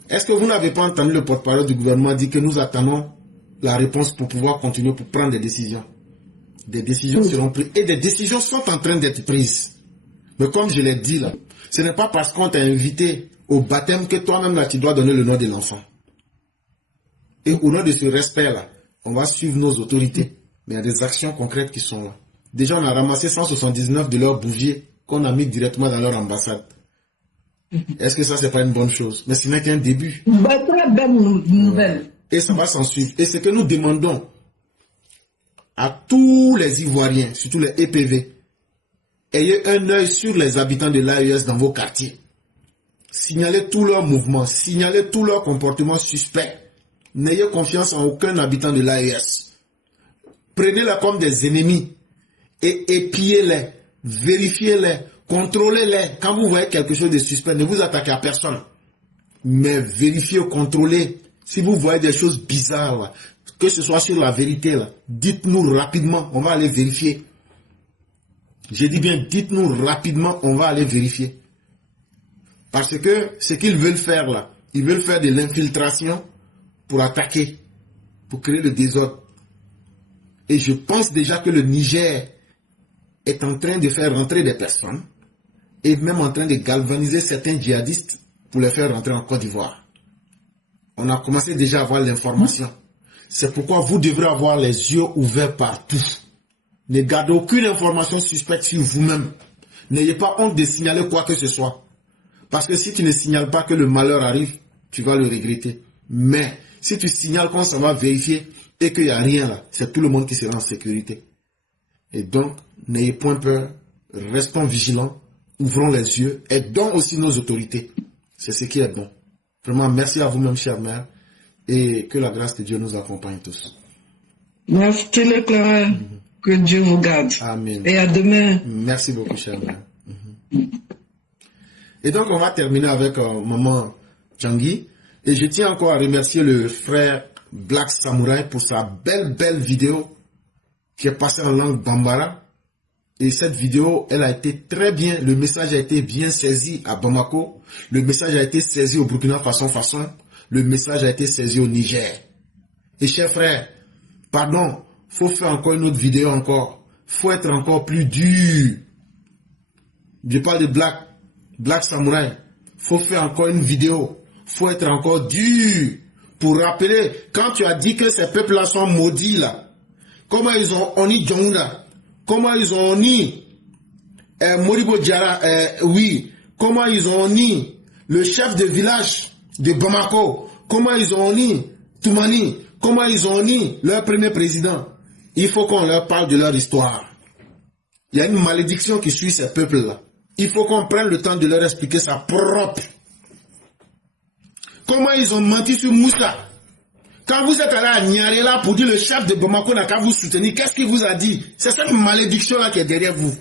Est-ce que vous n'avez pas entendu le porte-parole du gouvernement dire que nous attendons la réponse pour pouvoir continuer, pour prendre des décisions? Des décisions seront prises. Et des décisions sont en train d'être prises. Mais comme je l'ai dit là, ce n'est pas parce qu'on t'a invité au baptême que toi-même là, tu dois donner le nom de l'enfant. Et au nom de ce respect-là, on va suivre nos autorités. Mais il y a des actions concrètes qui sont là. Déjà, on a ramassé 179 de leurs bouviers qu'on a mis directement dans leur ambassade. Est-ce que ça, c'est pas une bonne chose? Mais ce n'est qu'un début. Très belle nouvelle. Et ça va s'en suivre. Et ce que nous demandons à tous les Ivoiriens, surtout les EPV, ayez un œil sur les habitants de l'AES dans vos quartiers. Signalez tous leurs mouvements, signalez tous leurs comportements suspects. N'ayez confiance en aucun habitant de l'AES. Prenez-les comme des ennemis et épiez-les, vérifiez-les, contrôlez-les. Quand vous voyez quelque chose de suspect, ne vous attaquez à personne. Mais vérifiez, contrôlez. Si vous voyez des choses bizarres, là, que ce soit sur la vérité, dites-nous rapidement, on va aller vérifier. Je dis bien, dites-nous rapidement, on va aller vérifier. Parce que ce qu'ils veulent faire là, ils veulent faire de l'infiltration pour attaquer, pour créer le désordre. Et je pense déjà que le Niger est en train de faire rentrer des personnes et même en train de galvaniser certains djihadistes pour les faire rentrer en Côte d'Ivoire. On a commencé déjà à avoir l'information. C'est pourquoi vous devrez avoir les yeux ouverts partout. Ne gardez aucune information suspecte sur vous-même. N'ayez pas honte de signaler quoi que ce soit. Parce que si tu ne signales pas que le malheur arrive, tu vas le regretter. Mais si tu signales qu'on s'en va vérifier et qu'il n'y a rien là, c'est tout le monde qui sera en sécurité. Et donc, n'ayez point peur, restons vigilants, ouvrons les yeux, aidons aussi nos autorités. C'est ce qui est bon. Vraiment, merci à vous-même, chère mère, et que la grâce de Dieu nous accompagne tous. Merci, le Clara. Que Dieu vous garde. Amen. Et à demain. Merci beaucoup, chère mère. Et donc, on va terminer avec maman Tchangui. Et je tiens encore à remercier le frère Black Samurai pour sa belle vidéo qui est passée en langue bambara. Et cette vidéo, elle a été très bien, le message a été bien saisi à Bamako, le message a été saisi au Burkina Faso, le message a été saisi au Niger. Et chers frères, pardon, faut faire encore une autre vidéo encore, faut être encore plus dur. Je parle de Black Samurai, faut faire encore une vidéo, faut être encore dur pour rappeler, quand tu as dit que ces peuples-là sont maudits là, comment ils ont honni Djonga, comment ils ont honni Moribo Diarra, oui, comment ils ont honni le chef de village de Bamako, comment ils ont honni Toumani, comment ils ont honni leur premier président. Il faut qu'on leur parle de leur histoire. Il y a une malédiction qui suit ces peuples-là. Il faut qu'on prenne le temps de leur expliquer ça propre. Comment ils ont menti sur Moussa. Quand vous êtes allé à Nyarela pour dire le chef de Bamako n'a qu'à vous soutenir, qu'est-ce qu'il vous a dit? C'est cette malédiction-là qui est derrière vous.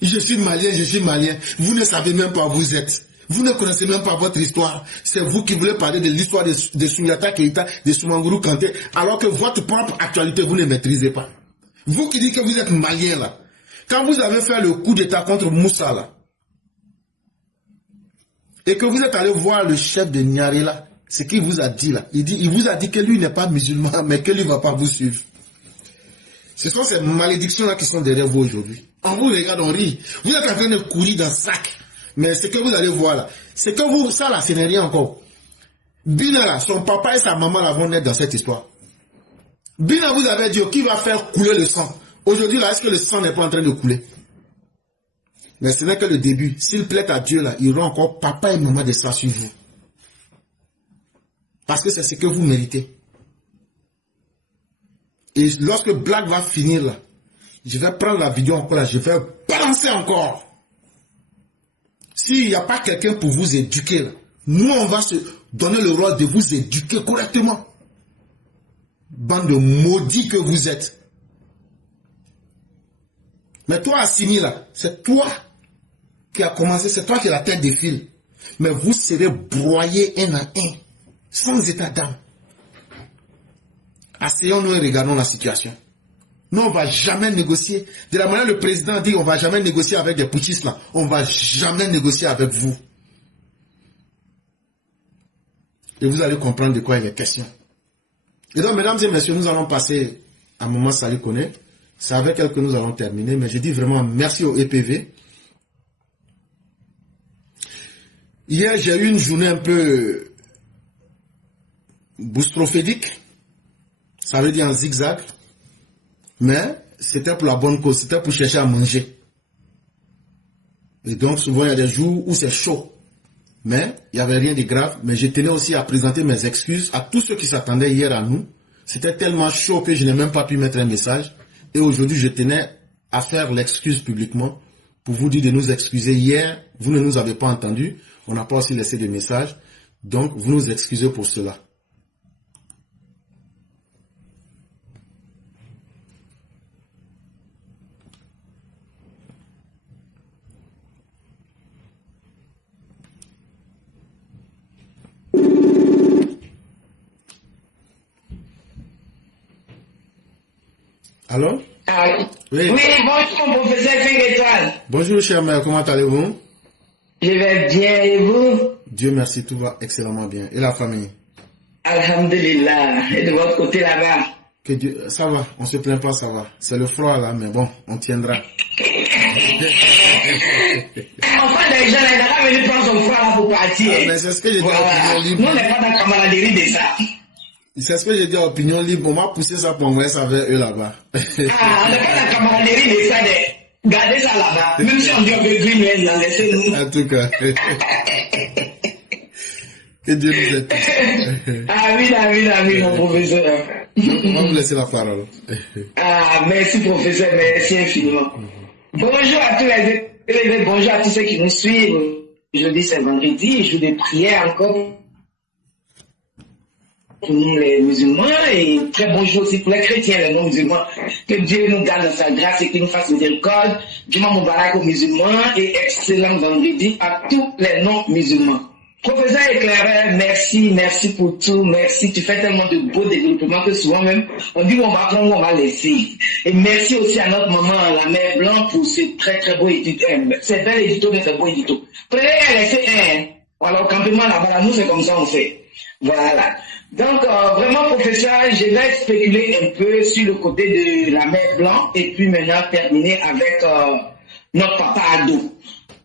Je suis malien. Vous ne savez même pas où vous êtes. Vous ne connaissez même pas votre histoire. C'est vous qui voulez parler de l'histoire de Souniata Keïta, de Soumangourou Kanté, alors que votre propre actualité, vous ne maîtrisez pas. Vous qui dites que vous êtes malien là. Quand vous avez fait le coup d'état contre Moussa là, et que vous êtes allé voir le chef de Nyarela, ce qu'il vous a dit là, il vous a dit que lui n'est pas musulman, mais que lui ne va pas vous suivre. Ce sont ces malédictions là qui sont derrière vous aujourd'hui. On vous regarde, on rit. Vous êtes en train de courir dans le sac. Mais ce que vous allez voir là, c'est que vous, ça là, ce n'est rien encore. Bina là, son papa et sa maman là vont naître dans cette histoire. Bina vous avez dit, qui va faire couler le sang? Aujourd'hui là, est-ce que le sang n'est pas en train de couler? Mais ce n'est que le début. S'il plaît à Dieu, là, il y aura encore papa et maman de ça sur vous. Parce que c'est ce que vous méritez. Et lorsque Black va finir, là, je vais prendre la vidéo encore là, je vais balancer encore. S'il n'y a pas quelqu'un pour vous éduquer, là, nous, on va se donner le rôle de vous éduquer correctement. Bande de maudits que vous êtes. Mais toi, Assimi, là, c'est toi qui a commencé, c'est toi qui as la tête des fils. Mais vous serez broyés un à un, sans état d'âme. Asseyons-nous et regardons la situation. Nous, on ne va jamais négocier. De la manière le président dit, on ne va jamais négocier avec des putschistes là. On ne va jamais négocier avec vous. Et vous allez comprendre de quoi il est question. Et donc, mesdames et messieurs, nous allons passer à un moment Salih Koné. C'est avec elle que nous allons terminer. Mais je dis vraiment merci au EPV. Hier, j'ai eu une journée un peu boustrophédique. Ça veut dire en zigzag. Mais c'était pour la bonne cause. C'était pour chercher à manger. Et donc, souvent, il y a des jours où c'est chaud. Mais il n'y avait rien de grave. Mais je tenais aussi à présenter mes excuses à tous ceux qui s'attendaient hier à nous. C'était tellement chaud que je n'ai même pas pu mettre un message. Et aujourd'hui, je tenais à faire l'excuse publiquement pour vous dire de nous excuser. Hier, vous ne nous avez pas entendus. On n'a pas aussi laissé de messages. Donc, vous nous excusez pour cela. Allô? Oui, bonjour, professeur 5 étoiles. Bonjour, cher mère, comment allez-vous? Je vais bien, et vous? Dieu merci, tout va excellemment bien. Et la famille? Alhamdulillah. Et de votre côté là-bas? Que Dieu, ça va, on se plaint pas, ça va. C'est le froid là, mais bon, on tiendra. Enfin, les gens, il n'a pas venu prendre son froid là pour partir. Ah, mais c'est ce que j'ai dit à Opinion Libre. Nous, on n'est pas dans la camaraderie de ça. C'est ce que j'ai dit à Opinion Libre. On m'a poussé ça pour envoyer ça vers eux là-bas. On n'est pas dans la camaraderie de ça, de garder ça là-bas. Même si on dit on veut griller, laissez-nous. En tout cas. Que Dieu nous aide. Amin, mon professeur. On va vous laisser la parole. Merci, professeur, merci infiniment. Bonjour à tous les élèves, bonjour à tous ceux qui nous suivent. Aujourd'hui, c'est vendredi, jour de prière encore pour nous les musulmans et très bonjour aussi pour les chrétiens, les non-musulmans. Que Dieu nous garde dans sa grâce et qu'il nous fasse miséricorde. Juma Moubarak aux musulmans et excellent vendredi à tous les non-musulmans. Professeur éclaireur, merci pour tout, merci, tu fais tellement de beaux développements que souvent même, on dit on va prendre, on va laisser. Et merci aussi à notre maman, la mère Blanc, pour ce très très beau édito, c'est bel édito, mais c'est beau édito. Prenez un, laissez un, voilà, au campement là-bas, nous c'est comme ça on fait. Voilà. Donc, vraiment, professeur, je vais spéculer un peu sur le côté de la mère Blanc, et puis maintenant terminer avec notre papa ado.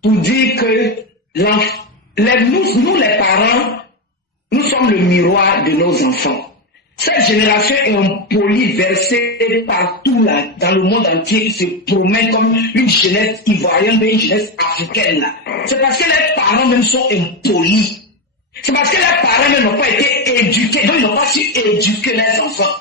Pour dire que nous, les parents, nous sommes le miroir de nos enfants. Cette génération est un poli versé partout là, dans le monde entier, qui se promène comme une jeunesse ivoirienne, une jeunesse africaine là. C'est parce que les parents même sont impolis. C'est parce que les parents même n'ont pas été éduqués, donc ils n'ont pas su éduquer les enfants.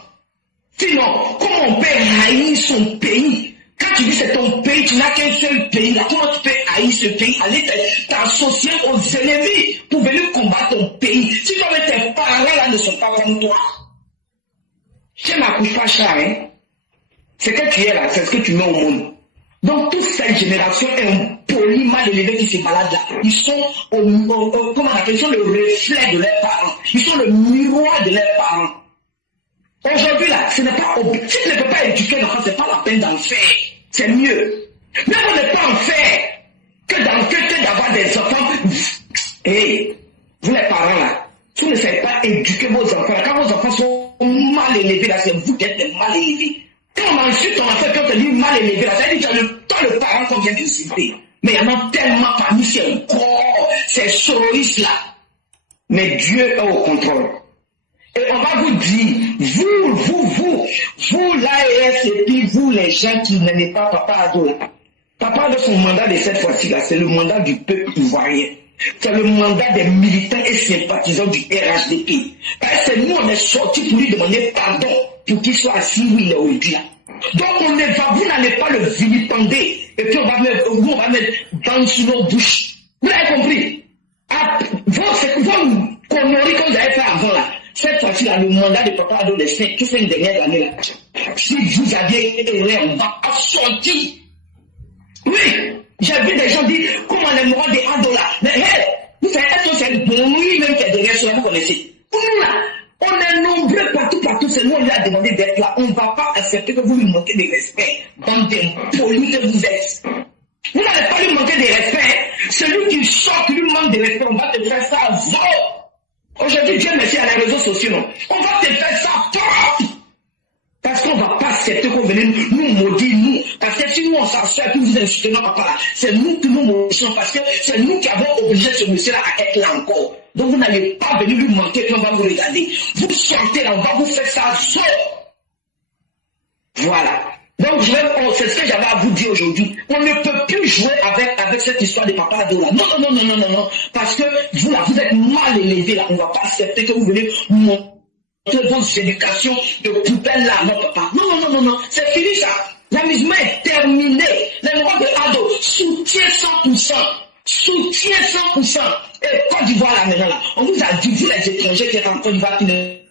Sinon, comment on peut haïr son pays? Quand tu dis c'est ton pays, tu n'as qu'un seul pays. Là, comment tu peux haïr ce pays? Aller t'associer aux ennemis pour venir combattre ton pays. Si toi-même tes parents là ne sont pas comme toi, je m'accouche pas cher, hein. C'est que tu es là, c'est ce que tu mets au monde. Donc toute cette génération est un poli mal élevé qui se balade là. Ils sont comment on appelle, ils sont le reflet de leurs parents. Ils sont le miroir de leurs parents. Aujourd'hui là, ce n'est pas si tu ne peux pas éduquer l'enfant, c'est pas la peine d'en faire. C'est mieux. Mais on n'est pas en faire que d'avoir des enfants. Hey, vous les parents là, si vous ne savez pas éduquer vos enfants, là, quand vos enfants sont mal élevés là, c'est vous qui êtes mal élevés. Quand on insulte ton enfant, quand on te dit mal élevé là, ça veut dire que toi le parent qu'on vient de citer. Mais il y en a tellement parmi ces soloistes là. Mais Dieu est au contrôle. Et on va vous dire, vous l'AES et puis vous les gens qui n'aimez pas papa ado, Papa, de son mandat de cette fois-ci, là, c'est le mandat du peuple ivoirien. C'est le mandat des militants et sympathisants du RHDP. C'est nous, on est sortis pour lui demander pardon pour qu'il soit assis où il est aujourd'hui là. Donc on ne va, vous n'allez pas le vilipender et puis on va mettre dans sous nos bouches. Vous avez compris? Vos conneries que vous avez fait avant là, cette fois-ci là, le mandat de Papa Ado les 5 dernières années là, si vous aviez erré, on va sortir. Oui, j'ai vu des gens dire comment les morts des $1. Mais hey, vous savez, est-ce que c'est lui-même qui est derrière cela, vous connaissez? Pour nous là, on est nombreux partout, c'est nous on lui a demandé d'être là. On ne va pas accepter que vous lui manquez de respect, bande d'impolis que vous êtes. Vous n'allez pas lui manquer de respect. Celui qui sort, qui lui manque de respect, on va te faire ça à vous. Aujourd'hui, Dieu merci à les réseaux sociaux, non. On va te faire ça propre. Parce qu'on ne va pas accepter qu'on vienne nous maudire, nous. Parce que si nous on s'assoit et que vous insultez notre papa là, c'est nous qui nous maudissons parce que c'est nous qui avons obligé ce monsieur-là à être là encore. Donc vous n'allez pas venir lui manquer puis on va vous regarder. Vous sortez là, on va vous faire ça seul. Voilà. Donc c'est ce que j'avais à vous dire aujourd'hui. On ne peut plus jouer avec cette histoire de Papa Ado là. Non. Parce que vous là, vous êtes mal élevés là. On ne va pas accepter que vous venez montrer vos éducations de poubelle là, non papa. Non. C'est fini ça. L'amusement est terminé. Les droits de Ado, soutien 100%. Soutien 100%. Et Côte d'Ivoire là maintenant là, on vous a dit, vous les étrangers qui êtes en Côte d'Ivoire qui n'aimez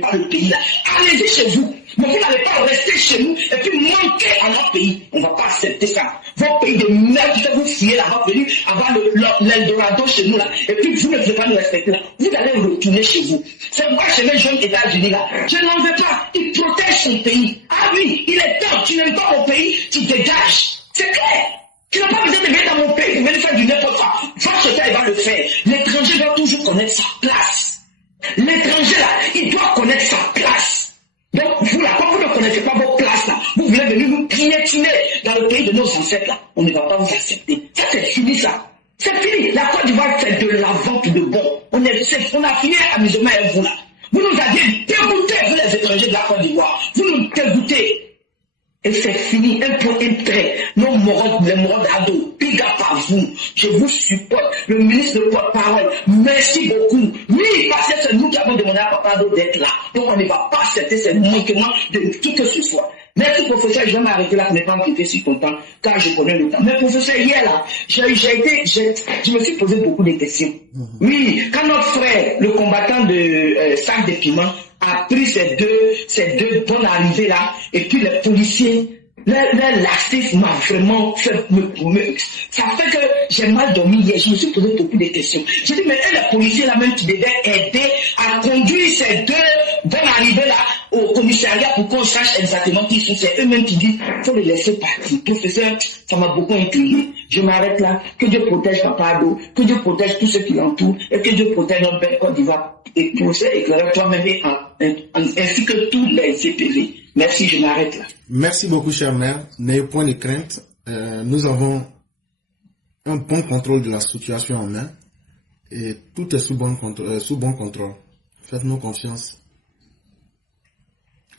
pas le pays là, allez-y chez vous. Mais vous n'allez pas rester chez nous et puis manquer à notre pays. On ne va pas accepter ça. Vos pays de merde, vous fuyez là-bas, venir avoir l'Eldorado chez nous là. Et puis vous ne pouvez pas nous respecter là. Vous allez retourner chez vous. C'est pourquoi chez les jeunes États-Unis là, je n'en veux pas. Il protège son pays. Ah oui, il est temps. Tu n'aimes pas mon pays, tu dégages. C'est clair. Tu n'as pas besoin de venir dans mon pays pour venir faire du n'importe quoi. Va ce faire, il va le faire. L'étranger doit toujours connaître sa place. L'étranger là, il doit connaître sa place. Donc vous là, quand vous ne connaissez pas vos places là, vous voulez venir nous piétiner dans le pays de nos ancêtres là, on ne va pas vous accepter. Ça c'est fini ça. C'est fini. La Côte d'Ivoire c'est de la vente de bon. On a fini amusement avec vous là. Vous nous aviez dégoûté, vous les étrangers de la Côte d'Ivoire. Vous nous dégoûtez. Et c'est fini, un point, un trait. Les morts d'Ado, big up à vous. Je vous supporte. Le ministre de porte-parole, merci beaucoup. Oui, parce que c'est nous qui avons demandé à Papa Ado d'être là. Donc on ne va pas accepter ces manquements de qui que ce soit. Merci professeur, je vais m'arrêter là pour ne pas m'inquiéter si content, car je connais le temps. Mais professeur, hier là, je me suis posé beaucoup de questions. Oui, quand notre frère, le combattant de sac de piment, a pris ces deux bonnes arrivées là, et puis les policiers, leur laxisme m'a vraiment fait ça fait que j'ai mal dormi hier, je me suis posé beaucoup de questions. J'ai dit, mais les policiers là même qui devaient aider à conduire ces deux bonnes arrivées là au commissariat pour qu'on sache exactement qui sont, c'est eux-mêmes qui disent, il faut les laisser partir. Professeur, ça m'a beaucoup intrigué. Je m'arrête là. Que Dieu protège Papa Ado, que Dieu protège tous ceux qui l'entourent, et que Dieu protège notre belle Côte d'Ivoire. Et professeur, éclaire toi-même ainsi que tous les CPV. Merci, je m'arrête là. Merci beaucoup, cher maire. N'ayez point de crainte. Nous avons un bon contrôle de la situation en main et tout est sous bon contrôle. Faites-nous confiance.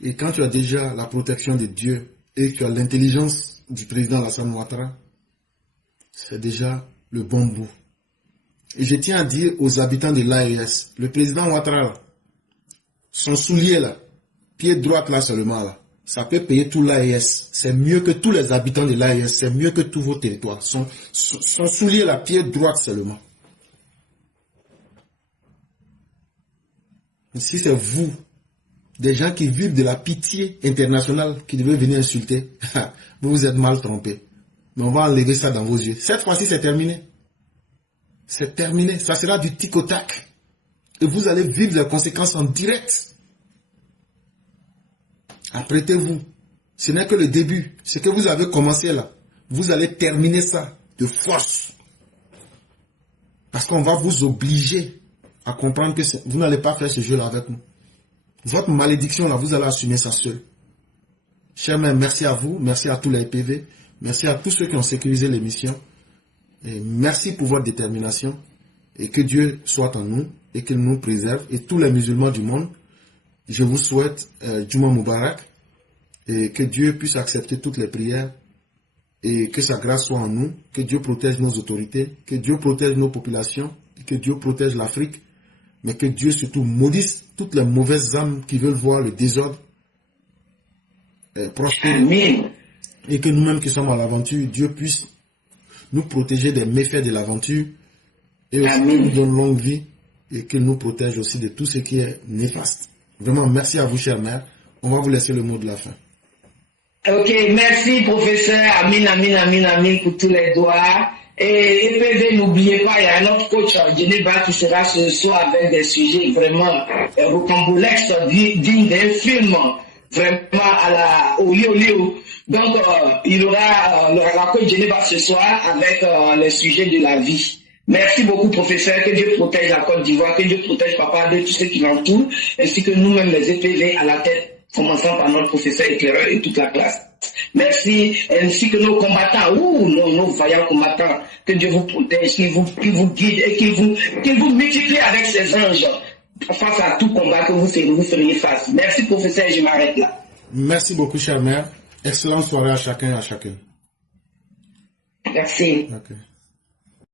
Et quand tu as déjà la protection de Dieu et que tu as l'intelligence du président Alassane Ouattara, c'est déjà le bon bout. Et je tiens à dire aux habitants de l'AES, le président Ouattara, son soulier là, pied droit là seulement là, ça peut payer tout l'AES. C'est mieux que tous les habitants de l'AES, c'est mieux que tous vos territoires. Son soulier là, pied droit seulement. Si c'est vous, des gens qui vivent de la pitié internationale, qui devaient venir insulter, vous vous êtes mal trompés. Mais on va enlever ça dans vos yeux. Cette fois-ci, c'est terminé. C'est terminé. Ça sera du tic au tac. Et vous allez vivre les conséquences en direct. Apprêtez-vous. Ce n'est que le début. Ce que vous avez commencé là, vous allez terminer ça de force. Parce qu'on va vous obliger à comprendre que vous n'allez pas faire ce jeu-là avec nous. Votre malédiction là, vous allez assumer ça seul. Chers mères, merci à vous. Merci à tous les PV. Merci à tous ceux qui ont sécurisé l'émission. Et merci pour votre détermination. Et que Dieu soit en nous et qu'il nous préserve. Et tous les musulmans du monde, je vous souhaite Juma Mubarak. Et que Dieu puisse accepter toutes les prières et que sa grâce soit en nous, que Dieu protège nos autorités, que Dieu protège nos populations, que Dieu protège l'Afrique, mais que Dieu surtout maudisse toutes les mauvaises âmes qui veulent voir le désordre prospérer. Amen. Et que nous-mêmes qui sommes à l'aventure, Dieu puisse nous protéger des méfaits de l'aventure et aussi nous donne longue vie et qu'il nous protège aussi de tout ce qui est néfaste. Vraiment, merci à vous, chère mère. On va vous laisser le mot de la fin. Ok, merci professeur. Amin, amin, amin, amin pour tous les doigts. Et EPV, n'oubliez pas, il y a un autre coach à Geneva qui sera ce soir avec des sujets vraiment rocambolesques, dignes d'un film, vraiment à la au lieu. Donc, il y aura la coach Geneva ce soir avec les sujets de la vie. Merci beaucoup, professeur. Que Dieu protège la Côte d'Ivoire, que Dieu protège Papa de tous ceux qui l'entourent, ainsi que nous-mêmes, les EPV à la tête, commençant par notre professeur éclaireur et toute la classe. Merci, ainsi que nos combattants, nos vaillants combattants, que Dieu vous protège, qu'il vous guide et qu'il vous multiplie avec ses anges face à tout combat que vous feriez face. Merci, professeur, je m'arrête là. Merci beaucoup, chère mère. Excellente soirée à chacun et à chacune. Merci. Okay.